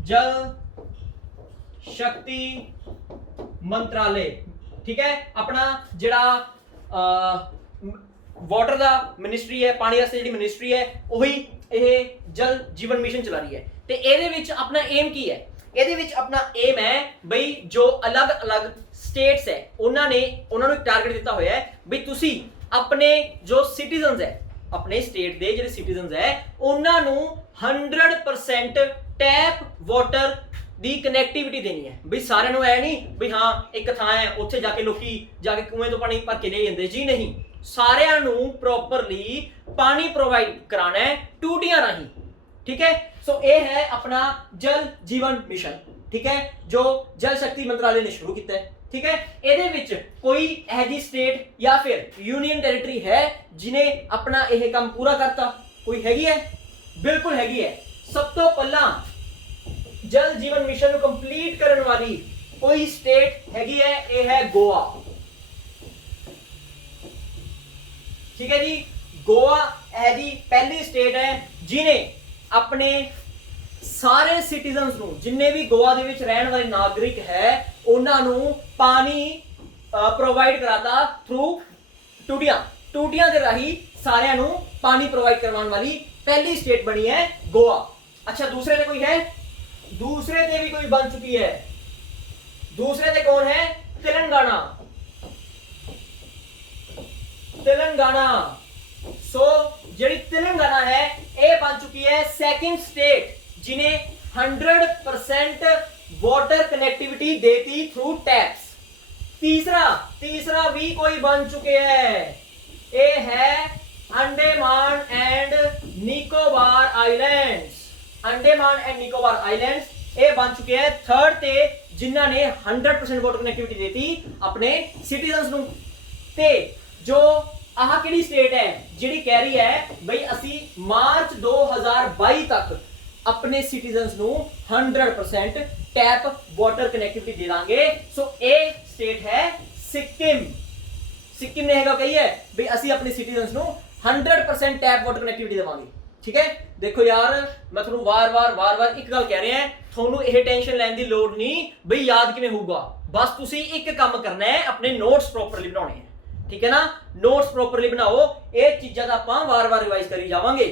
जल शक्ति मंत्रालय, ठीक है। अपना ਜਿਹੜਾ वाटर ਦਾ ਮਿਨਿਸਟਰੀ ਹੈ, ਪਾਣੀ ਵਾਸਤੇ ਜਿਹੜੀ ਮਿਨਿਸਟਰੀ ਹੈ ਉਹੀ ਇਹ ਜਲ ਜੀਵਨ ਮਿਸ਼ਨ ਚਲਾ ਰਹੀ ਹੈ। ਤੇ ਇਹਦੇ ਵਿੱਚ ਆਪਣਾ ਏਮ ਕੀ ਹੈ, ਇਹਦੇ ਵਿੱਚ ਆਪਣਾ ਏਮ ਹੈ ਬਈ ਜੋ ਅਲੱਗ-ਅਲੱਗ ਸਟੇਟਸ ਹੈ ਉਹਨਾਂ ਨੂੰ ਇੱਕ ਟਾਰਗੇਟ ਦਿੱਤਾ ਹੋਇਆ ਹੈ ਵੀ ਤੁਸੀਂ ਆਪਣੇ ਜੋ ਸਿਟੀਜ਼ਨਸ ਹੈ, ਆਪਣੇ ਸਟੇਟ ਦੇ ਜਿਹੜੇ ਸਿਟੀਜ਼ਨਸ ਹੈ ਉਹਨਾਂ ਨੂੰ 100% ਟੈਪ ਵਾਟਰ ਦੀ ਕਨੈਕਟੀਵਿਟੀ ਦੇਣੀ ਹੈ। ਵੀ ਸਾਰਿਆਂ ਨੂੰ ਐ ਨਹੀਂ ਵੀ ਹਾਂ ਇੱਕ ਥਾਂ ਹੈ ਉੱਥੇ ਜਾ ਕੇ ਲੋਕੀ ਜਾ ਕੇ ਕੂਏ ਤੋਂ ਪਾਣੀ ਭਰ ਕੇ ਲੈ ਜਾਂਦੇ, ਜੀ ਨਹੀਂ, ਸਾਰਿਆਂ ਨੂੰ ਪ੍ਰੋਪਰਲੀ ਪਾਣੀ ਪ੍ਰੋਵਾਈਡ ਕਰਾਣਾ ਹੈ ਟੂਟੀਆਂ ਰਾਹੀਂ, ठीक है। सो ये है अपना जल जीवन मिशन, ठीक है, जो जल शक्ति मंत्रालय ने शुरू किया है। ठीक है, ਇਹਦੇ ਵਿੱਚ ਕੋਈ ਇਹ ਜੀ ਸਟੇਟ ਜਾਂ ਫਿਰ ਯੂਨੀਅਨ ਟੈਰੀਟਰੀ ਹੈ ਜਿਨੇ ਆਪਣਾ ਇਹ ਕੰਮ ਪੂਰਾ ਕਰਤਾ? ਕੋਈ ਹੈਗੀ ਹੈ? ਬਿਲਕੁਲ ਹੈਗੀ ਹੈ। ਸਭ ਤੋਂ ਪਹਿਲਾਂ ਜਲ ਜੀਵਨ ਮਿਸ਼ਨ ਨੂੰ ਕੰਪਲੀਟ ਕਰਨ ਵਾਲੀ ਕੋਈ ਸਟੇਟ ਹੈਗੀ ਹੈ, ਇਹ ਹੈ ਗੋਆ। ठीक है जी, गोवा है जी पहली स्टेट है जिन्हें अपने सारे सिटीजनस ਨੂੰ जिन्ने भी गोवा ਦੇ ਵਿੱਚ ਰਹਿਣ ਵਾਲੇ ਨਾਗਰਿਕ ਹੈ ਉਹਨਾਂ ਨੂੰ ਪਾਣੀ ਪ੍ਰੋਵਾਈਡ ਕਰਾਤਾ ਥਰੂ ਟੂਟੀਆਂ ਦੇ ਰਾਹੀਂ ਸਾਰਿਆਂ ਨੂੰ ਪਾਣੀ ਪ੍ਰੋਵਾਈਡ ਕਰਵਾਉਣ ਵਾਲੀ पहली स्टेट बनी है गोवा। अच्छा, दूसरे पे कोई है? दूसरे पे भी कोई बन चुकी है। दूसरे पे कौन है? तेलंगाना। सो ਜਿਹੜੀ तेलंगाना है ये बन चुकी है सेकंड स्टेट जिन्हें 100% वाटर कनेक्टिविटी देती थ्रू टैप्स। तीसरा भी कोई बन चुके हैं, ये है Andaman and Nicobar islands. Andaman and Nicobar islands ये बन चुके हैं थर्ड ते जिन्हों ने 100% वाटर कनेक्टिविटी देती अपने सिटीजनस ਨੂੰ। ਤੇ जो आह किहड़ी स्टेट है जिहड़ी कह रही है बई असी मार्च 2022 तक अपने सिटीजनस ਨੂੰ 100% टैप वाटर कनेक्टिविटी दे देंगे। सो ए स्टेट है सिक्किम ने हैगा कही है बई असी अपने सिटीजनस ਨੂੰ 100% टैप वाटर कनेक्टिविटी देवांगे। ठीक है, देखो यार मैं ਤੁਹਾਨੂੰ ਵਾਰ-ਵਾਰ ਇੱਕ ਗੱਲ ਕਹਿ ਰਿਹਾ, ਤੁਹਾਨੂੰ ਇਹ ਟੈਨਸ਼ਨ ਲੈਣ ਦੀ ਲੋੜ ਨਹੀਂ ਬਈ ਯਾਦ ਕਿਵੇਂ ਹੋਊਗਾ। ਬਸ ਤੁਸੀਂ ਇੱਕ ਕੰਮ ਕਰਨਾ ਹੈ, ਆਪਣੇ ਨੋਟਸ ਪ੍ਰੋਪਰਲੀ ਬਣਾਉਣੇ ਹੈ। ठीक है ना, नोट्स प्रॉपर्ली बनाओ। ये चीज़ां दा आपां वार-वार रिवाइज करी जावांगे।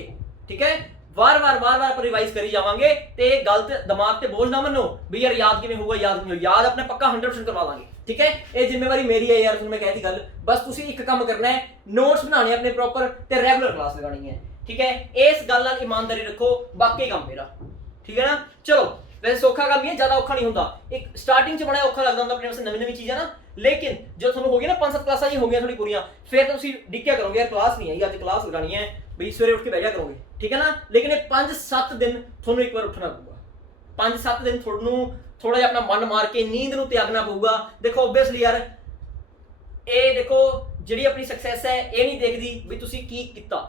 ठीक है, वार-वार रिवाइज करी जावांगे ते गलत दिमाग ते बोझ ना मनो भी यार याद किवें होगा, याद अपने पक्का 100% करवा लांगे। ठीक है, ये जिम्मेवारी मेरी है यार, तुहानूं मैं कहती गल। बस तुसीं एक काम करना है, नोट्स बनाने अपने प्रॉपर ते रेगुलर क्लास लगानी है। ठीक है, इस गल नाल ईमानदारी रखो, बाकी काम मेरा। ठीक है ना, चलो वैसे सौखा काम ही है, ज्यादा औखा नहीं होता। एक स्टार्टिंग च बड़ा औखा लगता होंदा अपने वास्ते नवी चीज़ है ना, लेकिन जो थोड़ा हो गया ना 5-7 क्लासा ही हो गया थोड़ी पूरियां, फिर तो तुम डिक्या करोगे यार क्लास नहीं आई, अज क्लास लगानी है भाई, सवेरे उठ के बह जा करोगे। ठीक है ना, लेकिन 5-7 दिन थोड़ा एक बार उठना पऊगा, 5-7 दिन थोड़ा जिहा अपना मन मार के नींद नूं त्यागना पऊगा। देखो ओबवियसली यार ये देखो जिहड़ी अपनी सक्सैस है ये नहीं देखदी भी तुसीं की कीता,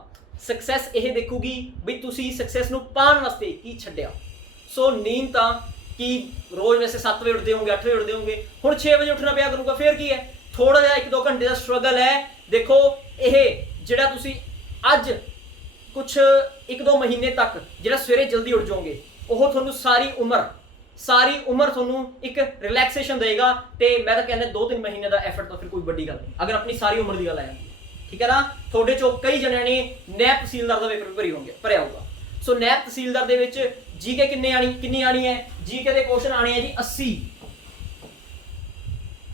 सक्सैस ये देखूगी भी तुसीं सक्सैस नूं पाउण वास्ते की छड्डिया। सो नींद तां कि रोज वैसे 7 बजे उठते होंगे, 8 बजे उठते होंगे, हुण 6 बजे उठना पिया करूँगा, फिर की है थोड़ा जिहा 1-2 घंटे का स्ट्रगल है। देखो ये जिहड़ा तुसीं अज कुछ 1-2 महीने तक जिहड़ा सवेरे जल्दी उठ जाओगे वो तुहानूं सारी उम्र तुहानूं एक रिलैक्सेशन देगा। तो मैं तो कहना 2-3 महीने का एफर्ट तो फिर कोई बड़ी गल नहीं अगर अपनी सारी उम्र की गल है। ठीक है ना, थोड़े चो कई जणियां ने नैब तहसीलदार का पेपर भरिया होगा। सो नैब तहसीलदार दे विच जीके कितनी आनी है? जीके के क्वेश्चन आने हैं जी 80।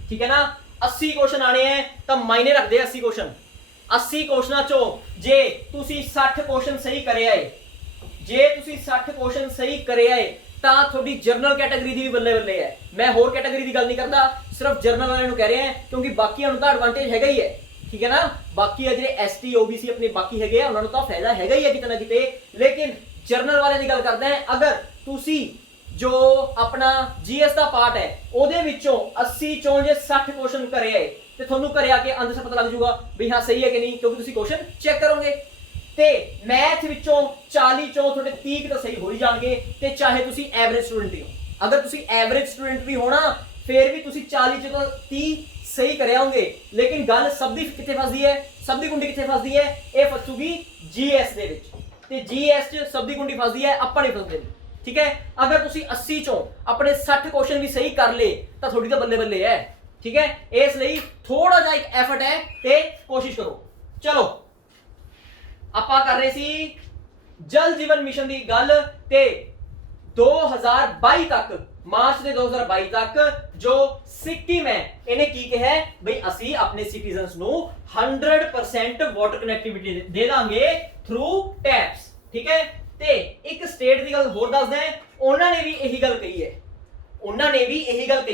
ठीक है ना, 80 क्वेश्चन आने हैं तो मायने रखते 80 क्वेश्चन। 80 क्वेश्चनों चो जे तुसी 60 क्वेश्चन सही करे आए, तो थोड़ी जरनल कैटेगरी की भी बल्ले है। मैं होर कैटेगरी की गल नहीं करता, सिर्फ जरनल वाले कह रहे हैं क्योंकि बाकी तो एडवांटेज है ही है। ठीक है ना, बाकी है जो ST OBC अपने बाकी है उन्होंने तो फायदा है ही है कितना किते, लेकिन जरनल वाले की गल करते हैं अगर तुसी जो अपना GS का पार्ट है ਉਹਦੇ ਵਿੱਚੋਂ 80 ਚੋਂ ਜੇ 60 क्वेश्चन करे आए तो ਤੁਹਾਨੂੰ ਘਰੇ ਆ ਕੇ ਅੰਦਰ से पता लग जाऊगा भी हाँ सही है कि नहीं, क्योंकि तुसी क्वेश्चन चेक करोगे। ਤੇ मैथ ਵਿੱਚੋਂ 40 ਚੋਂ ਤੁਹਾਡੇ 30 ਤਾਂ सही हो ही जाणगे, ਤੇ ਚਾਹੇ ਤੁਸੀਂ एवरेज स्टूडेंट ही हो। अगर तुसी एवरेज स्टूडेंट भी होना फिर भी तुसी 40 चों 30 सही करे होंगे, लेकिन गल सब दी कित्थे फसदी है, सब दी कुंडी कित्थे फसदी है? ये फसूगी GS दे विच, ते GS च सब दी कुंडी फसदी है, आपां नहीं फसदे। ठीक है, अगर तुसी 80 चों अपने 60 क्वेश्चन भी सही कर ले तो थोड़ी तो बल्ले बल्ले है। ठीक है, इसलिए थोड़ा जा एक एफर्ट है ते कोशिश करो। चलो आपां कर रहे सी जल जीवन मिशन की गल, ते 2022 तक मार्च ਦੇ 2022 तक जो सिक्किम है इन्हें की कहा है भाई असी अपने सिटीजनस ਨੂੰ 100% वाटर कनेक्टिविटी दे देंगे थ्रू टैप्स। ठीक है, ते एक स्टेट की गल होर दसदा है, उन्होंने भी यही गल कही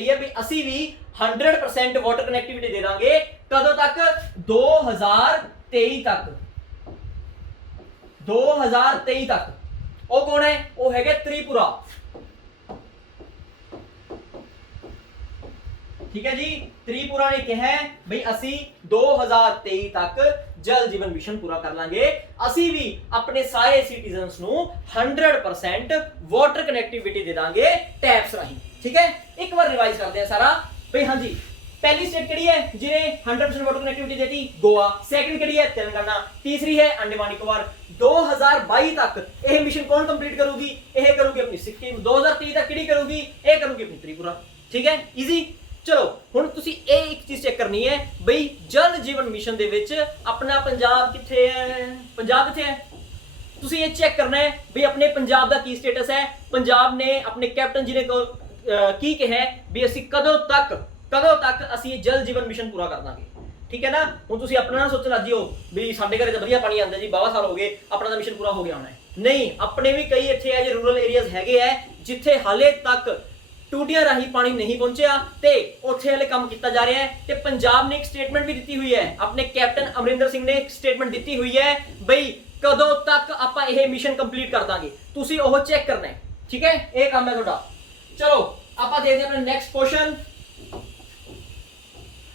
है, भी असी भी 100% वाटर कनेक्टिविटी दे देंगे। कदों तक? 2023 तक। 2023 तक। वो कौन है? वो है त्रिपुरा। ठीक है जी। त्रिपुरा ने कहा है भाई असी 2023 तक जल जीवन मिशन पूरा कर लांगे, असी भी अपने सारे सिटीजन्स नु 100% वाटर कनेक्टिविटी दे दांगे टैप्स राही। ठीक है, एक बार रिवाइज करते हैं सारा भाई। हाँ जी, पहली स्टेट केड़ी है जिन्हें 100% वाटर कनेक्टिविटी देती? गोवा। सेकंड केड़ी है? तेलंगाना। तीसरी है अंडमान निकोबार। 2022 तक यह मिशन कौन कंप्लीट करूगी? यह करूगी अपनी सिक्किम। 2023 तक केड़ी करूगी? यह करूगी अपनी त्रिपुरा। ठीक है, इजी। चलो हुण तुसी एक चीज चेक करनी है बई जल जीवन मिशन दे विच अपना पंजाब किथे है? पंजाब किथे है? तुसी ये चेक करना है बई अपने पंजाब दा की स्टेटस है। पंजाब ने अपने कैप्टन जी ने की कहा है भी असी कदों तक असी जल जीवन मिशन पूरा कर दांगे। ठीक है ना। हुण तुसी अपना ना सोचण लग जिओ भी साडे घरे तां वधिया पानी आंदा जी, 12 साल हो गए, अपना दा मिशन पूरा हो गया होना है। नहीं, अपने भी कई इत्थे है जे रूरल एरियाज हैगे है जिथे हाले तक टूटियां राही पानी नहीं पहुंचया ते उत्थे हले काम किया जा रहा है। ते पंजाब ने एक स्टेटमेंट भी दी हुई है, अपने कैप्टन अमरिंदर सिंह ने एक स्टेटमेंट दी हुई है बई कदों तक आपां यह मिशन कंप्लीट कर दांगे, तुसी ओह चेक करना है। ठीक है, ये काम है तुहाडा। चलो आपां देखते हैं अपने नेक्स्ट क्वेश्चन।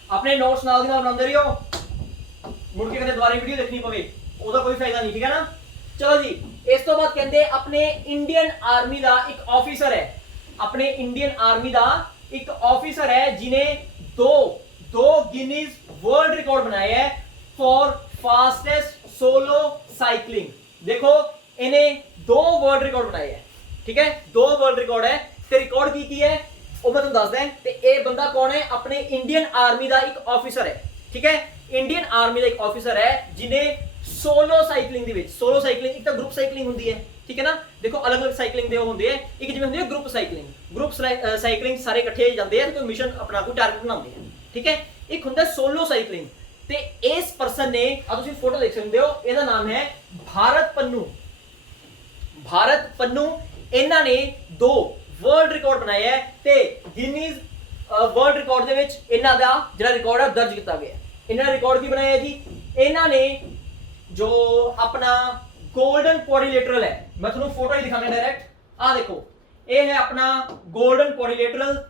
अपने नोट्स नाल दी नाल बनांदे रहियो, मुड़ के कदे दोबारा वीडियो देखनी पवे ओदा कोई फायदा नहीं। ठीक है ना। चलो जी, इस तो बाद कहंदे अपने इंडियन आर्मी दा एक ऑफिसर है, अपने इंडियन आर्मी दा एक ऑफिसर है जिन्हें दो गिनीज वर्ल्ड रिकॉर्ड बनाए है फॉर फास्टेस्ट सोलो साइकिलिंग। देखो इन्हें 2 वर्ल्ड रिकॉर्ड बनाए है। ठीक है, 2 वर्ल्ड रिकॉर्ड है ते रिकॉर्ड की है वो मैं तुहानू दसदा है। ते ये बंदा कौन है? अपने इंडियन आर्मी दा एक ऑफिसर है। ठीक है, इंडियन आर्मी दा एक ऑफिसर है जिन्हें सोलो साइकिलिंग दे विच, सोलो साइकिलिंग एक तो ग्रुप साइकिलिंग होंदी है। ठीक है ना। देखो अलग अलग साइकिलिंग दे होंदे है, एक जिवें होंदी है ग्रुप साइकिलिंग, ग्रुप साइकिलिंग सारे इकट्ठे जाते हैं, कोई मिशन अपना कोई टारगेट बनाते हैं। ठीक है, एक होंदा सोलो साइकिलिंग ते इस पर्सन ने आ तुसीं फोटो देख सकते हो, ਇਹਦਾ नाम है भारत पन्नू। भारत पन्नू ਇਹਨਾਂ ने 2 वर्ल्ड रिकॉर्ड बनाए है ते गिनीज वर्ल्ड रिकॉर्ड दे विच ਇਹਨਾਂ ਦਾ ਜਿਹੜਾ रिकॉर्ड है दर्ज किया गया है। ਇਹਨਾਂ रिकॉर्ड की बनाया है जी? ਇਹਨਾਂ ने जो अपना गोल्डन क्वाड्रिलेटरल है, मैं तुम्हें फोटो ही दिखाने डायरेक्ट। आ देखो ये है अपना गोल्डन क्वाड्रिलेटरल।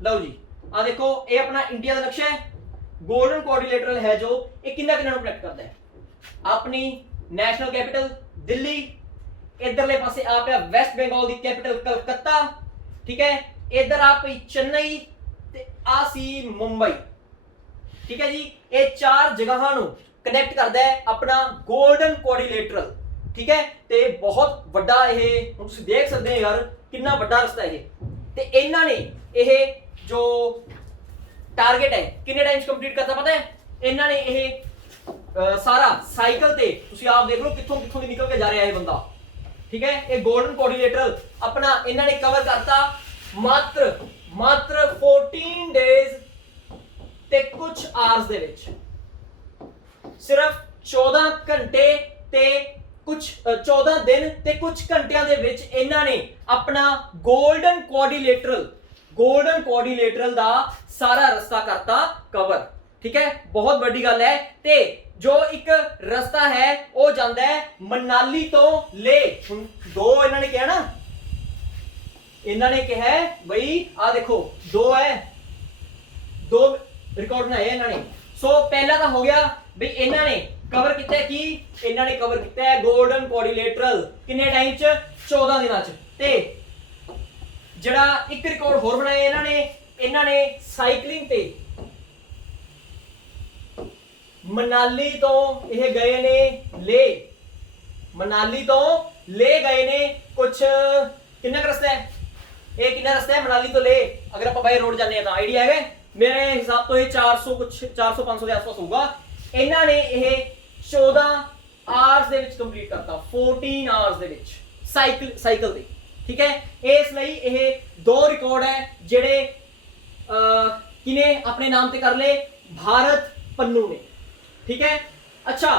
लो जी आ देखो ये अपना इंडिया का लक्ष्य है। गोल्डन क्वाड्रिलेटरल है जो ये किन्ना कनेक्ट करता है? अपनी नेशनल कैपिटल दिल्ली, इधरले पासे आ पे वेस्ट बंगाल दी कैपिटल कलकत्ता। ठीक है, इधर आ पई चेन्नई ते आ सी मुंबई। ठीक है जी, ये 4 जगहां नु कनेक्ट करता है अपना गोल्डन क्वाड्रिलेटरल। ठीक है, ते बहुत बड़ा ये हुण तुसीं देख सकते हैं यार कितना बड़ा रास्ता है ये। ते इन्हां ने ये जो टारगेट है कितने टाइम्स कंप्लीट करता पता है? इन्हां ने ये सारा साइकिल ते तुसीं आप देख लो कित्थों कित्थों दी निकल के जा रहा है ये बंदा। ठीक है, ये गोल्डन क्वाड्रिलेटरल अपना इन्हां ने कवर करता मात्र 14 डेज ते कुछ आवर्स दे विच। सिर्फ 14 घंटे ते कुछ 14 दिन ते कुछ घंटिया दे विच इन्हां ने अपना गोल्डन क्वाड्रिलेटरल दा सारा रास्ता करता कवर। ठीक है, बहुत बड़ी गल है। ते जो एक रास्ता है वो जांदा है मनाली तो ले। 2 इन्हां ने कहा ना, इन्हां ने कहा भाई आ देखो 2 है, 2 रिकॉर्ड बनाए इन्हां ने। सो पहला तो हो गया भाई इन्हां ने कवर किया कि इन्हां ने कवर किया है गोल्डन क्वाड्रिलेटरल किन्ने टाइम च? 14 दिनां च। ते जड़ा एक रिकॉर्ड होर बनाया इन्हां ने साइकिलिंग ते मनाली तो यह गए ने ले, मनाली तो ले गए ने कुछ कितना रास्ता है? ये कितना रास्ता है मनाली तो ले? अगर आप बाय रोड जाने तो आइडिया है मेरे हिसाब तो ये 400 कुछ 400-500 के आसपास होगा। इन्हां ने ये 14 आवर्स दे विच कंप्लीट करता, 14 आवर्स दे विच साइकिल दे। ठीक है, इसलिए ये 2 रिकॉर्ड है जेड़े किने अपने नाम ते कर ले? भारत पन्नू ने। ठीक है, अच्छा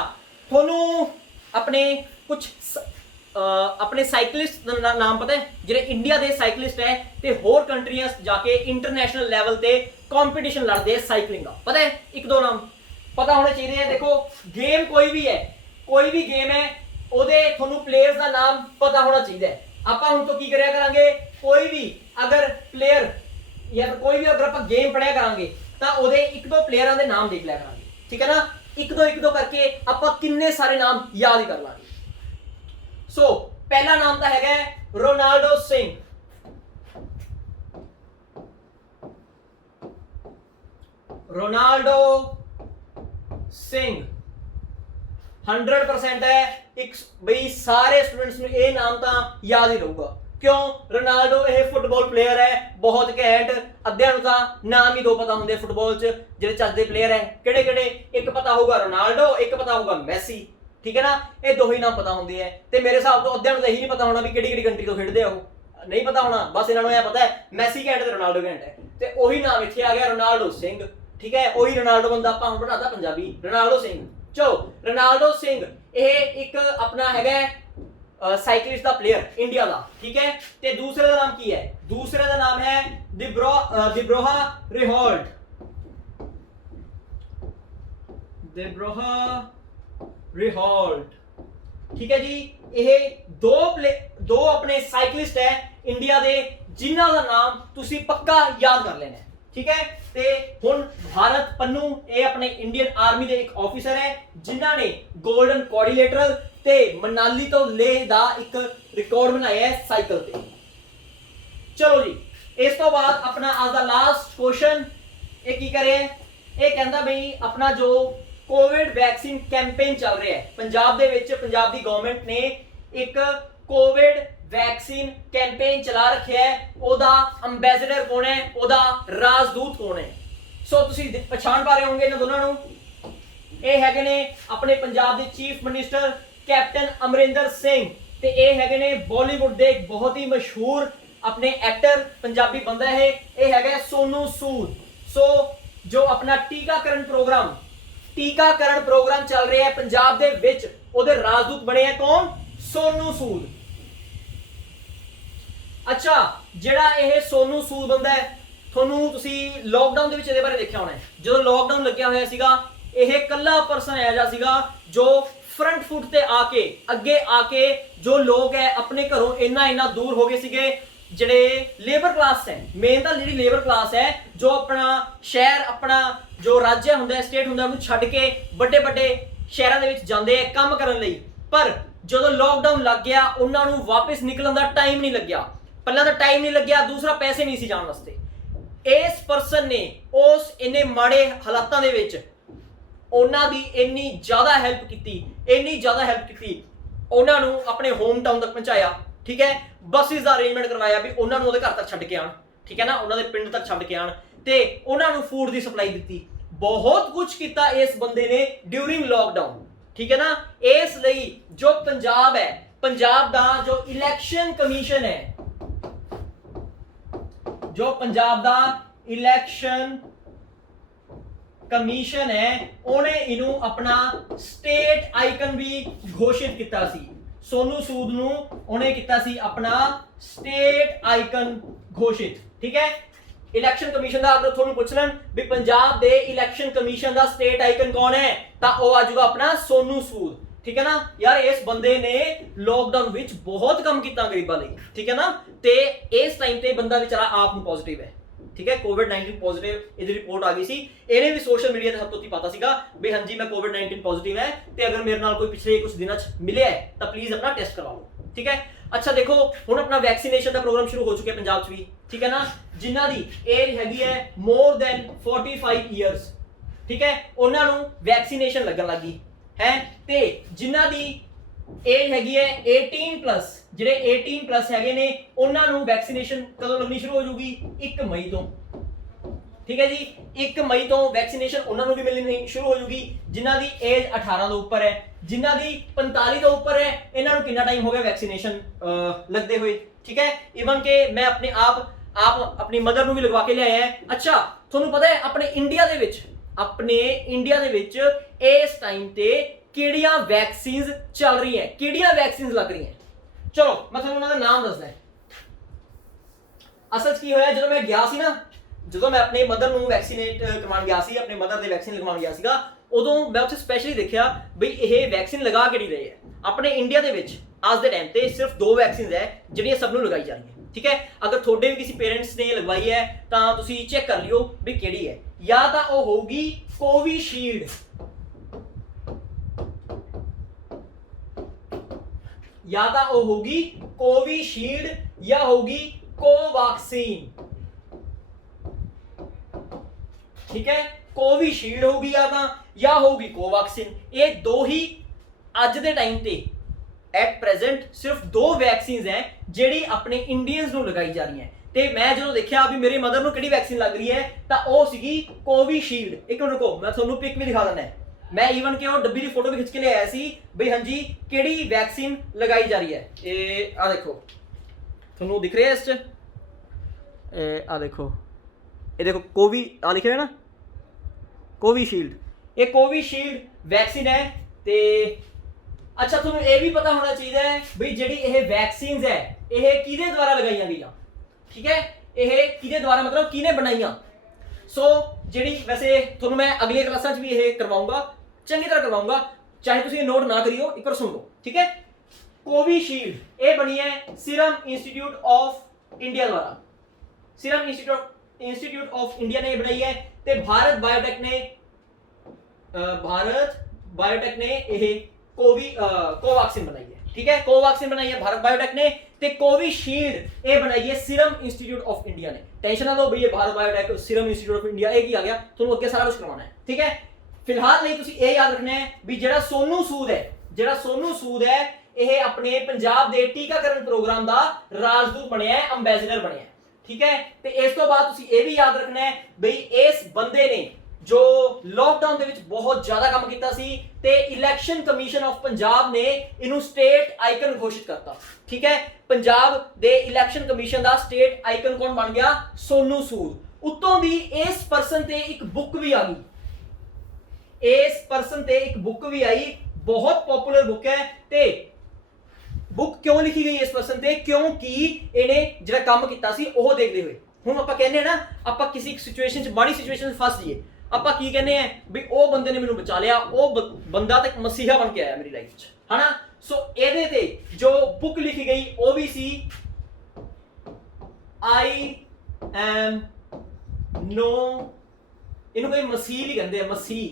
थोनू अपने कुछ अपने साइकिलिस्ट दा नाम पता है जेड़े इंडिया दे साइकिलिस्ट है ते होर कंट्रियां जाके इंटरनेशनल लेवल ते कंपटीशन लड़ते हैं साइकिलिंग का? पता है? 1-2 नाम पता होने चाहिए। देखो गेम कोई भी है, कोई भी गेम है ओदे थोनू प्लेयर्स दा नाम पता होना चाहिए। आपां हुण तो की करया करांगे, कोई भी अगर प्लेयर ਜਾਂ ਫਿਰ ਕੋਈ ਵੀ ਅਗਰ ਆਪਾਂ ਗੇਮ ਪੜਿਆ ਕਰਾਂਗੇ ਤਾਂ ਉਹਦੇ ਇੱਕ ਦੋ ਪਲੇਅਰਾਂ ਦੇ ਨਾਮ ਦੇਖ ਲਿਆ ਕਰਾਂਗੇ, ਠੀਕ ਹੈ ਨਾ। ਇੱਕ ਦੋ ਕਰਕੇ ਆਪਾਂ ਕਿੰਨੇ ਸਾਰੇ ਨਾਮ ਯਾਦ ਹੀ ਕਰ ਲਾਂਗੇ। ਸੋ ਪਹਿਲਾ ਨਾਮ ਤਾਂ ਹੈਗਾ ਰੋਨਾਲਡੋ ਸਿੰਘ। ਰੋਨਾਲਡੋ ਸਿੰਘ 100% ਹੈ। ਇੱਕ ਬਈ ਸਾਰੇ ਸਟੂਡੈਂਟਸ ਨੂੰ ਇਹ ਨਾਮ ਤਾਂ ਯਾਦ ਹੀ ਰਹੂਗਾ। ਕਿਉਂ? ਰੋਨਾਲਡੋ ਇਹ ਫੁੱਟਬਾਲ ਪਲੇਅਰ ਹੈ, ਬਹੁਤ ਘੈਂਟ। ਅੱਧਿਆਂ ਨੂੰ ਤਾਂ ਨਾਮ ਹੀ ਦੋ ਪਤਾ ਹੁੰਦੇ ਫੁੱਟਬਾਲ 'ਚ ਜਿਹੜੇ ਚੱਜ ਦੇ ਪਲੇਅਰ ਹੈ। ਕਿਹੜੇ ਕਿਹੜੇ? ਇੱਕ ਪਤਾ ਹੋਊਗਾ ਰੋਨਾਲਡੋ, ਇੱਕ ਪਤਾ ਹੋਊਗਾ ਮੈਸੀ, ਠੀਕ ਹੈ ਨਾ। ਇਹ ਦੋ ਹੀ ਨਾਮ ਪਤਾ ਹੁੰਦੇ ਹੈ ਤੇ ਮੇਰੇ ਹਿਸਾਬ ਤੋਂ ਅੱਧਿਆਂ ਨੂੰ ਤਾਂ ਇਹੀ ਨਹੀਂ ਪਤਾ ਹੋਣਾ ਵੀ ਕਿਹੜੀ ਕਿਹੜੀ ਕੰਟਰੀ ਤੋਂ ਖੇਡਦੇ ਆ ਉਹ, ਨਹੀਂ ਪਤਾ ਹੋਣਾ। ਬਸ ਇਹਨਾਂ ਨੂੰ ਇਹ ਪਤਾ ਹੈ ਮੈਸੀ ਘੈਂਟ ਤੇ ਰੋਨਾਲਡੋ ਘੈਂਟ ਹੈ, ਤੇ ਉਹੀ ਨਾਮ ਇੱਥੇ ਆ ਗਿਆ ਰੋਨਾਲਡੋ ਸਿੰਘ, ਠੀਕ ਹੈ। ਉਹੀ ਰੋਨਾਲਡੋ ਬੰਦਾ ਆਪਾਂ ਹੁਣ ਬਣਾਤਾ ਪੰਜਾਬੀ ਰੋਨਾਲਡੋ ਸਿੰਘ। ਚਲੋ ਰੋਨਾਲਡੋ ਸਿੰਘ ਇਹ ਇੱਕ ਆਪਣਾ ਹੈਗਾ ਸਾਈਕਲਿਸਟ ਦਾ ਪਲੇਅਰ ਇੰਡੀਆ ਦਾ, ਠੀਕ ਹੈ। ਤੇ ਦੂਸਰੇ ਦਾ ਨਾਮ ਕੀ ਹੈ? ਦੂਸਰੇ ਦਾ ਨਾਮ ਹੈ ਦਿਬਰੋਹਾ ਰਿਹੋਲਡ। ਦਿਬਰੋਹਾ ਰਿਹੋਲਡ, ਠੀਕ ਹੈ ਜੀ। ਇਹ ਦੋ ਆਪਣੇ ਸਾਈਕਲਿਸਟ ਹੈ ਇੰਡੀਆ ਦੇ ਜਿਨ੍ਹਾਂ ਦਾ ਨਾਮ ਤੁਸੀਂ ਪੱਕਾ ਯਾਦ ਕਰ ਲੈਣਾ, ਠੀਕ ਹੈ। ਤੇ ਹੁਣ ਭਾਰਤ ਪੰਨੂ ਇਹ ਆਪਣੇ ਇੰਡੀਅਨ ਆਰਮੀ ਦੇ ਇੱਕ ਆਫੀਸਰ ਹੈ ਜਿਨ੍ਹਾਂ ਨੇ 골ਡਨ ਕੁਆਡਰੀਲੇਟਰਲ ਤੇ ਮਨਾਲੀ ਤੋਂ ਲੇਹ ਦਾ ਇੱਕ ਰਿਕਾਰਡ ਬਣਾਇਆ ਹੈ ਸਾਈਕਲ ਤੇ। ਚਲੋ ਜੀ, ਇਸ ਤੋਂ ਬਾਅਦ ਆਪਣਾ ਅੱਜ ਦਾ ਲਾਸਟ ਕੁਐਸਚਨ ਇਹ ਕੀ ਕਰੇ? ਇਹ ਕਹਿੰਦਾ ਬਈ ਆਪਣਾ ਜੋ ਕੋਵਿਡ ਵੈਕਸੀਨ ਕੈਂਪੇਨ ਚੱਲ ਰਿਹਾ ਹੈ ਪੰਜਾਬ ਦੇ ਵਿੱਚ, ਪੰਜਾਬ ਦੀ ਗਵਰਨਮੈਂਟ ਨੇ ਇੱਕ ਕੋਵਿਡ ਵੈਕਸੀਨ ਕੈਂਪੇਨ ਚਲਾ ਰੱਖਿਆ ਹੈ। ਉਹਦਾ ਅੰਬੈਸਡਰ ਕੌਣ ਹੈ? ਉਹਦਾ ਰਾਜਦੂਤ ਕੌਣ ਹੈ? ਸੋ ਤੁਸੀਂ ਪਛਾਣ ਪਾ ਰਹੇ ਹੋਵੋਗੇ ਇਹਨਾਂ ਦੋਨਾਂ ਨੂੰ। ਇਹ ਹੈਗੇ ਨੇ ਆਪਣੇ ਪੰਜਾਬ ਦੇ chief minister captain Amarinder Singh, ਤੇ ਇਹ ਹੈਗੇ ਨੇ ਬਾਲੀਵੁੱਡ ਦੇ ਇੱਕ ਬਹੁਤ ਹੀ ਮਸ਼ਹੂਰ ਆਪਣੇ ਐਕਟਰ, ਪੰਜਾਬੀ ਬੰਦਾ ਹੈ, ਇਹ ਹੈਗਾ ਸੋਨੂ ਸੂਦ। ਸੋ ਜੋ ਆਪਣਾ ਟੀਕਾਕਰਨ ਪ੍ਰੋਗਰਾਮ ਚੱਲ ਰਿਹਾ ਹੈ ਪੰਜਾਬ ਦੇ ਵਿੱਚ, ਉਹਦੇ ਰਾਜਦੂਤ ਬਣੇ ਹੈ ਕੌਣ? ਸੋਨੂ ਸੂਦ। ਅੱਛਾ, ਜਿਹੜਾ ਇਹ ਸੋਨੂ ਸੂਦ ਬੰਦਾ ਹੈ, ਤੁਸੀਂ ਲੋਕਡਾਊਨ ਦੇ ਵਿੱਚ ਇਹਦੇ ਬਾਰੇ ਦੇਖਿਆ ਹੋਣਾ ਹੈ। ਜਦੋਂ ਲੋਕਡਾਊਨ ਲੱਗਿਆ ਹੋਇਆ ਸੀਗਾ, ਇਹ ਇਕੱਲਾ ਪਰਸਨ ਇਹੋ ਜਿਹਾ ਸੀਗਾ ਜੋ ਫਰੰਟ ਫੁੱਟ ਤੇ ਅੱਗੇ ਆ ਕੇ ਜੋ ਲੋਕ ਹੈ ਆਪਣੇ ਘਰੋਂ ਇੰਨਾ ਦੂਰ ਹੋ ਗਏ ਸੀਗੇ, ਜਿਹੜੇ ਲੇਬਰ ਕਲਾਸ ਹੈ, ਮੇਨ ਤਾਂ ਜਿਹੜੀ ਲੇਬਰ ਕਲਾਸ ਹੈ ਜੋ ਆਪਣਾ ਸ਼ਹਿਰ, ਆਪਣਾ ਜੋ ਰਾਜ ਹੁੰਦਾ, ਸਟੇਟ ਹੁੰਦਾ, ਉਹਨੂੰ ਛੱਡ ਕੇ ਵੱਡੇ ਸ਼ਹਿਰਾਂ ਦੇ ਵਿੱਚ ਜਾਂਦੇ ਆ ਕੰਮ ਕਰਨ ਲਈ। ਪਰ ਜਦੋਂ ਲੋਕਡਾਊਨ ਲੱਗ ਗਿਆ ਉਹਨਾਂ ਨੂੰ ਵਾਪਸ ਨਿਕਲਣ ਦਾ ਟਾਈਮ ਨਹੀਂ ਲੱਗਿਆ। ਪਹਿਲਾਂ ਤਾਂ ਟਾਈਮ ਨਹੀਂ ਲੱਗਿਆ, ਦੂਸਰਾ ਪੈਸੇ ਨਹੀਂ ਸੀ ਜਾਣ ਵਾਸਤੇ। ਇਸ ਪਰਸਨ ਨੇ ਉਸ ਇੰਨੇ ਮਾੜੇ ਹਾਲਾਤਾਂ ਦੇ ਵਿੱਚ ਉਹਨਾਂ ਦੀ ਇੰਨੀ ਜ਼ਿਆਦਾ ਹੈਲਪ ਕੀਤੀ, ਉਹਨਾਂ ਨੂੰ ਆਪਣੇ ਹੋਮ ਟਾਊਨ ਤੱਕ ਪਹੁੰਚਾਇਆ, ਠੀਕ ਹੈ। ਬੱਸਿਸ ਦਾ ਅਰੇਂਜਮੈਂਟ ਕਰਵਾਇਆ ਵੀ ਉਹਨਾਂ ਨੂੰ ਉਹਦੇ ਘਰ ਤੱਕ ਛੱਡ ਕੇ ਆਣ, ਠੀਕ ਹੈ ਨਾ, ਉਹਨਾਂ ਦੇ ਪਿੰਡ ਤੱਕ ਛੱਡ ਕੇ ਆਣ, ਤੇ ਉਹਨਾਂ ਨੂੰ ਫੂਡ ਦੀ ਸਪਲਾਈ ਦਿੱਤੀ। ਬਹੁਤ ਕੁਝ ਕੀਤਾ ਇਸ ਬੰਦੇ ਨੇ ਡਿਊਰਿੰਗ ਲੋਕਡਾਊਨ, ਠੀਕ ਹੈ ਨਾ। ਇਸ ਲਈ ਜੋ ਪੰਜਾਬ ਹੈ, ਪੰਜਾਬ ਦਾ ਜੋ ਇਲੈਕਸ਼ਨ ਕਮਿਸ਼ਨ ਹੈ, ਜੋ ਪੰਜਾਬ ਦਾ ਇਲੈਕਸ਼ਨ ਕਮਿਸ਼ਨ ਹੈ, ਉਹਨੇ ਇਹਨੂੰ ਆਪਣਾ ਸਟੇਟ ਆਈਕਨ ਵੀ ਘੋਸ਼ਿਤ ਕੀਤਾ ਸੀ। ਸੋਨੂ ਸੂਦ ਨੂੰ ਉਹਨੇ ਕੀਤਾ ਸੀ ਆਪਣਾ ਸਟੇਟ ਆਈਕਨ ਘੋਸ਼ਿਤ, ਠੀਕ ਹੈ। ਇਲੈਕਸ਼ਨ ਕਮਿਸ਼ਨ ਦਾ ਅਗਰ ਤੁਹਾਨੂੰ ਪੁੱਛ ਲੈਣ ਵੀ ਪੰਜਾਬ ਦੇ ਇਲੈਕਸ਼ਨ ਕਮਿਸ਼ਨ ਦਾ ਸਟੇਟ ਆਈਕਨ ਕੌਣ ਹੈ, ਤਾਂ ਉਹ ਆ ਜਾਊਗਾ ਆਪਣਾ ਸੋਨੂ ਸੂਦ, ਠੀਕ ਹੈ ਨਾ। ਯਾਰ ਇਸ ਬੰਦੇ ਨੇ ਲੋਕਡਾਊਨ ਵਿੱਚ ਬਹੁਤ ਕੰਮ ਕੀਤਾ ਗਰੀਬਾਂ ਲਈ, ਠੀਕ ਹੈ ਨਾ। ਤੇ ਇਸ ਟਾਈਮ ਤੇ ਬੰਦਾ ਵਿਚਾਰਾ ਆਪ ਨੂੰ ਪੋਜ਼ਿਟਿਵ ਹੈ, ਠੀਕ ਹੈ, ਕੋਵਿਡ-19 ਪੋਜ਼ਿਟਿਵ ਇਹਦੀ ਰਿਪੋਰਟ ਆ ਗਈ ਸੀ। ਇਹਨੇ ਵੀ ਸੋਸ਼ਲ ਮੀਡੀਆ ਤੇ ਹੱਥੋਂ ਪਤਾ ਸੀਗਾ ਵੀ ਹਾਂਜੀ ਮੈਂ ਕੋਵਿਡ-19 ਪੋਜ਼ਿਟਿਵ ਹੈ, ਤੇ ਅਗਰ ਮੇਰੇ ਨਾਲ ਕੋਈ ਪਿਛਲੇ ਕੁਝ ਦਿਨਾਂ 'ਚ ਮਿਲਿਆ ਹੈ ਤਾਂ ਪਲੀਜ਼ ਆਪਣਾ ਟੈਸਟ ਕਰਵਾ ਲਓ, ਠੀਕ ਹੈ। ਅੱਛਾ ਦੇਖੋ, ਹੁਣ ਆਪਣਾ ਵੈਕਸੀਨੇਸ਼ਨ ਦਾ ਪ੍ਰੋਗਰਾਮ ਸ਼ੁਰੂ ਹੋ ਚੁੱਕਿਆ ਪੰਜਾਬ 'ਚ ਵੀ, ਠੀਕ ਹੈ ਨਾ। ਜਿਨ੍ਹਾਂ ਦੀ ਏਜ ਹੈਗੀ ਹੈ ਮੋਰ ਦੈਨ 45 ਇਅਰਸ, ਠੀਕ ਹੈ, ਉਹਨਾਂ ਨੂੰ ਵੈਕਸੀਨੇਸ਼ਨ ਲੱਗਣ ਲੱਗੀ ਹੈ। ਤੇ ਜਿਨ੍ਹਾਂ ਦੀ ਏਜ ਹੈਗੀ ਹੈ 18+, ਜਿਹੜੇ 18+ ਹੈਗੇ ਨੇ, ਉਹਨਾਂ ਨੂੰ ਵੈਕਸੀਨੇਸ਼ਨ ਕਦੋਂ ਲੱਗਣੀ ਸ਼ੁਰੂ ਹੋ ਜਾਊਗੀ? 1 ਮਈ ਤੋਂ, ਠੀਕ ਹੈ ਜੀ। 1 ਮਈ ਤੋਂ ਵੈਕਸੀਨੇਸ਼ਨ ਉਹਨਾਂ ਨੂੰ ਵੀ ਮਿਲਣੀ ਸ਼ੁਰੂ ਹੋ ਜਾਊਗੀ ਜਿਨ੍ਹਾਂ ਦੀ ਏਜ 18 ਤੋਂ ਉੱਪਰ ਹੈ। ਜਿਨ੍ਹਾਂ ਦੀ 45 ਤੋਂ ਉੱਪਰ ਹੈ, ਇਹਨਾਂ ਨੂੰ ਕਿੰਨਾ ਟਾਈਮ ਹੋ ਗਿਆ ਵੈਕਸੀਨੇਸ਼ਨ ਲੱਗਦੇ ਹੋਏ, ਠੀਕ ਹੈ। ਇਵਨ ਕਿ ਮੈਂ ਆਪਣੇ ਆਪ ਆਪਣੀ ਮਦਰ ਨੂੰ ਵੀ ਲਗਵਾ ਕੇ ਲਿਆਇਆ ਹੈ। ਅੱਛਾ, ਤੁਹਾਨੂੰ ਪਤਾ ਹੈ ਆਪਣੇ ਇੰਡੀਆ ਦੇ ਵਿੱਚ ਇਸ ਟਾਈਮ ਤੇ ਕਿਹੜੀਆਂ ਵੈਕਸੀਨਸ ਚੱਲ ਰਹੀਆਂ, ਕਿਹੜੀਆਂ ਵੈਕਸੀਨਸ ਲੱਗ ਰਹੀਆਂ? ਚਲੋ ਮੈਂ ਤੁਹਾਨੂੰ ਉਹਨਾਂ ਦਾ ਨਾਮ ਦੱਸਦਾ। ਅਸਲ 'ਚ ਕੀ ਹੋਇਆ, ਜਦੋਂ ਮੈਂ ਗਿਆ ਸੀ ਨਾ, ਜਦੋਂ ਮੈਂ ਆਪਣੀ ਮਦਰ ਨੂੰ ਵੈਕਸੀਨੇਟ ਕਰਵਾਉਣ ਗਿਆ ਸੀ, ਆਪਣੇ ਮਦਰ ਦੇ ਵੈਕਸੀਨ ਲਗਵਾਉਣ ਗਿਆ ਸੀਗਾ, ਉਦੋਂ ਮੈਂ ਉੱਥੇ ਸਪੈਸ਼ਲੀ ਦੇਖਿਆ ਬਈ ਇਹ ਵੈਕਸੀਨ ਲਗਾ ਕਿਹੜੀ ਰਹੇ ਹੈ। ਆਪਣੇ ਇੰਡੀਆ ਦੇ ਵਿੱਚ ਅੱਜ ਦੇ ਟਾਈਮ ਤੇ ਸਿਰਫ 2 ਵੈਕਸੀਨਸ ਹੈ ਜਿਹੜੀਆਂ ਸਭ ਨੂੰ ਲਗਾਈ ਜਾ ਰਹੀਆਂ, ठीक है। अगर थोड़े भी किसी पेरेंट्स ने लगवाई है तो तुसी चेक कर लियो भी केड़ी है। या तो वो होगी कोविशील्ड, या तो वो होगी कोविशील्ड या होगी कोवैक्सीन, ठीक है। कोविशील्ड होगी या होगी कोवैक्सीन। ये दो ही अज दे टाइम ते एट प्रेजेंट सिर्फ दो वैक्सीन हैं ਜਿਹੜੀ ਆਪਣੇ ਇੰਡੀਅਨਸ ਨੂੰ ਲਗਾਈ ਜਾ ਰਹੀ ਹੈ। ਤੇ ਮੈਂ ਜਦੋਂ ਦੇਖਿਆ ਵੀ ਮੇਰੀ ਮਦਰ ਨੂੰ ਕਿਹੜੀ ਵੈਕਸੀਨ ਲੱਗ ਰਹੀ ਹੈ ਤਾਂ ਉਹ ਸੀਗੀ ਕੋਵੀਸ਼ੀਲਡ। ਇੱਕ ਮਿੰਟ ਰੁਕੋ, ਮੈਂ ਤੁਹਾਨੂੰ ਪਿਕ ਵੀ ਦਿਖਾ ਦਿੰਦਾ। ਮੈਂ ਈਵਨ ਕਿ ਉਹ ਡੱਬੀ ਦੀ ਫੋਟੋ ਵੀ ਖਿੱਚ ਕੇ ਲਿਆਇਆ ਸੀ ਬਈ ਹਾਂਜੀ ਕਿਹੜੀ ਵੈਕਸੀਨ ਲਗਾਈ ਜਾ ਰਹੀ ਹੈ। ਇਹ ਆ ਦੇਖੋ, ਤੁਹਾਨੂੰ ਦਿਖ ਰਿਹਾ ਇਸ 'ਚ, ਆ ਦੇਖੋ, ਇਹ ਦੇਖੋ ਕੋਵੀ ਆ ਲਿਖਿਆ ਹੋਇਆ ਨਾ, ਕੋਵੀशील्ड। ये कोविशील्ड वैक्सीन है। ते अच्छा तुहानूं ये भी पता होना चाहिए बई जिहड़ी ये वैक्सीन है ये किहदे द्वारा लगाई गई, ठीक है। ये किहदे द्वारा मतलब किहने बनाईयां। सो जिहड़ी वैसे तुहानूं मैं अगली क्लासां च भी ये करवाऊंगा, चंगी तरह करवाऊंगा, चाहे तुसीं नोट ना करियो, एक बार सुन लो, ठीक है। कोविशील्ड ये बनी है सीरम इंस्टीट्यूट ऑफ इंडिया द्वारा, सीरम इंस्टीट्यूट ऑफ इंडिया ने बनाई है। ते भारत बायोटेक ने ये कोवैक्सीन बनाई है, ठीक है। कोवैक्सीन बनाई है भारत बायोटेक ने, ते कोविशील्ड ये बनाई है सीरम इंस्टीट्यूट ऑफ इंडिया ने। टेंशन ना लो भई ये Bharat biotech serum institute of India एक ही आ गया, तुहानूं अगे सारा कुछ करवाना है, ठीक है। फिलहाल नहीं तुसीं ये याद रखना है भी जिहड़ा सोनू सूद है, जिहड़ा सोनू सूद है ये अपने पंजाब दे टीकाकरण प्रोग्राम दा राजदूत बनया है, अंबैसडर बनया है, ठीक है। ते इस तो बाद तुसीं ये भी याद रखना है बई इस बंदे ने जो लॉकडाउन दे विच बहुत ज्यादा काम कीता सी ते इलैक्शन कमीशन ऑफ पंजाब ने इनू स्टेट आइकन घोषित करता, ठीक है। पंजाब दे इलैक्शन कमीशन दा स्टेट आइकन कौन बन गया? सोनू सूद। उत्तों दी इस पर्सन ते एक बुक भी आ गई, इस पर्सन ते एक बुक भी आई, बहुत पॉपुलर बुक है। ते बुक क्यों लिखी गई इस पर्सन ते? क्योंकि इहने जिहड़ा काम कीता सी ओह देखदे होए। हुण आपां कहने ना आपां किसी सिचुएशन च माड़ी सिचुएशन फस जाइए, आपां की कहने हैं भी ओ बंदे ने मैनूं बचा लिया, ओ बंदा ते मसीहा बन के आया मेरी लाइफ च, है ना। सो इहदे ते जो बुक लिखी गई ओ भी सी आई एम नो, इनू कोई मसीह भी कहते हैं, मसीह,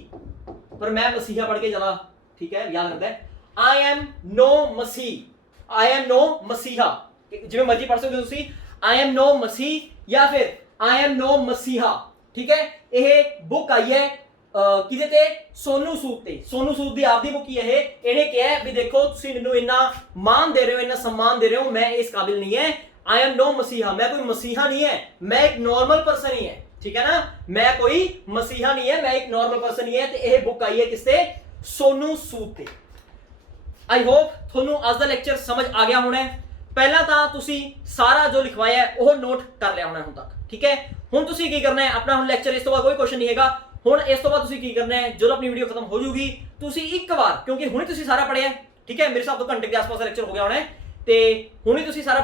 पर मैं मसीहा पढ़ के ज्यादा ठीक है याद रखता है। आई एम नो मसीह, आई एम नो मसीहा, जिवें मर्जी पढ़ सकते हो तुसीं, आई एम नो मसीह या फिर आई एम नो मसीहा, ठीक है। यह बुक आई है किदे ते? सोनू सूद ते। सोनू सूद दी आपदी बुक ही है। इहने कहा है भी देखो तुसीं मैनूं इन्ना मान दे रहे हो, इन्ना सम्मान दे रहे हो, मैं इस काबिल नहीं है, आई एम नो मसीहा, मैं कोई मसीहा नहीं है, मैं एक नॉर्मल पर्सन ही है, ठीक है ना। मैं कोई मसीहा नहीं है, मैं एक नॉर्मल पर्सन ही है। ते यह बुक आई है किसते? सोनू सूद ते। आई होप थोनू आज दा लेक्चर समझ आ गया होना है। पहला तो तुसी सारा जो लिखवाया है वह नोट कर लिया होना हुण तक, ठीक है। हुण तुसी की करना है अपना, हुण लेक्चर इस तो बाद कोई क्वेश्चन नहीं हैगा। हुण इस तो बाद तुसी की करना है जो अपनी वीडियो खत्म हो जाऊगी तुसी एक बार, क्योंकि हुणे तुसी सारा पढ़िया, ठीक है, मेरे हिसाब तो घंटे के आसपास लेक्चर हो गया होना है, ते हुणे तुसी सारा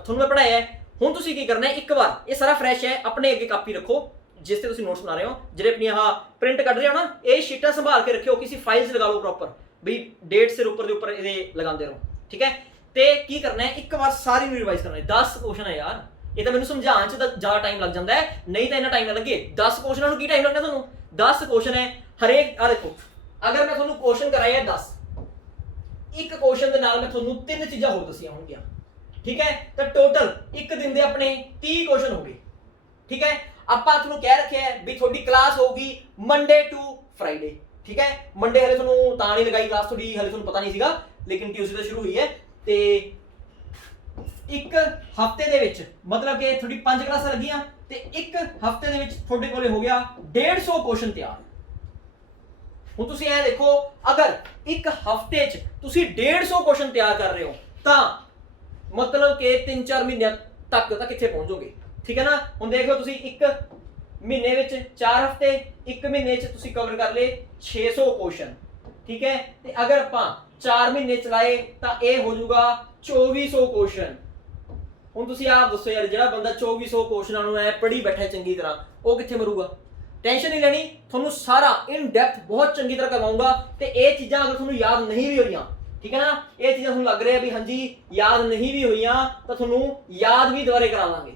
थोनू मैं पढ़ाया है। हुण तुसी की करना है एक बार ये सारा फ्रैश है, अपने अगे कापी रखो जिस ते तुसी नोट्स बना रहे हो, जिहड़े अपनी आह प्रिंट कढ रहे हो ना, ये शीटां संभाल के रखियो, किसी फाइल से लगा लो प्रॉपर, भी डेट से ऊपर ये लगाते रहो, ठीक है। ते की करना है एक बार सारी रिवाइज करना है। 10 क्वेश्चन है यार, ये तो मैंने समझाने च ज़्यादा टाइम लग जाता है, नहीं तो इतना टाइम ना लगे। 10 क्वेश्चनों को की टाइम लगना थानू? 10 क्वेश्चन है हरेक, आ देखो अगर मैं थानू क्वेश्चन कराया 10, एक क्वेश्चन के नाल मैं थानू 3 चीज़ां होर दसियां होंगियां, ठीक है। तो टोटल एक दिन के अपने 30 क्वेश्चन हो गए, ठीक है। आपां थानू कह रखे है भी थोड़ी क्लास होगी मंडे टू फ्राइडे, ठीक है। मंडे हले थानू तां नहीं लगाई क्लास, थोड़ी हले थानू पता नहीं सीगा, लेकिन ट्यूसडे तो शुरू हुई है। ते एक हफ्ते दे विच मतलब कि थोड़ी 5 क्लासां लगियां ते एक हफ्ते दे विच थोड़े कोले हो गया 150 क्वेश्चन तैयार। हुण तुसीं ऐ देखो, अगर एक हफ्ते च तुसीं 150 क्वेश्चन तैयार कर रहे हो तां मतलब कि 3-4 महीने तक तां कित्थे पहुंचोगे, ठीक है ना। हुण देख लो तुसीं एक महीने विच 4 हफ्ते, एक महीने च तुसीं कवर कर ले 600 क्वेश्चन, ठीक है। ते अगर आपां 4 महीने चलाए तां ये हो जाऊगा 2400 क्वेश्चन। हुण तुसीं आप दसो यार, जिहड़ा बंदा 2400 क्वेश्चनां नूं ऐ पढ़ी बैठा चंगी तरह, वो कित्थे मरूगा? टेंशन नहीं लेनी, थोनू सारा इन डेप्थ बहुत चंगी तरह करवाऊंगा। ते ये चीज़ां अगर थोनू याद नहीं भी होईयां ਠੀਕ ਹੈ ਨਾ। ਇਹ ਚੀਜ਼ਾਂ ਤੁਹਾਨੂੰ ਲੱਗ ਰਿਹਾ ਵੀ ਹਾਂਜੀ ਯਾਦ ਨਹੀਂ ਵੀ ਹੋਈਆਂ ਤਾਂ ਤੁਹਾਨੂੰ ਯਾਦ ਵੀ ਦੁਬਾਰੇ ਕਰਾ ਲਾਂਗੇ,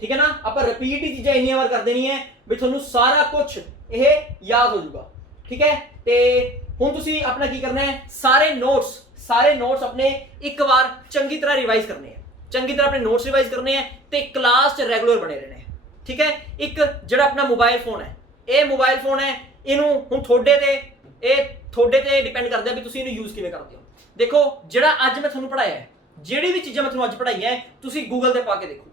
ਠੀਕ ਹੈ ਨਾ। ਆਪਾਂ ਰਿਪੀਟ ਹੀ ਚੀਜ਼ਾਂ ਇੰਨੀਆਂ ਵਾਰ ਕਰ ਦੇਣੀ ਹੈ ਵੀ ਤੁਹਾਨੂੰ ਸਾਰਾ ਕੁਝ ਇਹ ਯਾਦ ਹੋ ਜਾਊਗਾ, ਠੀਕ ਹੈ। ਤੇ ਹੁਣ ਤੁਸੀਂ ਆਪਣਾ ਕੀ ਕਰਨਾ ਹੈ, ਸਾਰੇ ਨੋਟਸ ਆਪਣੇ ਇੱਕ ਵਾਰ ਚੰਗੀ ਤਰ੍ਹਾਂ ਰਿਵਾਈਜ਼ ਕਰਨੇ ਹੈ, ਚੰਗੀ ਤਰ੍ਹਾਂ ਆਪਣੇ ਨੋਟਸ ਰਿਵਾਈਜ਼ ਕਰਨੇ ਹੈ ਤੇ ਕਲਾਸ 'ਚ ਰੈਗੂਲਰ ਬਣੇ ਰਹਿਣਾ ਹੈ, ਠੀਕ ਹੈ। ਇੱਕ ਜਿਹੜਾ ਆਪਣਾ ਮੋਬਾਈਲ ਫੋਨ ਹੈ, ਇਹ ਮੋਬਾਈਲ ਫੋਨ ਹੈ, ਇਹਨੂੰ ਹੁਣ ਤੁਹਾਡੇ ਤੇ ਡਿਪੈਂਡ ਕਰਦਾ ਵੀ ਤੁਸੀਂ ਇਹਨੂੰ ਯੂਜ਼ ਕਿਵੇਂ ਕਰਦੇ ਹੋ। ਦੇਖੋ ਜਿਹੜਾ ਅੱਜ ਮੈਂ ਤੁਹਾਨੂੰ ਪੜਾਇਆ ਹੈ, ਜਿਹੜੀ ਵੀ ਚੀਜ਼ਾਂ ਮੈਂ ਤੁਹਾਨੂੰ ਅੱਜ ਪੜਾਈਆਂ ਹੈ, ਤੁਸੀਂ ਗੂਗਲ ਤੇ ਪਾ ਕੇ ਦੇਖੋ।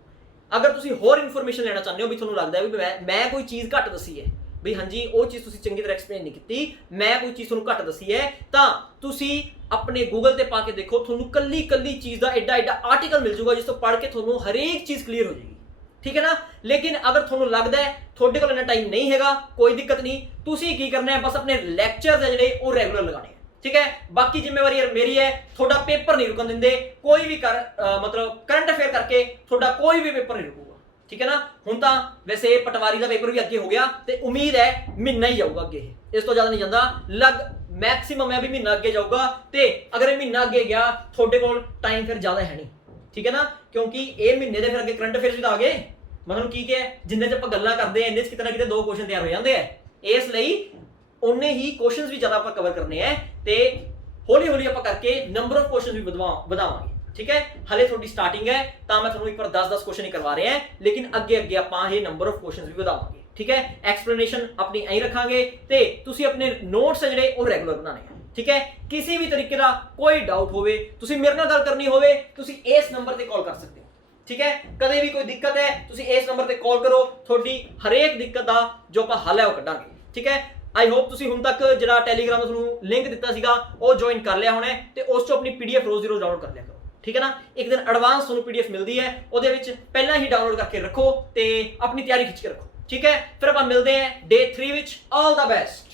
ਅਗਰ ਤੁਸੀਂ ਹੋਰ ਇਨਫੋਰਮੇਸ਼ਨ ਲੈਣਾ ਚਾਹੁੰਦੇ ਹੋ ਵੀ ਤੁਹਾਨੂੰ ਲੱਗਦਾ ਵੀ ਮੈਂ ਕੋਈ ਚੀਜ਼ ਘੱਟ ਦੱਸੀ ਹੈ, ਵੀ ਹਾਂਜੀ ਉਹ ਚੀਜ਼ ਤੁਸੀਂ ਚੰਗੀ ਤਰ੍ਹਾਂ ਐਕਸਪਲੇਨ ਨਹੀਂ ਕੀਤੀ, ਮੈਂ ਕੋਈ ਚੀਜ਼ ਤੁਹਾਨੂੰ ਘੱਟ ਦੱਸੀ ਹੈ, ਤਾਂ ਤੁਸੀਂ ਆਪਣੇ ਗੂਗਲ ਤੇ ਪਾ ਕੇ ਦੇਖੋ, ਤੁਹਾਨੂੰ ਕੱਲੀ ਚੀਜ਼ ਦਾ ਐਡਾ ਆਰਟੀਕਲ ਮਿਲ ਜੂਗਾ ਜਿਸ ਤੋਂ ਪੜ੍ਹ ਕੇ ਤੁਹਾਨੂੰ ਹਰੇਕ ਚੀਜ਼ ਕਲੀਅਰ ਹੋ ਜਾਏਗੀ, ਠੀਕ ਹੈ ਨਾ। ਲੇਕਿਨ ਅਗਰ ਤੁਹਾਨੂੰ ਲੱਗਦਾ ਹੈ ਤੁਹਾਡੇ ਕੋਲ ਇੰਨਾ ਟਾਈਮ ਨਹੀਂ ਹੈਗਾ, ਕੋਈ ਦਿੱਕਤ ਨਹੀਂ, ਤੁਸੀਂ ਕੀ ਕਰਨਾ ਹੈ, ਬਸ ਆਪਣੇ ਲੈਕਚਰਸ ਹੈ ਜਿਹੜੇ ਉਹ ਰੈਗੂਲਰ ਲਗਾਉਣੇ ਹੈ, ਠੀਕ ਹੈ। ਬਾਕੀ ਜ਼ਿੰਮੇਵਾਰੀ ਮੇਰੀ ਹੈ, ਤੁਹਾਡਾ ਪੇਪਰ ਨਹੀਂ ਰੁਕਣ ਦਿੰਦੇ, ਕੋਈ ਵੀ ਮਤਲਬ ਕਰੰਟ ਅਫੇਅਰ ਕਰਕੇ ਤੁਹਾਡਾ ਕੋਈ ਵੀ ਪੇਪਰ ਨਹੀਂ ਰੁਕੂਗਾ, ਠੀਕ ਹੈ ਨਾ। ਹੁਣ ਤਾਂ ਵੈਸੇ ਪਟਵਾਰੀ ਦਾ ਪੇਪਰ ਵੀ ਅੱਗੇ ਹੋ ਗਿਆ ਤੇ ਉਮੀਦ ਹੈ ਮਹੀਨਾ ਹੀ ਜਾਊਗਾ ਅੱਗੇ, ਇਸ ਤੋਂ ਜ਼ਿਆਦਾ ਨਹੀਂ ਜਾਂਦਾ, ਮੈਕਸਿਮਮ ਹੈ ਵੀ ਮਹੀਨਾ ਅੱਗੇ ਜਾਊਗਾ। ਤੇ ਅਗਰ ਇਹ ਮਹੀਨਾ ਅੱਗੇ ਗਿਆ ਤੁਹਾਡੇ ਕੋਲ ਟਾਈਮ ਫਿਰ ਜ਼ਿਆਦਾ ਹੈ ਨਹੀਂ, ਠੀਕ ਹੈ ਨਾ, ਕਿਉਂਕਿ ਇਹ ਮਹੀਨੇ ਦੇ ਫਿਰ ਅੱਗੇ ਕਰੰਟ ਅਫੇਅਰਸ ਵੀ ਤਾਂ ਆ ਗਏ। ਮੈਂ ਤੁਹਾਨੂੰ ਕੀ ਕਿਹਾ, ਜਿੰਨੇ ਚ ਆਪਾਂ ਗੱਲਾਂ ਕਰਦੇ ਆ ਇੰਨੇ ਚ ਕਿਤੇ ਨਾ ਕਿਤੇ 2 ਕੁਐਸਚਨ ਤਿਆਰ ਹੋ ਜਾਂਦੇ ਆ, ਇਸ ਲਈ ਉਹਨੇ ਹੀ ਕੁਐਸਚਨਸ ਵੀ ਜ਼ਿਆਦਾ ਆਪਾਂ ਕਵਰ ਕਰਨੇ ਆ ਤੇ ਹੌਲੀ ਆਪਾਂ ਕਰਕੇ ਨੰਬਰ ਆਫ ਕੁਐਸਚਨਸ ਵੀ ਵਧਾਵਾਂਗੇ, ਠੀਕ ਹੈ। ਹਲੇ ਤੁਹਾਡੀ ਸਟਾਰਟਿੰਗ ਹੈ ਤਾਂ ਮੈਂ ਤੁਹਾਨੂੰ ਇੱਕ ਵਾਰ 10 ਕੁਐਸਚਨ ਹੀ ਕਰਵਾ ਰਿਹਾ, ਲੇਕਿਨ ਅੱਗੇ ਆਪਾਂ ਇਹ ਨੰਬਰ ਆਫ ਕੁਐਸਚਨਸ ਵੀ ਵਧਾਵਾਂਗੇ, ਠੀਕ ਹੈ। ਐਕਸਪਲੇਨੇਸ਼ਨ ਆਪਣੀ ਐਂ ਰੱਖਾਂਗੇ ਤੇ ਤੁਸੀਂ ਆਪਣੇ ਨੋਟਸ ਜਿਹੜੇ ਉਹ ਰੈਗੂਲਰ ਬਣਾਉਣੇ ਆ, ਠੀਕ ਹੈ। ਕਿਸੇ ਵੀ ਤਰੀਕੇ ਦਾ ਕੋਈ ਡਾਊਟ ਹੋਵੇ, ਤੁਸੀਂ ਮੇਰੇ ਨਾਲ ਗੱਲ ਕਰਨੀ ਹੋਵੇ, ਤੁਸੀਂ ਇਸ ਨੰਬਰ ਤੇ ਕਾਲ ਕਰ ਸਕਦੇ ਹੋ, ਠੀਕ ਹੈ। ਕਦੇ ਵੀ ਕੋਈ ਦਿੱਕਤ ਹੈ ਤੁਸੀਂ ਇਸ ਨੰਬਰ ਤੇ ਕਾਲ ਕਰੋ, ਤੁਹਾਡੀ ਹਰੇਕ ਦਿੱਕਤ ਦਾ ਜੋ ਆਪਾਂ ਹੱਲ ਹੈ ਉਹ ਕੱਢਾਂਗੇ, ਠੀਕ ਹੈ। ਆਈ ਹੋਪ ਤੁਸੀਂ ਹੁਣ ਤੱਕ ਜਿਹੜਾ ਟੈਲੀਗ੍ਰਾਮ ਦਾ ਤੁਹਾਨੂੰ ਲਿੰਕ ਦਿੱਤਾ ਸੀਗਾ ਉਹ ਜੁਆਇਨ ਕਰ ਲਿਆ ਹੋਣਾ ਤੇ ਉਸ ਤੋਂ ਆਪਣੀ PDF ਰੋਜ਼ ਦੀ ਰੋਜ਼ ਡਾਊਨਲੋਡ ਕਰ ਲਿਆ ਕਰੋ, ਠੀਕ ਹੈ ਨਾ। ਇੱਕ ਦਿਨ ਐਡਵਾਂਸ ਤੁਹਾਨੂੰ PDF ਮਿਲਦੀ ਹੈ, ਉਹਦੇ ਵਿੱਚ ਪਹਿਲਾਂ ਹੀ ਡਾਊਨਲੋਡ ਕਰਕੇ ਰੱਖੋ ਤੇ ਆਪਣੀ ਤਿਆਰੀ ਖਿੱਚ ਕੇ ਰੱਖੋ, ਠੀਕ ਹੈ। ਫਿਰ ਆਪਾਂ ਮਿਲਦੇ ਹਾਂ Day 3 ਵਿੱਚ। ਆਲ ਦਾ ਬੈਸਟ।